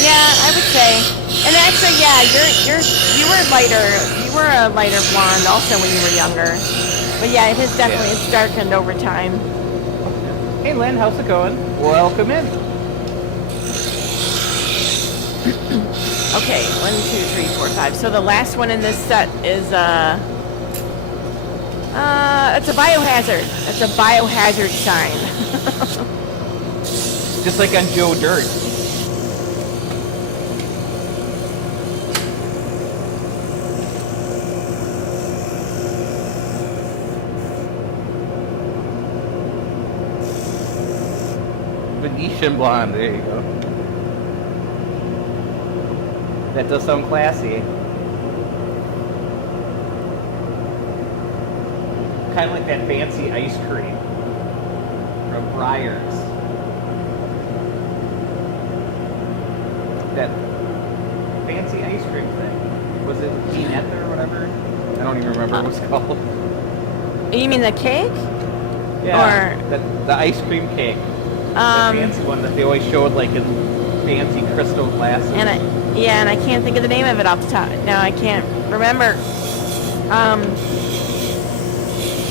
Yeah, I would say. And actually, yeah, you were a lighter blonde also when you were younger. But yeah, it has definitely it's darkened over time. Hey Lynn, how's it going? Welcome in. Okay, 1, 2, 3, 4, 5. So the last one in this set is it's a biohazard. It's a biohazard sign. Just like on Joe Dirt. Venetian blonde, there you go. That does sound classy. Kind of like that fancy ice cream from Breyers. That fancy ice cream thing. Was it peanut or whatever? I don't even remember what it's called. You mean the cake? Yeah, the ice cream cake. The fancy one that they always showed like in fancy crystal glasses. And I can't think of the name of it off the top. No, I can't remember.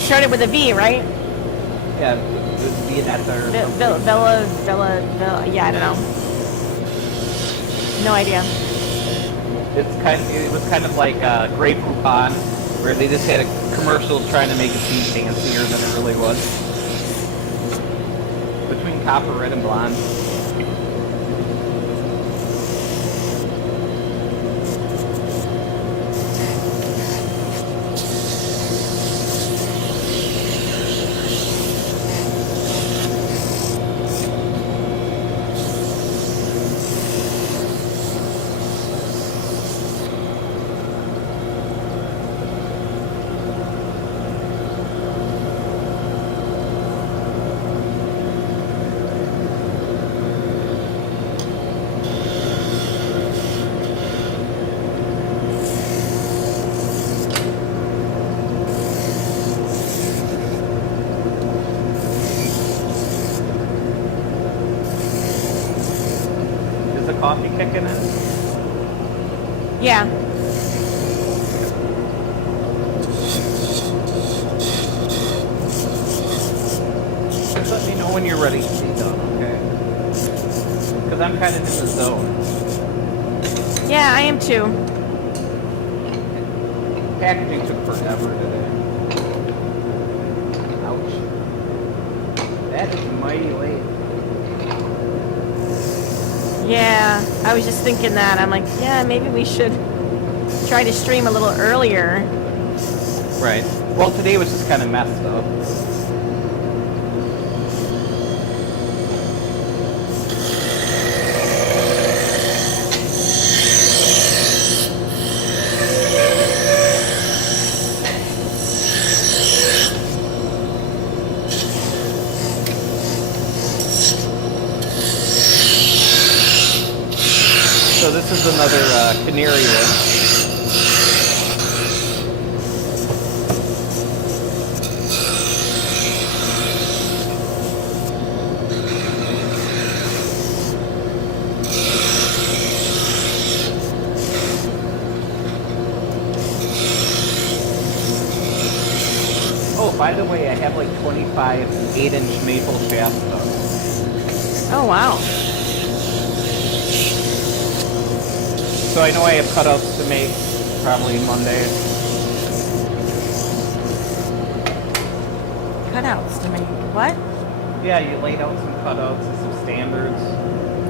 Started with a V, right? Yeah, Viennetta or something. Villa, yeah, I don't know. No idea. It was kind of like Grey Poupon, where they just had a commercial trying to make it seem fancier than it really was. Between Copper Red and Blonde. Is the coffee kicking in? Yeah. Just let me know when you're ready to be done, okay? Because I'm kind of in the zone. Yeah, I am too. Packaging took forever today. Ouch. That is mighty late. Yeah, I was just thinking that. I'm like, yeah, maybe we should try to stream a little earlier. Right. Well, today was just kind of messed up. So this is another canary list. Oh, by the way, I have like 25 8-inch maple shaft stuff. Oh, wow. So I know I have cutouts to make probably Monday. Cutouts to make. What? Yeah, you laid out some cutouts and some standards.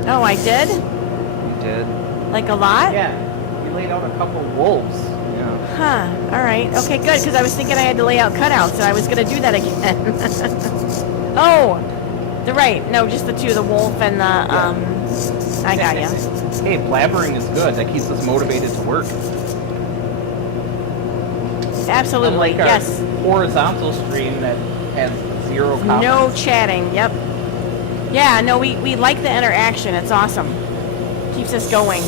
Oh, I did? You did? Like a lot? Yeah, you laid out a couple wolves. Yeah. Huh. All right. Okay, good, because I was thinking I had to lay out cutouts, and I was going to do that again. Oh, the right. No, just the two, the wolf and the, I got ya. Hey, blabbering is good. That keeps us motivated to work. Absolutely, Unlike our yes. horizontal stream that has 0 comments. No chatting, yep. Yeah, no, we like the interaction. It's awesome. Keeps us going.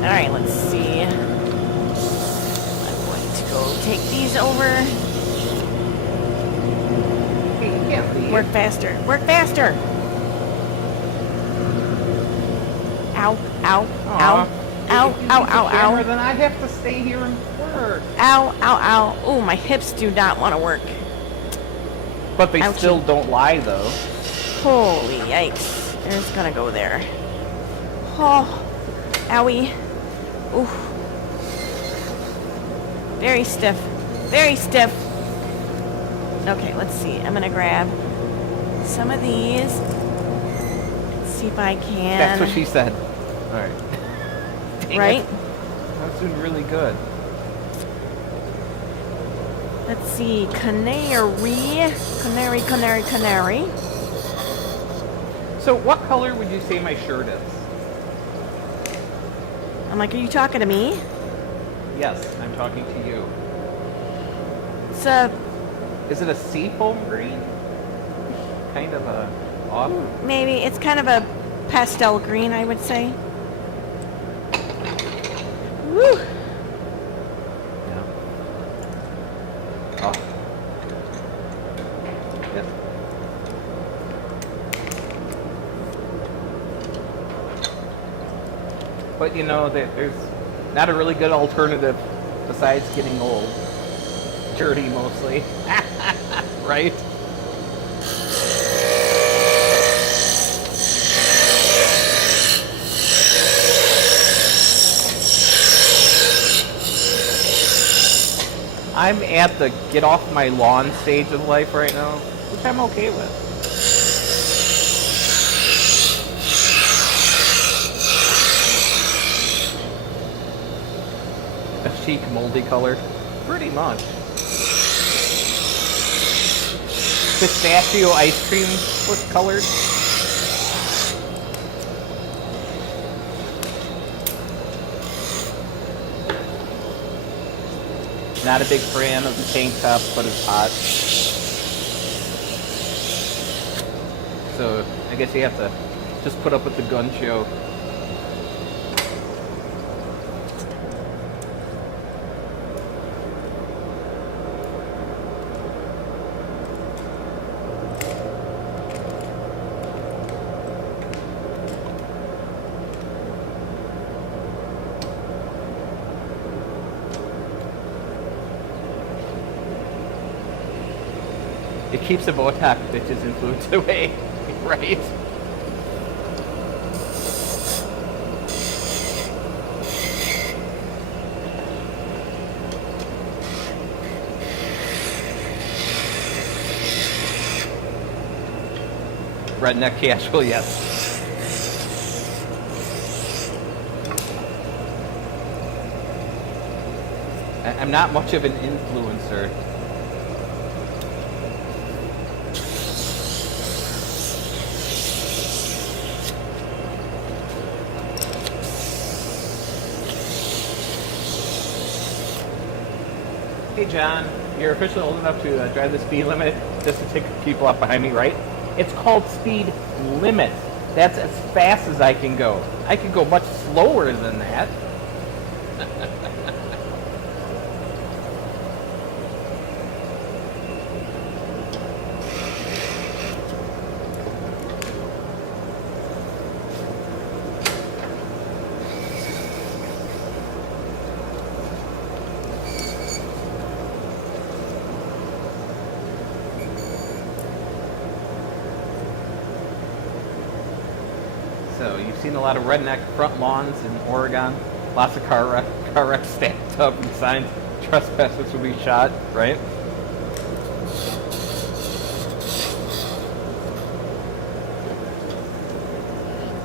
Alright, let's see. I'm going to go take these over. Hey, you can't leave. Work faster. Work faster! Ow, ow, ow. Ow, If you ow, need the ow, camera, ow. Then I have to stay here and work. Ow, ow, ow. Oh, my hips do not want to work. But they Ouchie. still don't lie, though. Holy yikes. I'm just gonna go there. Oh, owie. Ooh. Very stiff. Very stiff. Okay, let's see. I'm gonna grab some of these. Let's see if I can. That's what she said. All right. Dang Right? it. That's doing really good. Let's see. Canary. Canary, canary, canary. So what color would you say my shirt is? I'm like, are you talking to me? Yes, I'm talking to you. It's a, Is it a seafoam green? Kind of a off. maybe, it's kind of a pastel green, I would say. Woo! Yeah. But you know that there's not a really good alternative besides getting old. Dirty mostly. Right? I'm at the get off my lawn stage of life right now, which I'm okay with. A chic moldy color. Pretty much. Pistachio ice cream was colored. Not a big fan of the tank top, but it's hot. So I guess you have to just put up with the gun show. It keeps the Botox bitches influence away, right? Redneck casual, yes. I'm not much of an influencer. Hey John, you're officially old enough to drive the speed limit just to take people up behind me, right? It's called speed limit. That's as fast as I can go. I can go much slower than that. So you've seen a lot of redneck front lawns in Oregon. Lots of car wrecks stacked up and signs, trespassers will be shot, right?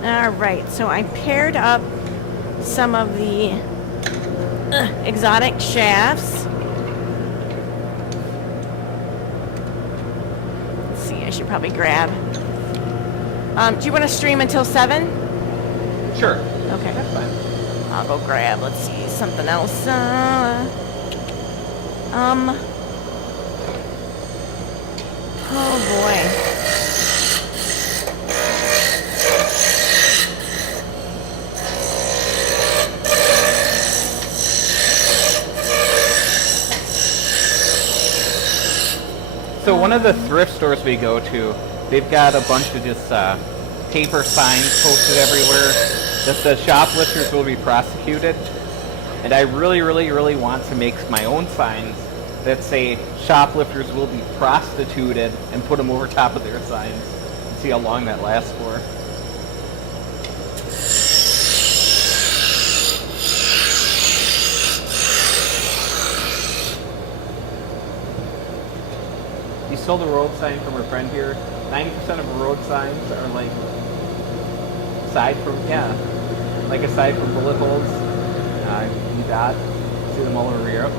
All right, so I paired up some of the exotic shafts. Let's see, I should probably grab. Do you want to stream until 7? Sure. Okay. That's fine. I'll go grab, let's see, something else. Oh boy. So one of the thrift stores we go to, they've got a bunch of just paper signs posted everywhere that says shoplifters will be prosecuted. And I really, really, really want to make my own signs that say shoplifters will be prostituted and put them over top of their signs and see how long that lasts for. You stole the road sign from her friend here. 90% of road signs are like aside from bullet holes. You got see them all over Europe.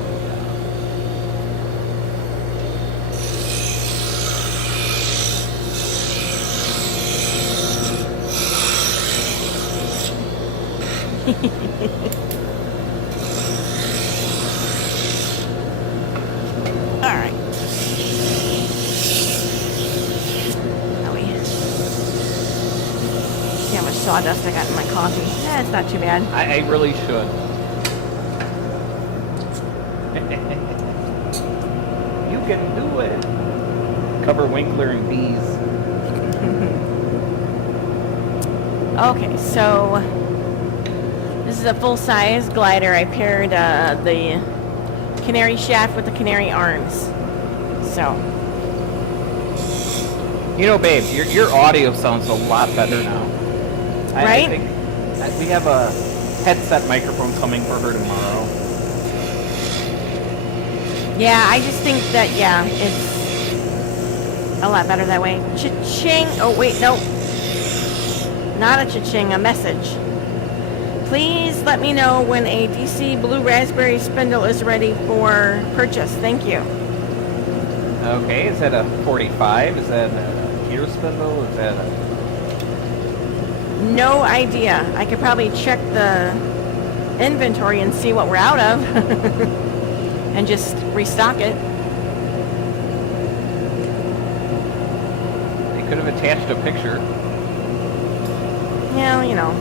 All right. See how much sawdust I got in my coffee. It's not too bad. I really should. You can do it. Cover Winkler and bees. Okay, so this This is a full-size glider. I paired the canary shaft with the canary arms. So, You know, babe, your audio sounds a lot better now. Right? I think we have a headset microphone coming for her tomorrow. yeah, I just think that, yeah, it's a lot better that way. Cha-ching! Oh, wait, no. Not a cha-ching, a message. Please let me know when a DC Blue Raspberry spindle is ready for purchase. Thank you. Okay, is that a 45? Is that a gear spindle? Is that a... No idea. I could probably check the inventory and see what we're out of and just restock it. They could have attached a picture. Yeah, you know.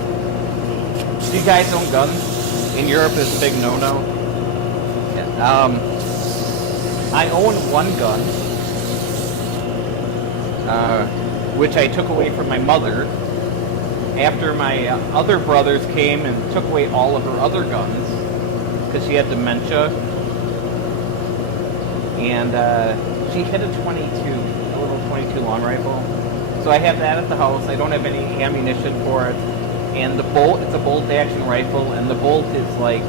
Do you guys own guns? In Europe, it's a big no-no. Yeah, I own one gun, which I took away from my mother after my other brothers came and took away all of her other guns because she had dementia. And she hit a 22, a little 22 long rifle. So I have that at the house. I don't have any ammunition for it. And the bolt, it's a bolt-action rifle, and the bolt is like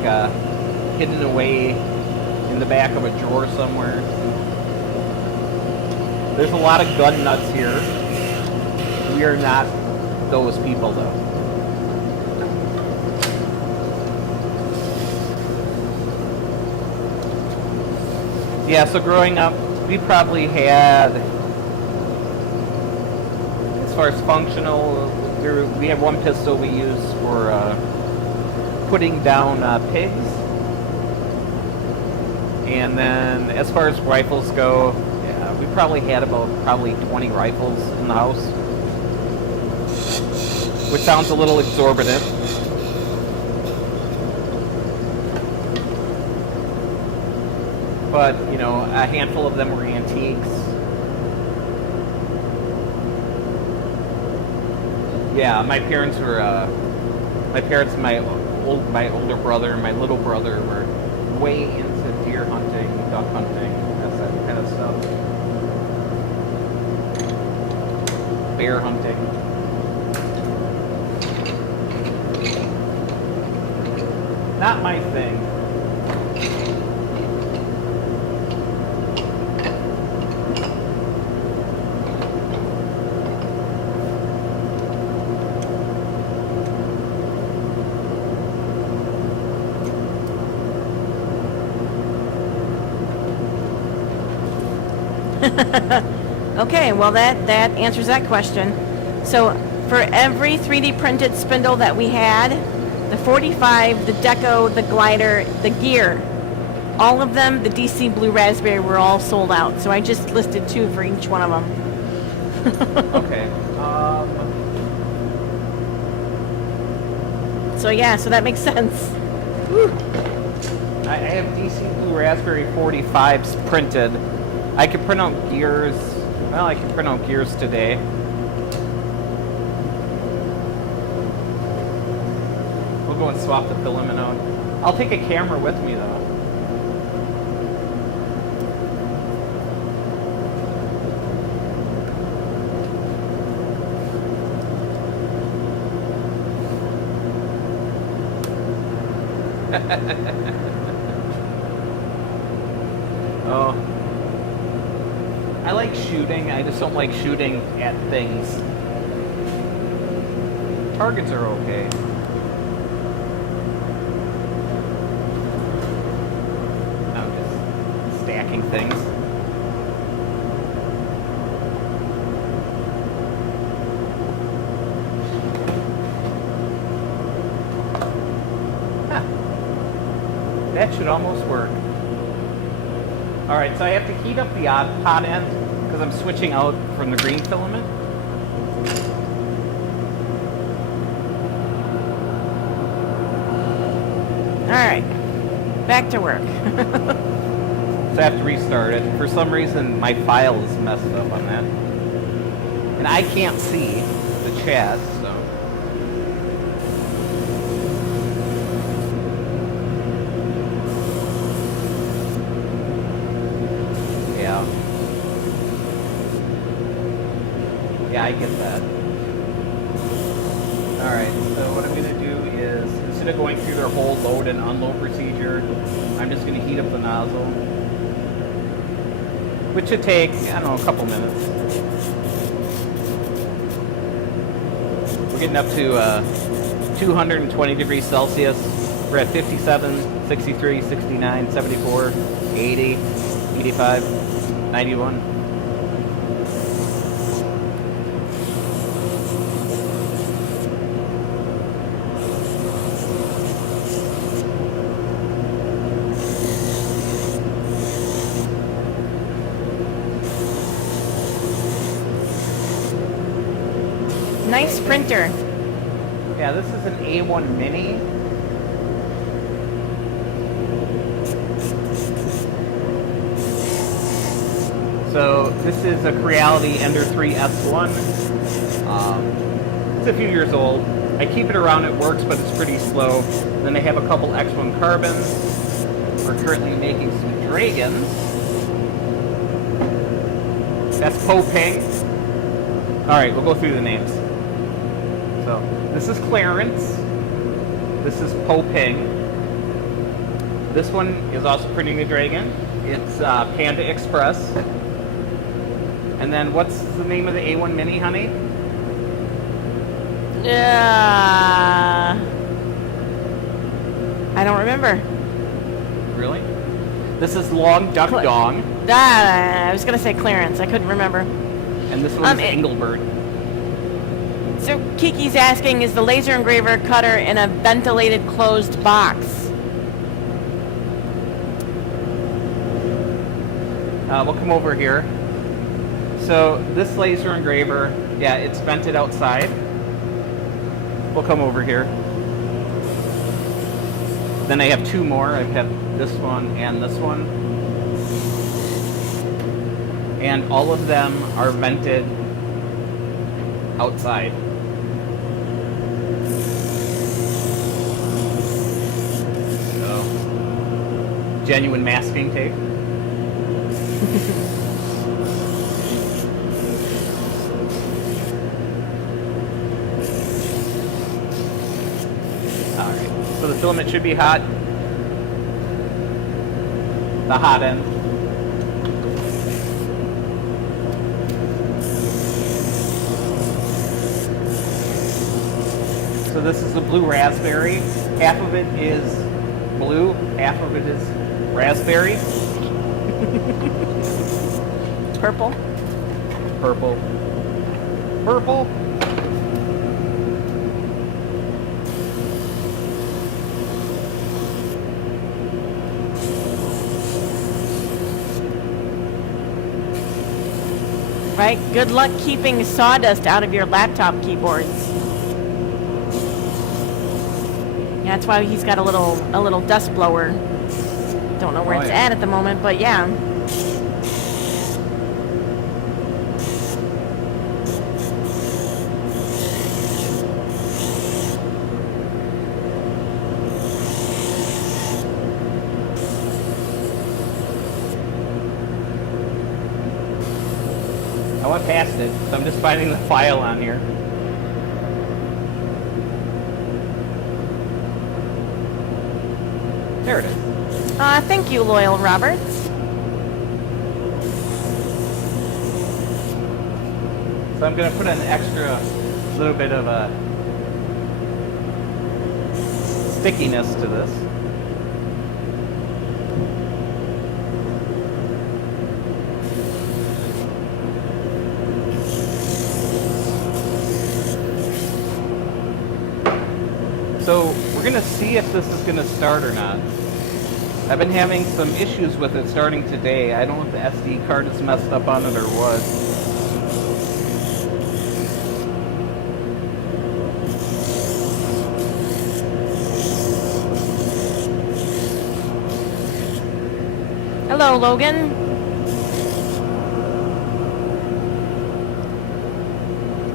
hidden away in the back of a drawer somewhere. There's a lot of gun nuts here. We are not those people, though. Yeah, so growing up, we probably had, as far as functional, we have one pistol we use for putting down pigs. And then as far as rifles go, yeah, we probably had about 20 rifles in the house. Which sounds a little exorbitant. But, you know, a handful of them were antiques. Yeah, my parents and my older brother and my little brother were way into deer hunting, duck hunting, that kind of stuff. Bear hunting. Not my thing. Okay, well that answers that question. So for every 3D printed spindle that we had, the 45, the Deco, the glider, the gear, all of them, the DC Blue Raspberry, were all sold out. So I just listed 2 for each one of them. Okay. So yeah, so that makes sense. Whew. I have DC Blue Raspberry 45s printed. I can print out gears. Well, I can print out gears today. We'll go and swap the filament out. I'll take a camera with me, though. Oh. I like shooting, I just don't like shooting at things. Targets are okay. I'm just stacking things. Huh. That should almost work. Alright, so I have to heat up the hot end because I'm switching out from the green filament. Alright, back to work. So I have to restart it. For some reason, my file is messed up on that. And I can't see the chat, so... Yeah, I get that. Alright, so what I'm going to do is, instead of going through their whole load and unload procedure, I'm just going to heat up the nozzle. Which should take, I don't know, a couple minutes. We're getting up to 220 degrees Celsius. We're at 57, 63, 69, 74, 80, 85, 91. Nice printer. Yeah, this is an A1 Mini. So this is a Creality Ender 3 S1. It's a few years old. I keep it around, it works, but it's pretty slow. Then they have a couple X1 Carbons. We're currently making some Dragons. That's Po Ping. Alright, we'll go through the names. So, this is Clarence. This is Po Ping. This one is also printing the Dragon. It's Panda Express. And then what's the name of the A1 Mini, honey? Yeah. I don't remember. Really? This is Long Duck Dong. I was gonna say Clarence. I couldn't remember. And this one is Engelbert. So Kiki's asking, is the laser engraver cutter in a ventilated closed box? We'll come over here. So this laser engraver, yeah, it's vented outside. We'll come over here. Then I have two more. I have this one and this one. And all of them are vented outside. So, genuine masking tape. Alright, so the filament should be hot. The hot end. So this is the blue raspberry. Half of it is blue, half of it is raspberry. Purple. Purple. Purple. Right? Good luck keeping sawdust out of your laptop keyboards. Yeah, that's why he's got a little dust blower. Don't know where it's at the moment, but yeah. I went past it, so I'm just finding the file on here. There it is. Thank you, Loyal Roberts. So I'm going to put an extra little bit of a stickiness to this. So we're going to see if this is going to start or not. I've been having some issues with it starting today. I don't know if the SD card is messed up on it or what. Hello, Logan.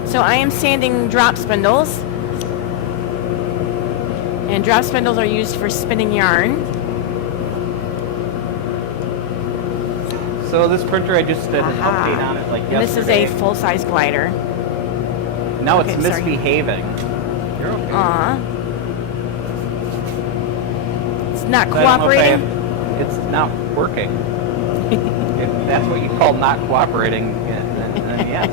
So I am sanding drop spindles. And drop spindles are used for spinning yarn. So this printer, I just did an update on it like yesterday. And this is a full-size glider. No, Okay, it's sorry. misbehaving. You're okay. Aw. It's not So I don't know if cooperating? it's not working. If that's what you call not cooperating, then yes.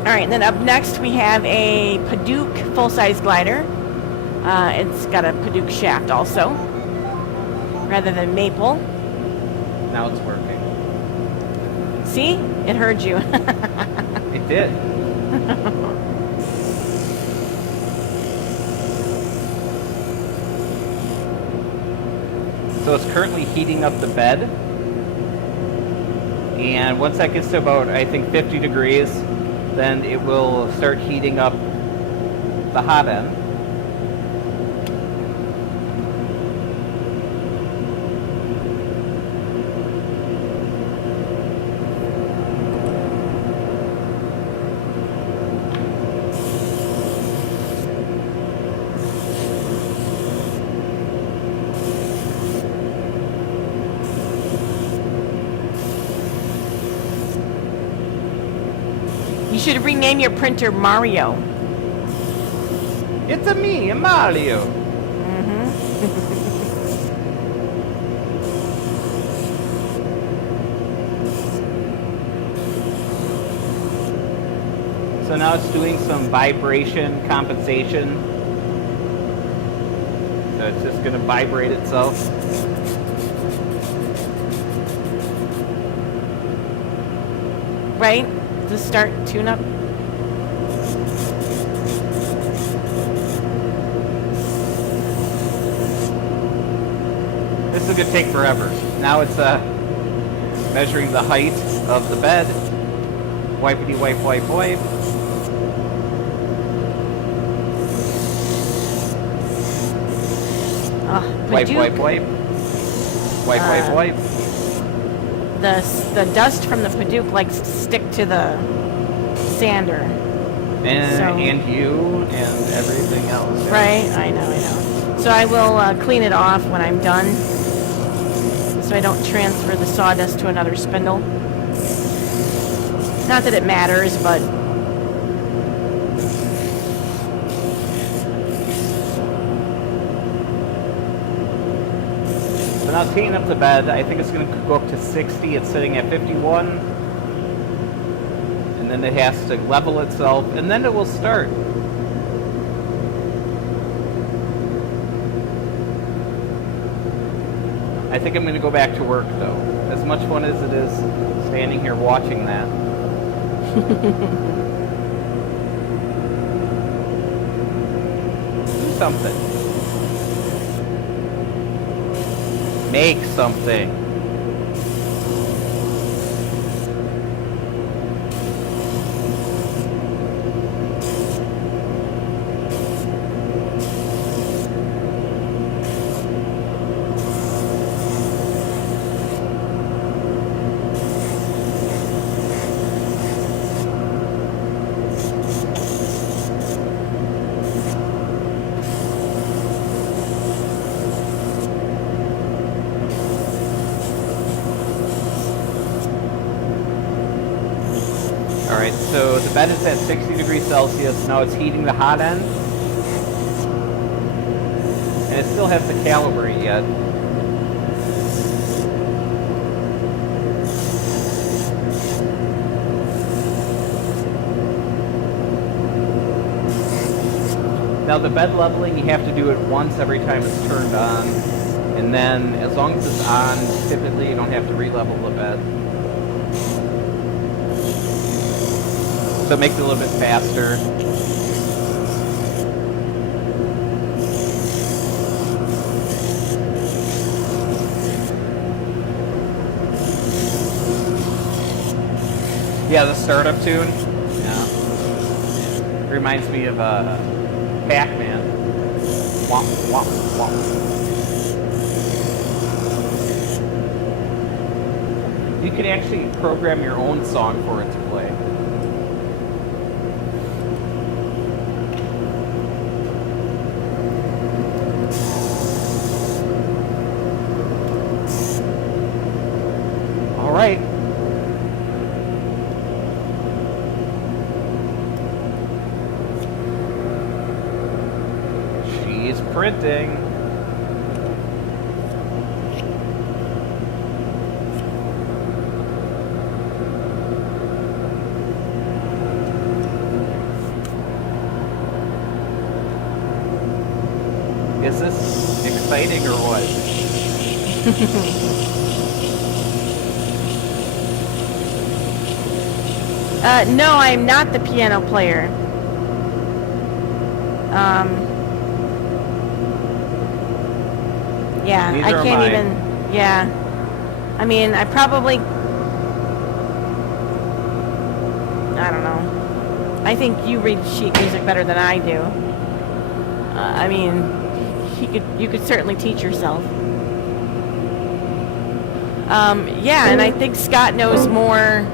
All right, and then up next we have a Paduke full-size glider. It's got a Paduke shaft also, rather than maple. Now it's working. See? It heard you. It did. So it's currently heating up the bed. And once that gets to about, I think, 50 degrees, then it will start heating up the hot end. You should rename your printer Mario. It's a me, a Mario. So now it's doing some vibration compensation. So it's just going to vibrate itself. Right? To start tune up. This is going to take forever. Now it's measuring the height of the bed. Wipety wipe, wipe, wipe. Wipe, Paduke, wipe, wipe. Wipe, wipe, wipe. the dust from the Paduke likes to stick to the sander. And you and everything else. Yeah. Right? I know. So I will clean it off when I'm done, so I don't transfer the sawdust to another spindle. Not that it matters, but So now it's heating up the bed. I think it's going to go up to 60. It's sitting at 51. And then it has to level itself, and then it will start. I think I'm going to go back to work, though. As much fun as it is standing here watching that. Do something. Make something. Alright, so the bed is at 60 degrees Celsius. Now it's heating the hot end. And it still hasn't calibrated yet. Now the bed leveling, you have to do it once every time it's turned on. And then as long as it's on, typically you don't have to re-level the bed. So it makes it a little bit faster. Yeah, the startup tune. Yeah. Reminds me of Pac-Man. Womp, womp, womp. You can actually program your own song for it to play. He's printing. Is this exciting or what? No, I'm not the piano player. Yeah, Neither I am can't I. even. Yeah, I mean, I probably. I don't know. I think you read sheet music better than I do. I mean, you could certainly teach yourself. Yeah, and I think Scott knows more.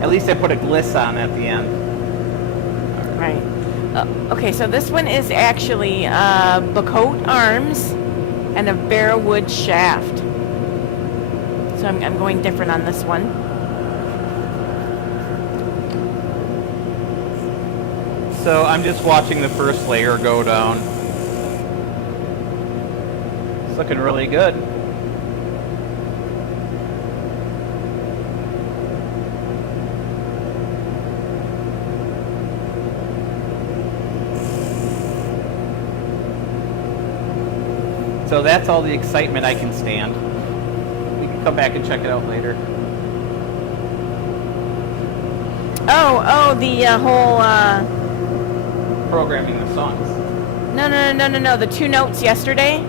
At least I put a gliss on at the end. Right. Okay, so this one is actually Bacote arms and a Bearwood shaft. So I'm going different on this one. So I'm just watching the first layer go down. It's looking really good. So that's all the excitement I can stand. We can come back and check it out later. Oh, the whole Programming the songs. no, the two notes yesterday.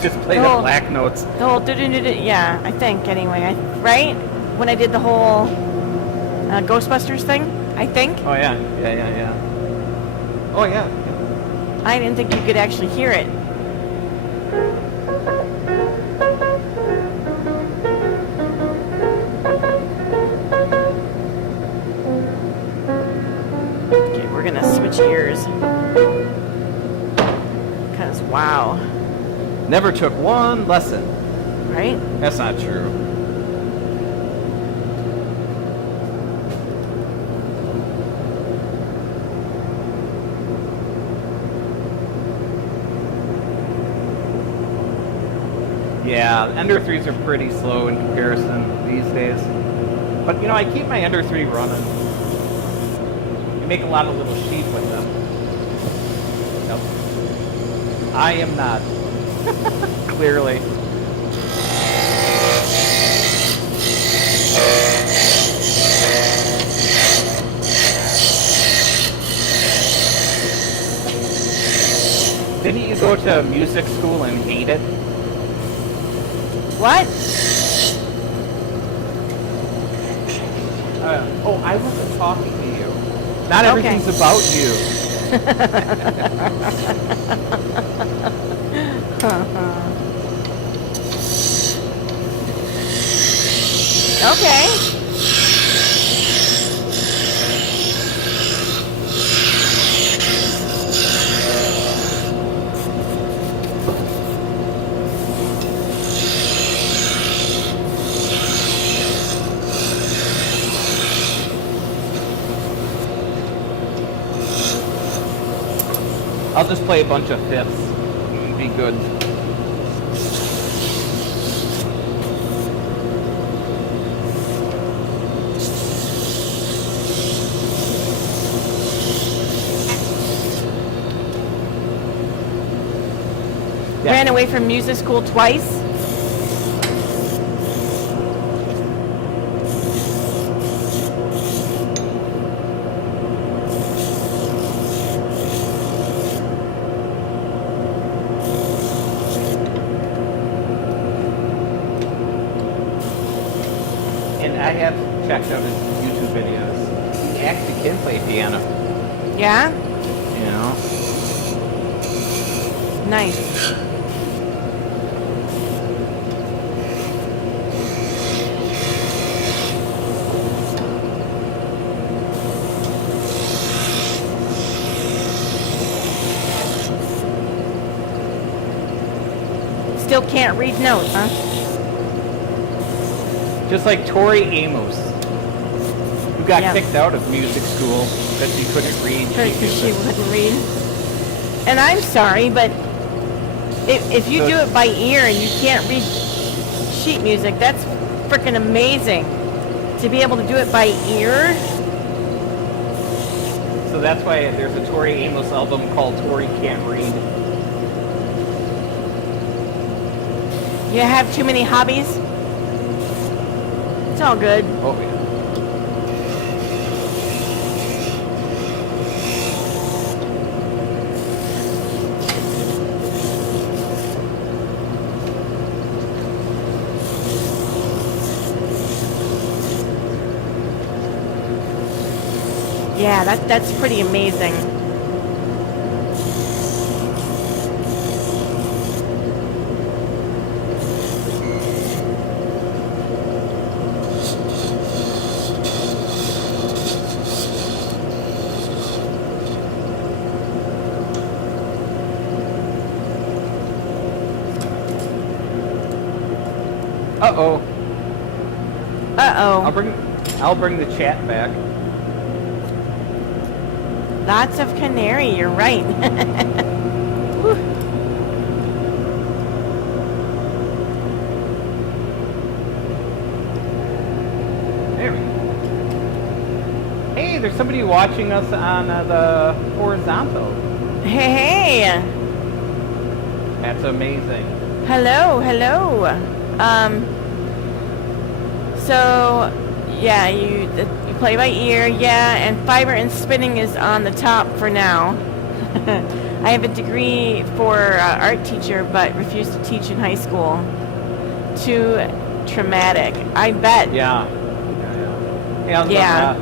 Just play Oh. the black notes. The whole yeah, I think anyway. Right when I did the whole Ghostbusters thing, I think. Oh yeah. Oh yeah. I didn't think you could actually hear it. Okay, we're gonna switch ears. Because, wow. Never took one lesson. Right? That's not true. Yeah, Ender 3s are pretty slow in comparison these days. But you know, I keep my Ender 3 running. You make a lot of little sheep with them. Nope. I am not. Clearly. Didn't you go to music school and hate it? What? Oh, I wasn't talking to you. Not Okay. everything's about you. Okay. I'll just play a bunch of fifths. It'll be good. Yeah. Ran away from music school twice. And I have checked out his YouTube videos. He actually can play piano. Yeah? You know? Nice. still can't read notes, huh? Just like Tori Amos, who got Yeah. kicked out of music school because she couldn't read sheet Because she music. wouldn't read. And I'm sorry, but if you So- do it by ear and you can't read sheet music, that's freaking amazing. To be able to do it by ear. So that's why there's a Tori Amos album called Tori Can't Read. You have too many hobbies? It's all good. Oh yeah. Yeah, that's pretty amazing. Uh-oh. Uh-oh. I'll bring the chat back. Lots of canary, you're right. Whew. There we go. Hey, there's somebody watching us on the horizontal. Hey, That's amazing. hello, hello. So, yeah, you play by ear, yeah, and fiber and spinning is on the top for now. I have a degree for art teacher, but refuse to teach in high school. Too traumatic. I bet. Yeah. Yeah. Yeah.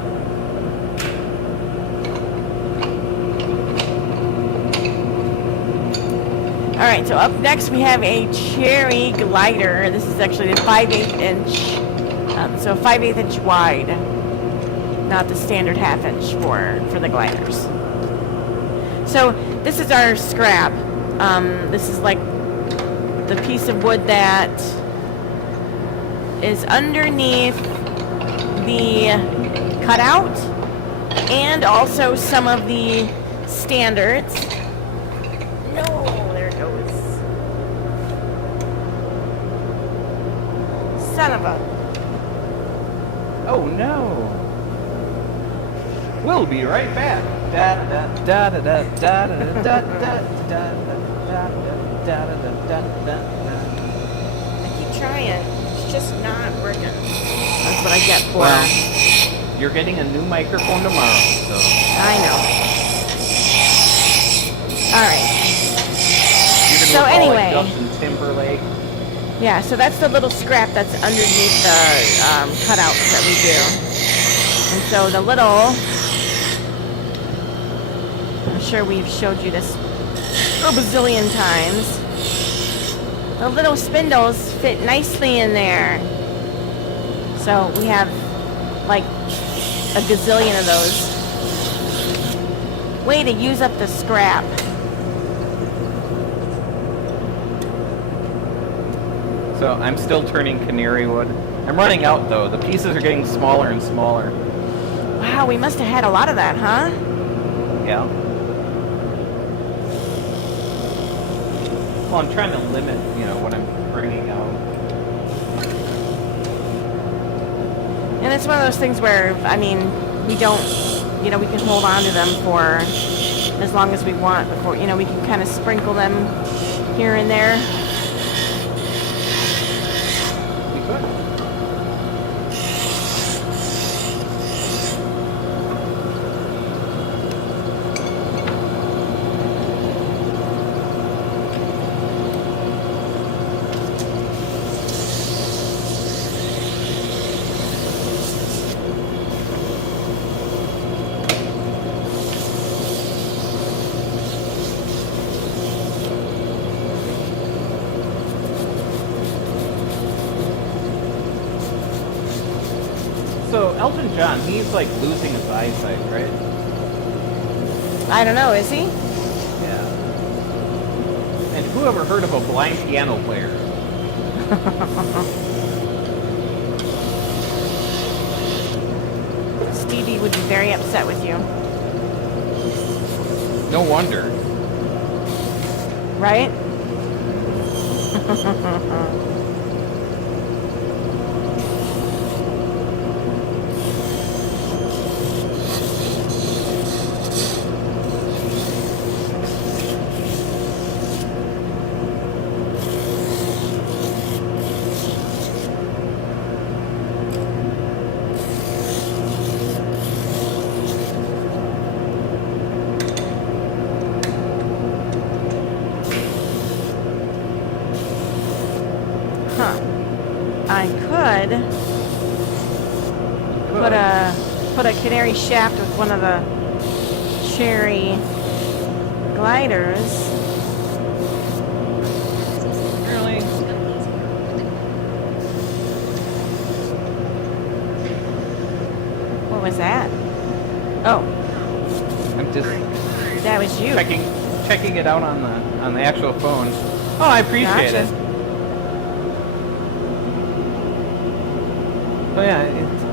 All right, so up next we have a Cherry glider. This is actually the 5/8 inch, so 5/8 inch wide, not the standard half inch for the gliders. So this is our scrap. This is like the piece of wood that is underneath the cutout, and also some of the standards. No, there it goes. Son of a. Oh no. We'll be right back. Da da da da da da da da da da da da da. I keep trying. It's just not working. That's what I get for. Well, you're getting a new microphone tomorrow, so. I know. All right. You're gonna So look all anyway. like Justin Timberlake. Yeah, so that's the little scrap that's underneath the cutouts that we do. And so the little, I'm sure we've showed you this a bazillion times. The little spindles fit nicely in there. So we have like a gazillion of those. Way to use up the scrap. So I'm still turning canary wood. I'm running out though. The pieces are getting smaller and smaller. Wow, we must have had a lot of that, huh? Yeah. Well, I'm trying to limit, what I'm bringing out. And it's one of those things where, I mean, we don't, we can hold on to them for as long as we want before, we can kind of sprinkle them here and there. We could. So Elton John, he's like losing his eyesight, right? I don't know, is he? Yeah. And who ever heard of a blind piano player? Stevie would be very upset with you, No wonder. right? Huh. I could put a canary shaft with one of the cherry gliders. Really? What was that? Oh, I'm just that was you. checking it out on the actual phone. Oh, I appreciate Gotcha. it. Oh yeah, it's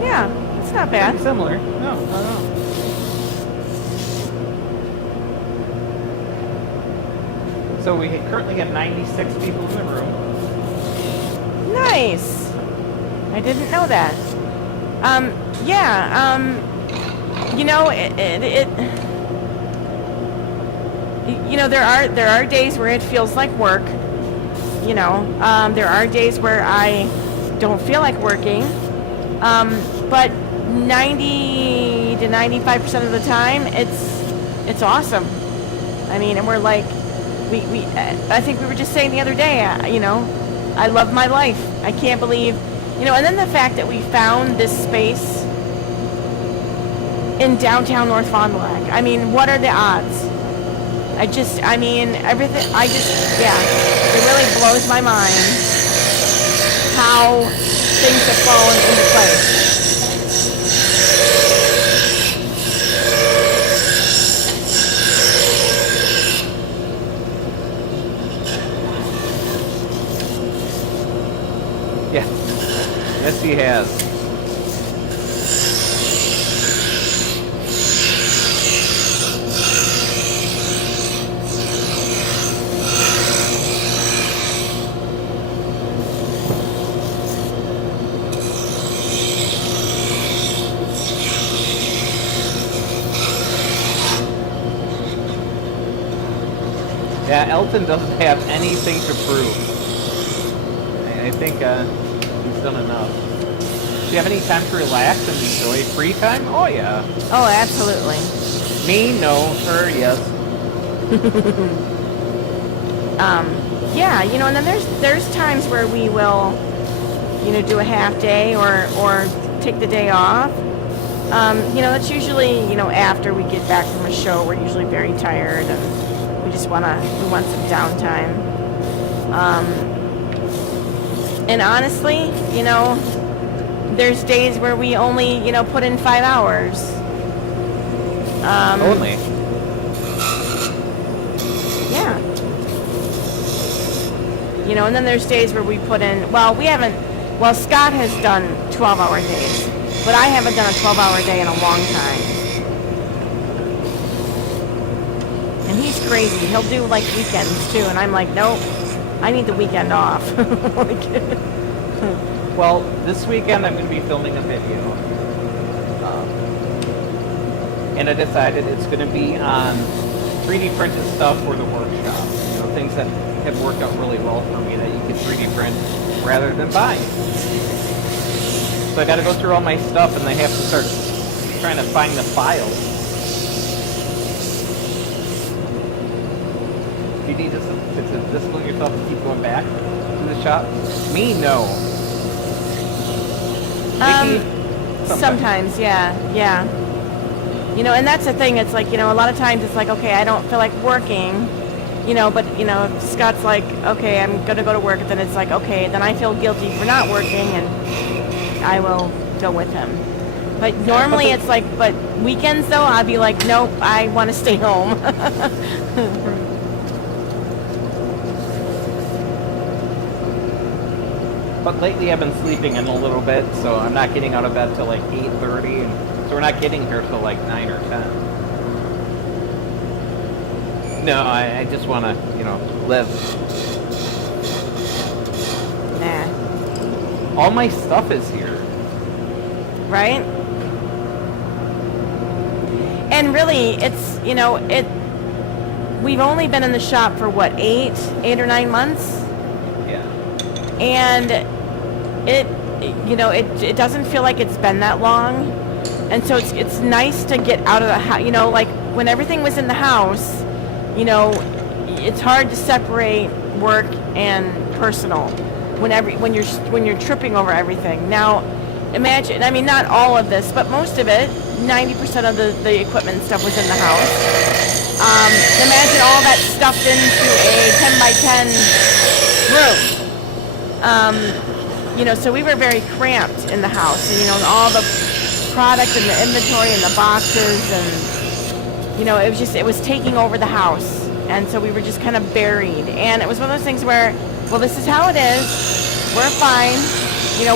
Yeah, it's not pretty bad. similar. No. So we currently have 96 people in the room. Nice. I didn't know that. Yeah. You know, you know, there are days where it feels like work. You know, there are days where I don't feel like working. But 90 to 95% of the time, it's awesome. I mean, and we're like, I think we were just saying the other day, you know, I love my life. I can't believe, you know, and then the fact that we found this space in downtown North Fond du Lac. I mean, what are the odds? I mean, everything, yeah, it really blows my mind how things have fallen into place. Yeah. Yes, he has. Yeah, Elton doesn't have anything to prove. I think he's done enough. Do you have any time to relax and enjoy free time? Oh yeah. Oh, absolutely. Me, no. Her, yes. Yeah, you know, and then there's times where we will, you know, do a half day or take the day off. You know, it's usually, you know, after we get back from a show, we're usually very tired and we want some downtime. And honestly, you know, there's days where we only, you know, put in 5 hours. Only. Yeah. You know, and then there's days where we put in, well, Scott has done 12-hour days, but I haven't done a 12-hour day in a long time. And he's crazy. He'll do, like, weekends, too, and I'm like, nope, I need the weekend off. Well, this weekend I'm going to be filming a video. And I decided it's going to be on 3D printed stuff for the workshop. You know, things that have worked out really well for me that you can 3D print rather than buy. So I got to go through all my stuff and I have to start trying to find the files. You need to discipline yourself to keep going back to the shop? Me, no. Vicky, Sometimes, yeah. You know, and that's the thing, it's like, you know, a lot of times it's like, okay, I don't feel like working, you know, but, you know, Scott's like, okay, I'm going to go to work, and then it's like, okay, then I feel guilty for not working, and I will go with him. But normally it's like, but weekends though, I'd be like, nope, I want to stay home. But lately I've been sleeping in a little bit, so I'm not getting out of bed till like 8:30, and so we're not getting here till like 9 or 10. No, I just want to, live. Nah. All my stuff is here. Right? And really, it's, we've only been in the shop for what, 8 or 9 months? Yeah. And it doesn't feel like it's been that long. And so it's nice to get out of the house, like when everything was in the house, it's hard to separate work and personal when you're tripping over everything. Now, imagine, I mean, not all of this, but most of it, 90% of the equipment and stuff was in the house. Imagine all that stuffed into a 10 by 10 room. So we were very cramped in the house, and all the product and the inventory and the boxes, and it was taking over the house, and so we were just kind of buried. And it was one of those things where, well, this is how it is. We're fine.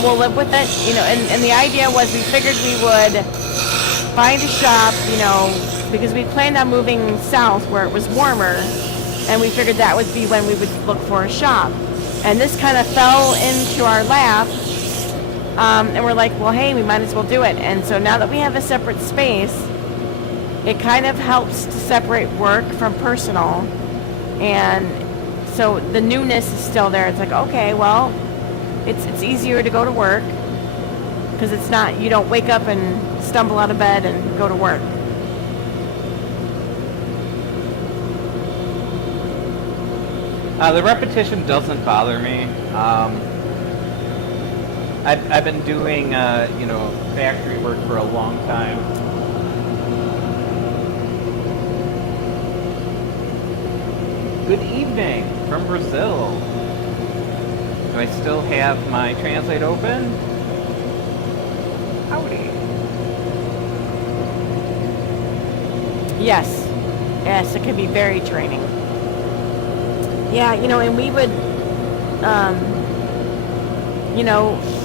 We'll live with it. And the idea was we figured we would find a shop, because we planned on moving south where it was warmer, and we figured that would be when we would look for a shop. And this kind of fell into our lap, and we're like, well, hey, we might as well do it. And so now that we have a separate space, it kind of helps to separate work from personal. And so the newness is still there. It's like, okay, well, it's easier to go to work because it's not, you don't wake up and stumble out of bed and go to work. The repetition doesn't bother me. I've been doing, factory work for a long time. Good evening from Brazil. Do I still have my Translate open? Howdy. Yes, it can be very draining. Yeah, and we would,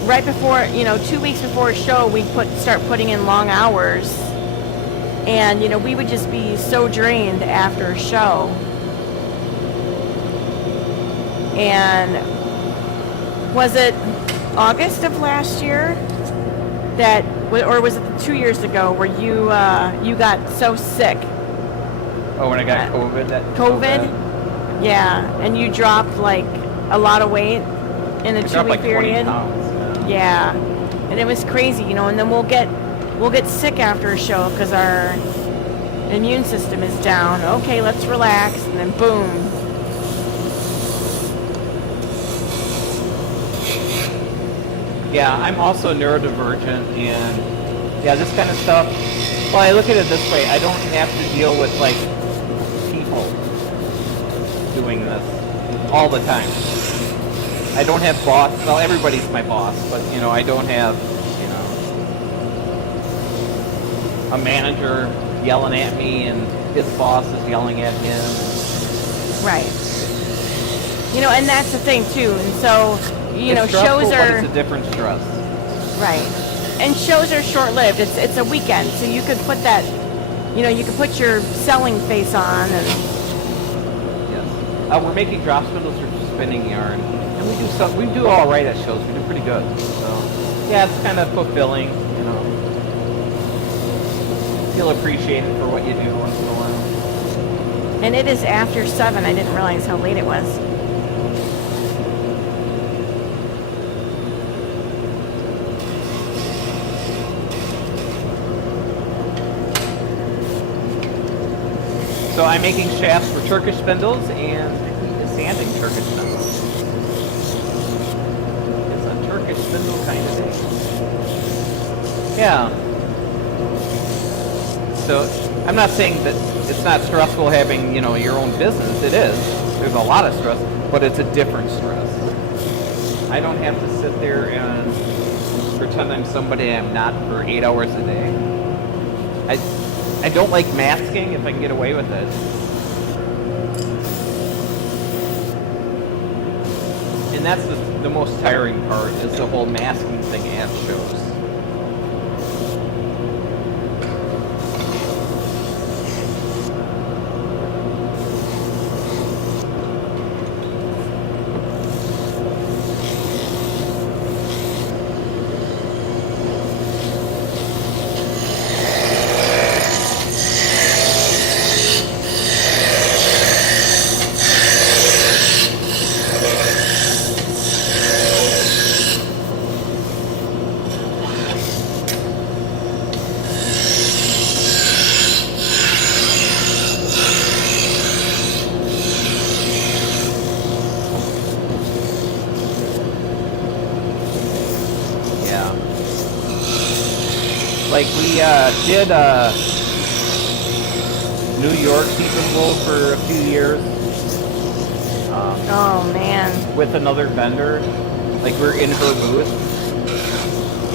right before, 2 weeks before a show, we'd start putting in long hours, and we would just be so drained after a show. And was it August of last year or was it 2 years ago where you got so sick? Oh, when I got COVID? COVID? Yeah, and you dropped like a lot of weight in a 2-week period. 20 pounds. Yeah, and it was crazy, and then we'll get sick after a show because our immune system is down. Okay, let's relax, and then boom. Yeah, I'm also neurodivergent, and yeah, this kind of stuff, well, I look at it this way, I don't have to deal with like people doing this all the time. I don't have boss, well, everybody's my boss, but I don't have, a manager yelling at me and his boss is yelling at him. Right. And that's the thing too, and so it's shows are, but it's a different stress. Right. And shows are short-lived. It's a weekend, so you could put that, you could put your selling face on, and yes. We're making drop spindles for spinning yarn, and we do all right at shows. We do pretty good. So yeah, it's kind of fulfilling. Feel appreciated for what you do once in a while. And it is after 7. I didn't realize how late it was. So I'm making shafts for Turkish spindles and sanding Turkish spindles. It's a Turkish spindle kind of thing. Yeah. So I'm not saying that it's not stressful having, your own business. It is. There's a lot of stress, but it's a different stress. I don't have to sit there and pretend I'm somebody I'm not for 8 hours a day. I don't like masking if I can get away with it. And that's the most tiring part is the whole masking thing at shows. Yeah. Like we did New York Season Bowl for a few years. Oh man. With another vendor. Like we're in her booth.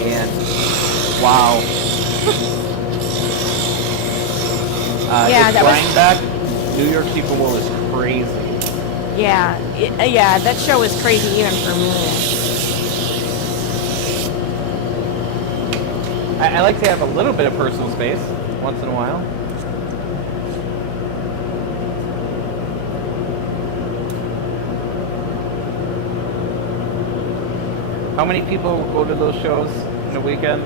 And wow. Yeah, that was- Rhinebeck, New York Super Bowl is crazy. Yeah, yeah, that show was crazy even for me. I like to have a little bit of personal space once in a while. How many people go to those shows in a weekend?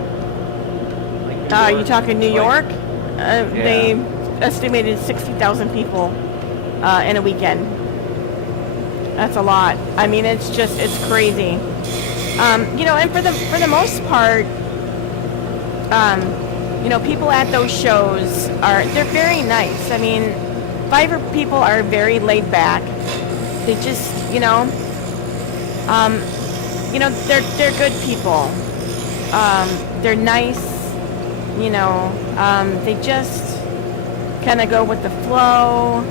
Like New You York? talking New York? Yeah. They estimated 60,000 people in a weekend. That's a lot. I mean, it's crazy. You know, and for the most part, you know, people at those shows they're very nice. I mean, Fiverr people are very laid back. They just, they're good people. They're nice. You know, they just kind of go with the flow.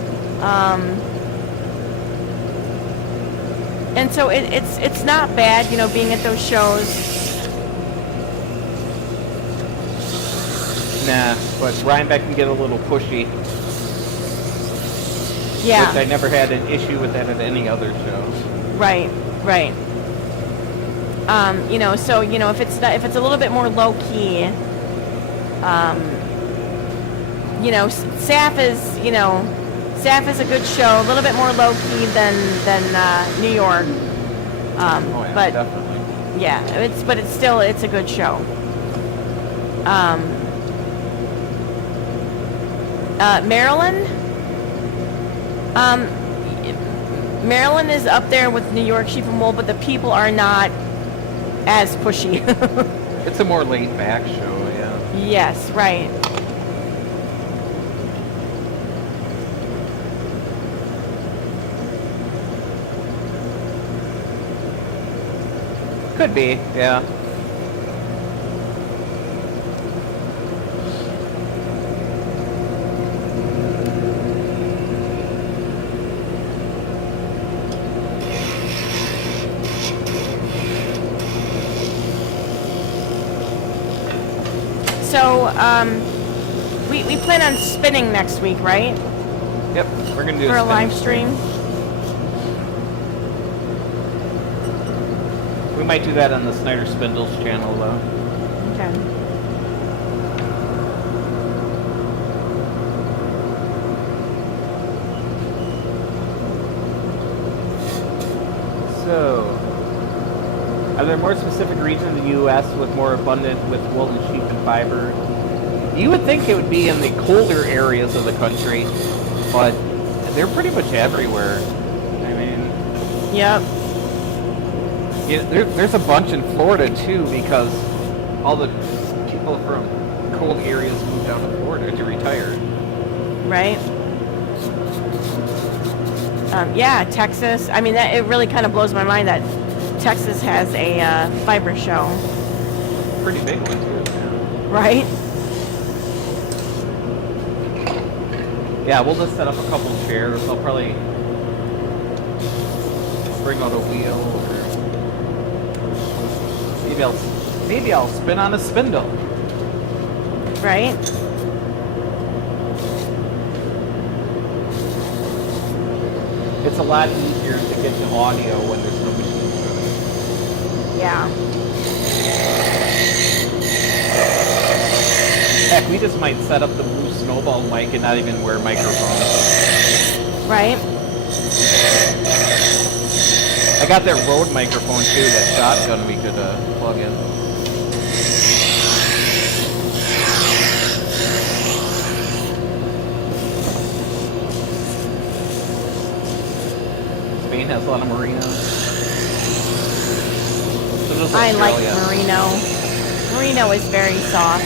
And so it's not bad, you know, being at those shows. Nah, but Rhinebeck can get a little pushy. Yeah. Which I never had an issue with that at any other shows. Right. You know, so you know, if it's a little bit more low key, you know, SAF is a good show, a little bit more low key than New York. Oh yeah, but definitely. yeah, it's a good show. Maryland. Maryland is up there with New York Sheep and Wool, but the people are not as pushy. It's a more laid back show, yeah. Yes, right. Could be, yeah. So, we plan on spinning next week, right? Yep, we're gonna do For a spinning live stream. We might do that on the Snyder Spindles channel, though. Okay. So, are there more specific regions in the U.S. with more abundant with wool and sheep and fiber? You would think it would be in the colder areas of the country, but they're pretty much everywhere. I mean, Yep. yeah, there's a bunch in Florida too, because all the people from cold areas moved down to Florida to retire. Right. Yeah, Texas. I mean, it really kind of blows my mind that Texas has a fiber show. Pretty big one too. Right. Yeah, we'll just set up a couple chairs. I'll probably bring out a wheel, or maybe I'll spin on a spindle. Right. It's a lot easier to get the audio when there's no machine Yeah. Heck, we just might set up the blue snowball mic and not even wear microphones. Right? I got that Rode microphone too, that shotgun we could plug in. Spain has a lot of merinos. So does I like Australia. merino. Merino is very soft.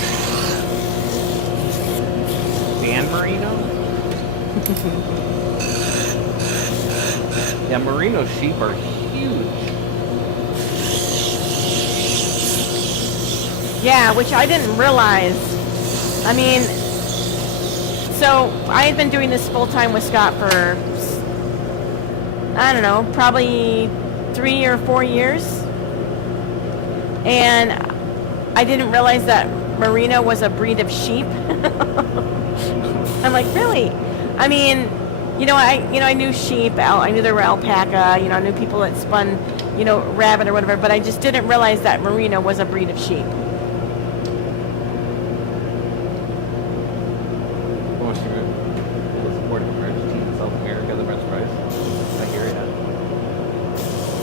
Dan Marino? Yeah, merino sheep are huge. Yeah, which I didn't realize. I mean, so I had been doing this full time with Scott for, I don't know, probably 3 or 4 years. And I didn't realize that merino was a breed of sheep. I'm like, really? I mean, I knew sheep. I knew there were alpaca. I knew people that spun, rabbit or whatever. But I just didn't realize that merino was a breed of sheep.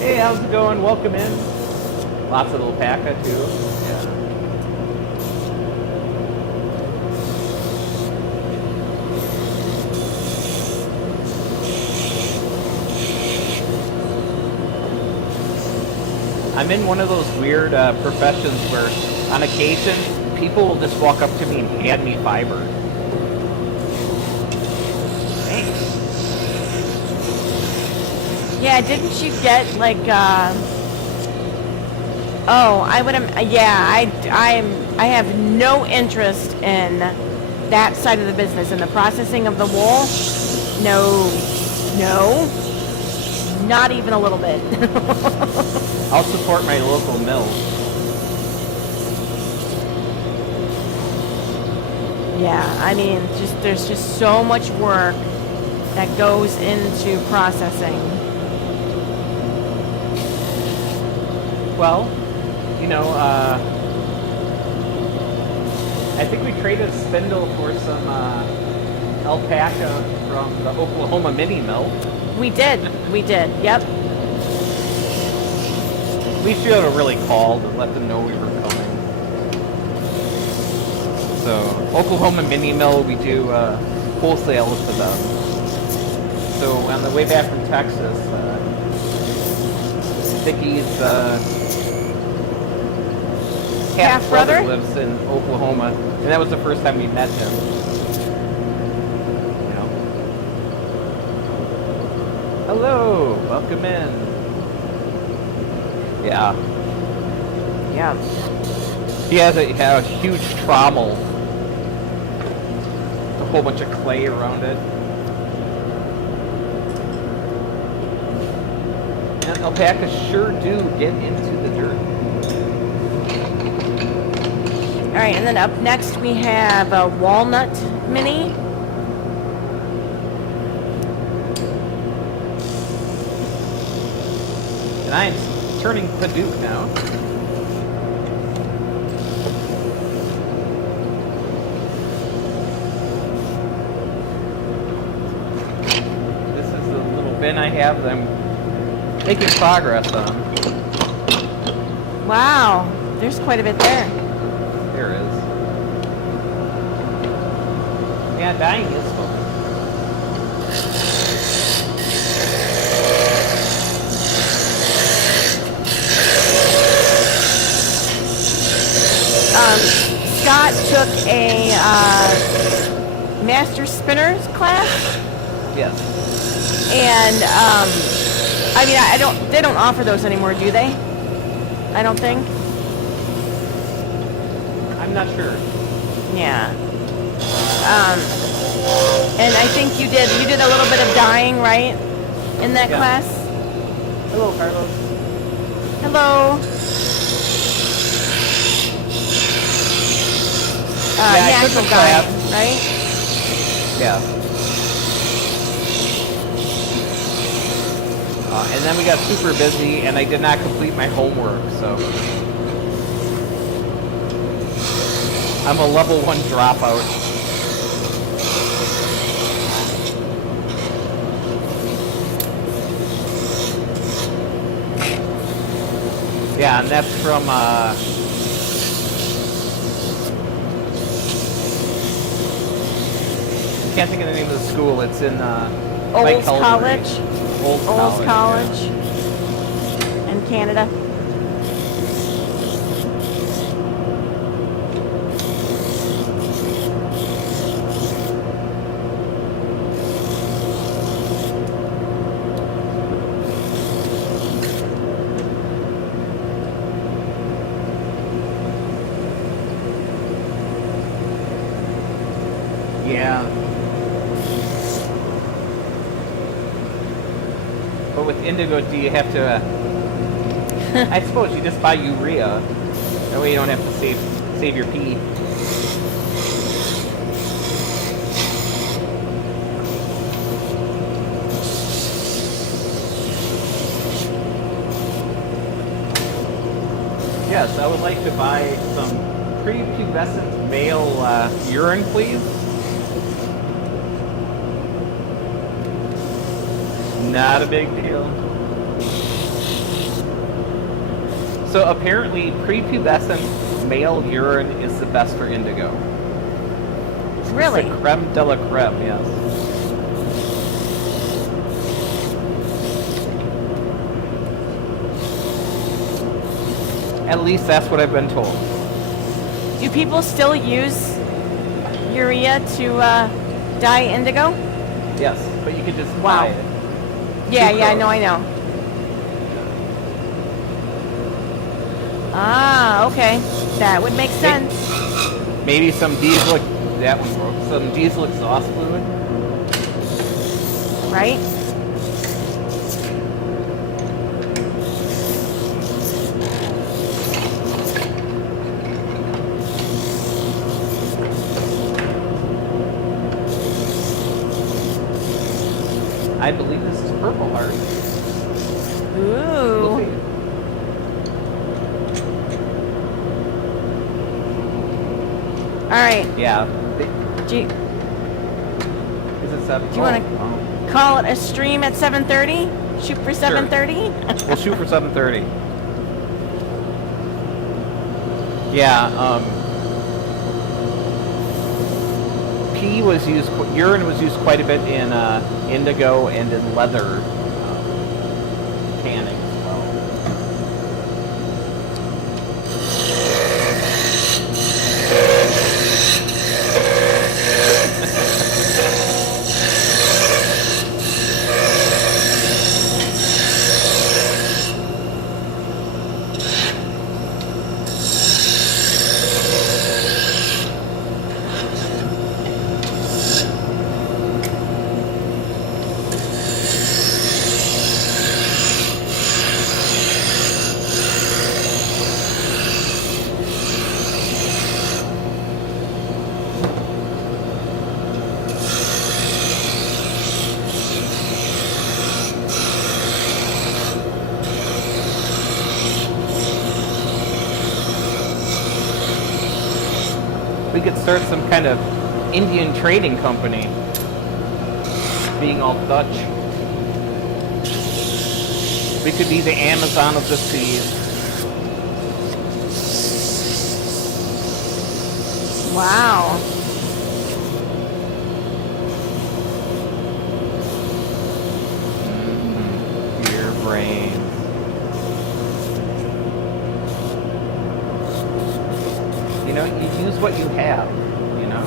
Hey, how's it going? Welcome in. Lots of alpaca too. Yeah. I'm in one of those weird professions where, on occasion, people will just walk up to me and hand me fiber. Thanks. Yeah, didn't you get like? I would. Yeah, I have no interest in that side of the business, in the processing of the wool. No, not even a little bit. I'll support my local mill. Yeah, I mean, there's just so much work that goes into processing. Well, I think we traded a spindle for some alpaca from the Oklahoma mini mill. We did, yep. We should have really called and let them know we were coming. So, Oklahoma mini mill, we do wholesale to them. So, on the way back from Texas, Vicky's half brother lives in Oklahoma, and that was the first time we met him. Hello, welcome in. Yeah. Yeah. He has a huge trommel. A whole bunch of clay around it. And alpacas sure do get into the dirt. All right, and then up next we have a walnut mini. And I'm turning Paduke now. This is the little bin I have that I'm making progress on. Wow, there's quite a bit there. There is. Yeah, dying is fun. Scott took a master spinners class, Yes. and they don't offer those anymore, do they? I don't think. I'm not sure. Yeah. And I think you did a little bit of dyeing, right, in that Yeah. class? Hello, Carlos. Hello. I took Natural a class. dyeing, right? Yeah. And then we got super busy, and I did not complete my homework, so I'm a level 1 dropout. Yeah, and that's from, can't think of the name of the school. It's in, by Olds Calgary. College. Olds Olds College. College in Canada. Yeah. But with Indigo, do you have to? I suppose you just buy urea. That way you don't have to save your pee. Yes, I would like to buy some prepubescent male urine, please. Not a big deal. So apparently, prepubescent male urine is the best for indigo. Really? It's the creme de la creme, yes. At least that's what I've been told. Do people still use urea to dye indigo? Yes, but you could just Wow. buy it. Yeah, Sucrose. yeah, I know. Ah, okay. That would make sense. Maybe some diesel, that one broke, some diesel exhaust fluid. Right? I believe this is Purple Heart. We'll Ooh. see. All right. Yeah. Do you, Is it 7? Do you wanna- call it a stream at 7:30? Shoot for 7:30? We'll shoot for 7:30. Yeah, pee was used, urine was used quite a bit in indigo and in leather tanning as well. We could start some kind of Indian trading company. Being all Dutch. We could be the Amazon of the seas. Wow. Your brain. You know, you use what you have, you know?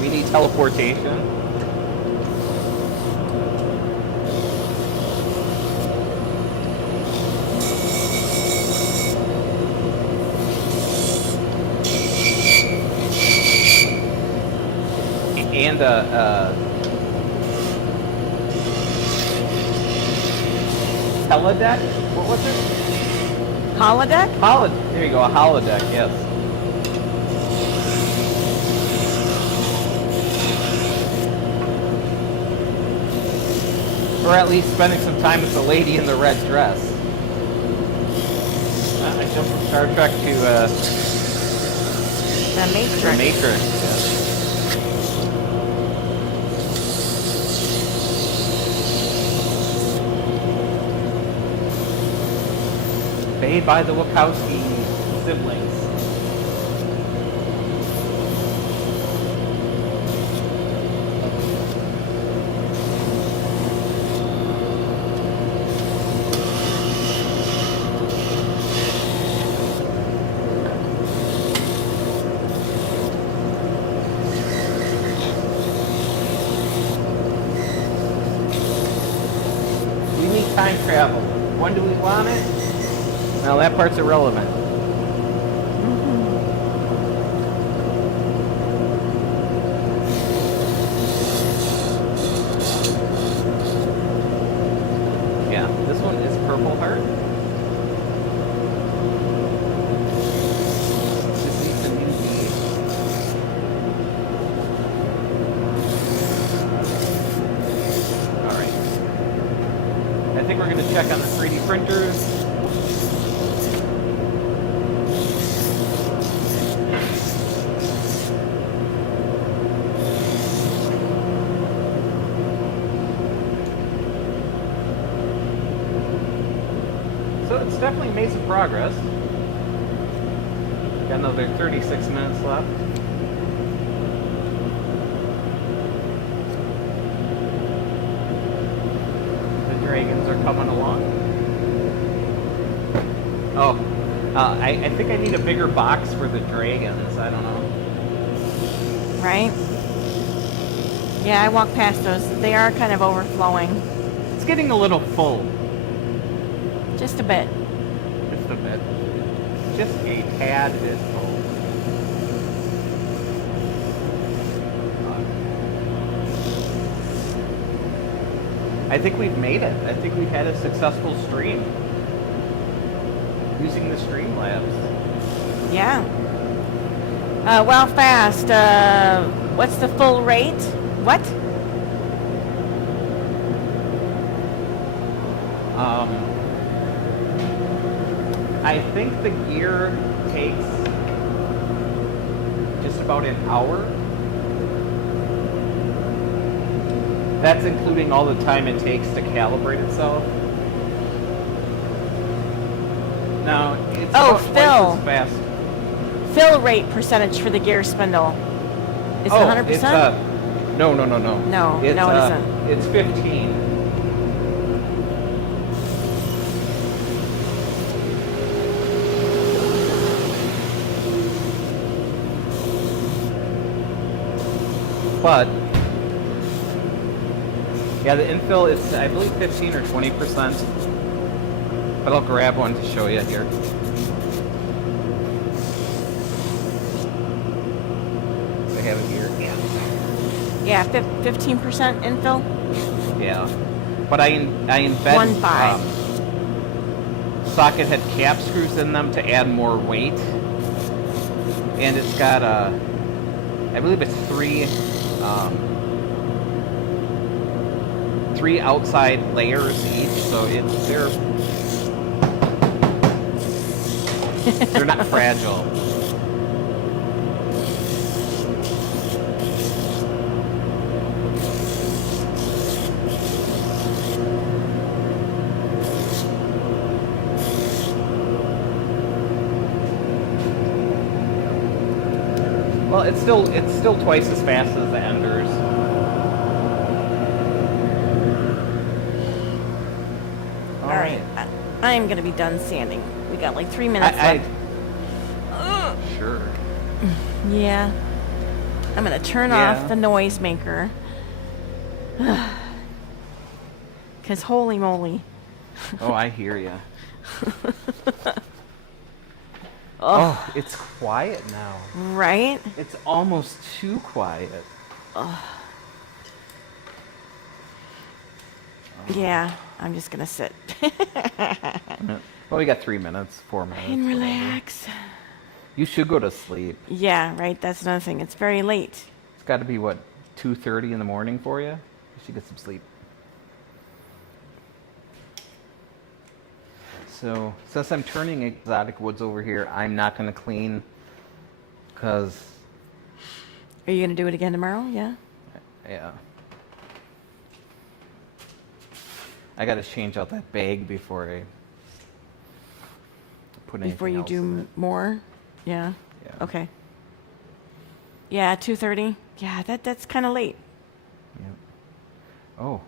We need teleportation. And holodeck? What was it? Holodeck? There you go, a holodeck, yes. Or at least spending some time with the lady in the red dress. I jumped from Star Trek to The Matrix. The Matrix. Yeah. Made by the Wachowski siblings. Time travel. When do we want it? Now that part's irrelevant. Yeah, this one is Purple Heart. This needs a new key. Alright. I think we're going to check on the 3D printers. So it's definitely made some progress. Got another 36 minutes left. Dragons are coming along. Oh, I think I need a bigger box for the dragons. I don't know. Right? Yeah, I walked past those. They are kind of overflowing. It's getting a little full. Just a bit. Just a bit. Just a tad bit full. I think we've made it. I think we've had a successful stream using the Streamlabs. Yeah. Well, fast. What's the full rate? What? I think the gear takes just about an hour. That's including all the time it takes to calibrate itself. Now, it's about twice as fast. Fill rate percentage for the gear spindle. Is it 100%? No. No, it isn't. It's 15. But yeah, the infill is, I believe, 15 or 20%. But I'll grab one to show you here. I have it here. Yeah, 15% infill. Yeah, but I embed 1.5. socket head cap screws in them to add more weight, and it's got I believe it's three outside layers each, so they're not fragile. Well, it's still twice as fast as the Enders. All right. I am going to be done sanding. We got like 3 minutes left. Sure. Yeah. I'm going to turn off the noisemaker. Because holy moly. Oh, I hear ya. Oh, it's quiet now. Right? It's almost too quiet. Yeah, I'm just going to sit. Well, we got 3 minutes, 4 minutes. And relax. You should go to sleep. Yeah, right. That's another thing. It's very late. It's got to be, what, 2:30 in the morning for you? You should get some sleep. So since I'm turning Exotic Woods over here, I'm not going to clean because, Are you going to do it again tomorrow? Yeah. yeah, I got to change out that bag before I put anything Before you else in do it. more? Yeah. Yeah. Okay. Yeah, 2:30. Yeah, that's kind of late. Yep. Oh.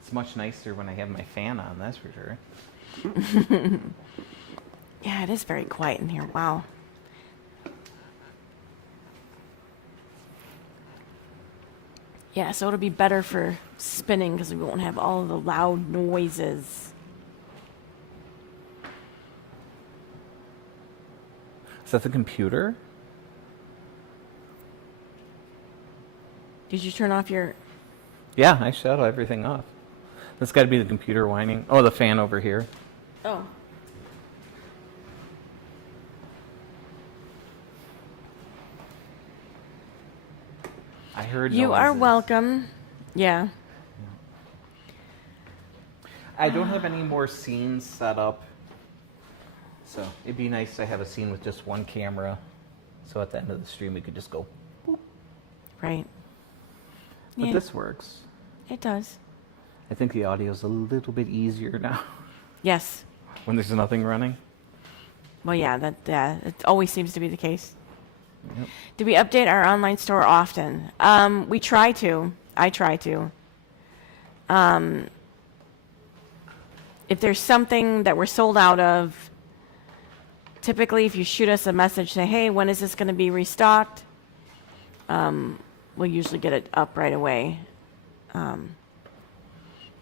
It's much nicer when I have my fan on, that's for sure. Yeah, it is very quiet in here. Wow. Yeah, so it'll be better for spinning because we won't have all of the loud noises. Is that the computer? Did you turn off your... Yeah, I shut everything off. That's got to be the computer whining. Oh, the fan over here. Oh. I heard You are noises. welcome. Yeah. I don't have any more scenes set up. So it'd be nice to have a scene with just one camera. So at the end of the stream, we could just go. Right. But Yeah, this works. it does. I think the audio's a little bit easier now Yes. when there's nothing running. Well, yeah, it always seems to be the case. Yep. Do we update our online store often? We try to. I try to. If there's something that we're sold out of, typically if you shoot us a message, say, hey, when is this going to be restocked? We'll usually get it up right away.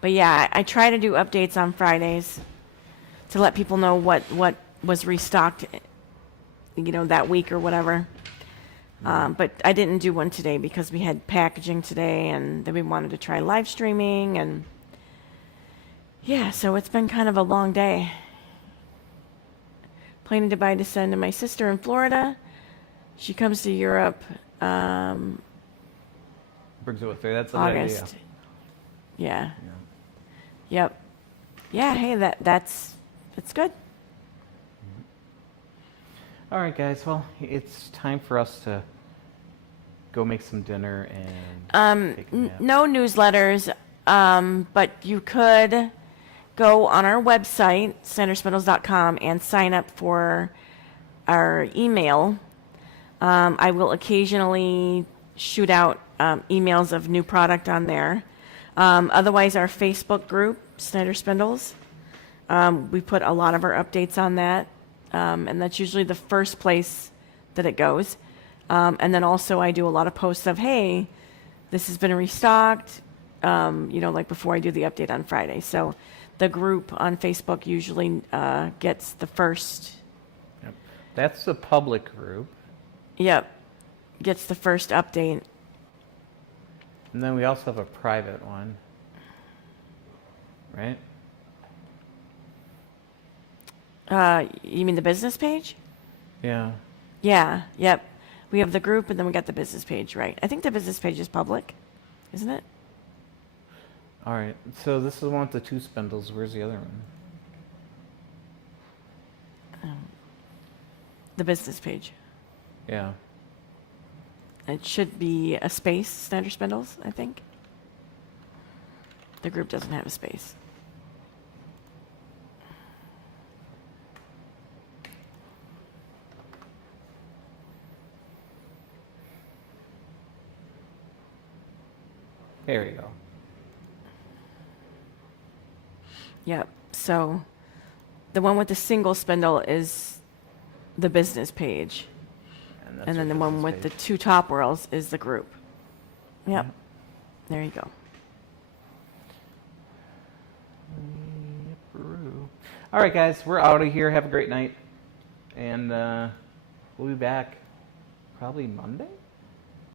But yeah, I try to do updates on Fridays to let people know what was restocked, that week or whatever. But I didn't do one today because we had packaging today, and then we wanted to try live streaming, and yeah, so it's been kind of a long day. Planning to buy to send to my sister in Florida. She comes to Europe Brings it with her. That's a good idea. August. Yeah. Yeah. Yep. Yeah. Hey, that's good. All right, guys. Well, it's time for us to go make some dinner and take a nap. No newsletters, but you could go on our website, sanderspindles.com, and sign up for our email. I will occasionally shoot out emails of new product on there. Otherwise, our Facebook group, Snyder Spindles, we put a lot of our updates on that, and that's usually the first place that it goes. And then also I do a lot of posts of, hey, this has been restocked, like before I do the update on Friday. So the group on Facebook usually gets the first, Yep. That's the public group. gets the first update. And then we also have a private one. Right? You mean the business page? Yeah. Yeah, yep. We have the group, and then we got the business page, right? I think the business page is public, isn't it? All right. So this is one with the two spindles. Where's the other one? The business page. Yeah. It should be a space, Snyder Spindles, I think. The group doesn't have a space. There you go. Yep. So the one with the single spindle is the business page. that's And then our the one business with the page. two top whirls is the group. Yep. Yep. There you go. Yep-a-roo. All right, guys. We're out of here. Have a great night. And we'll be back probably Monday.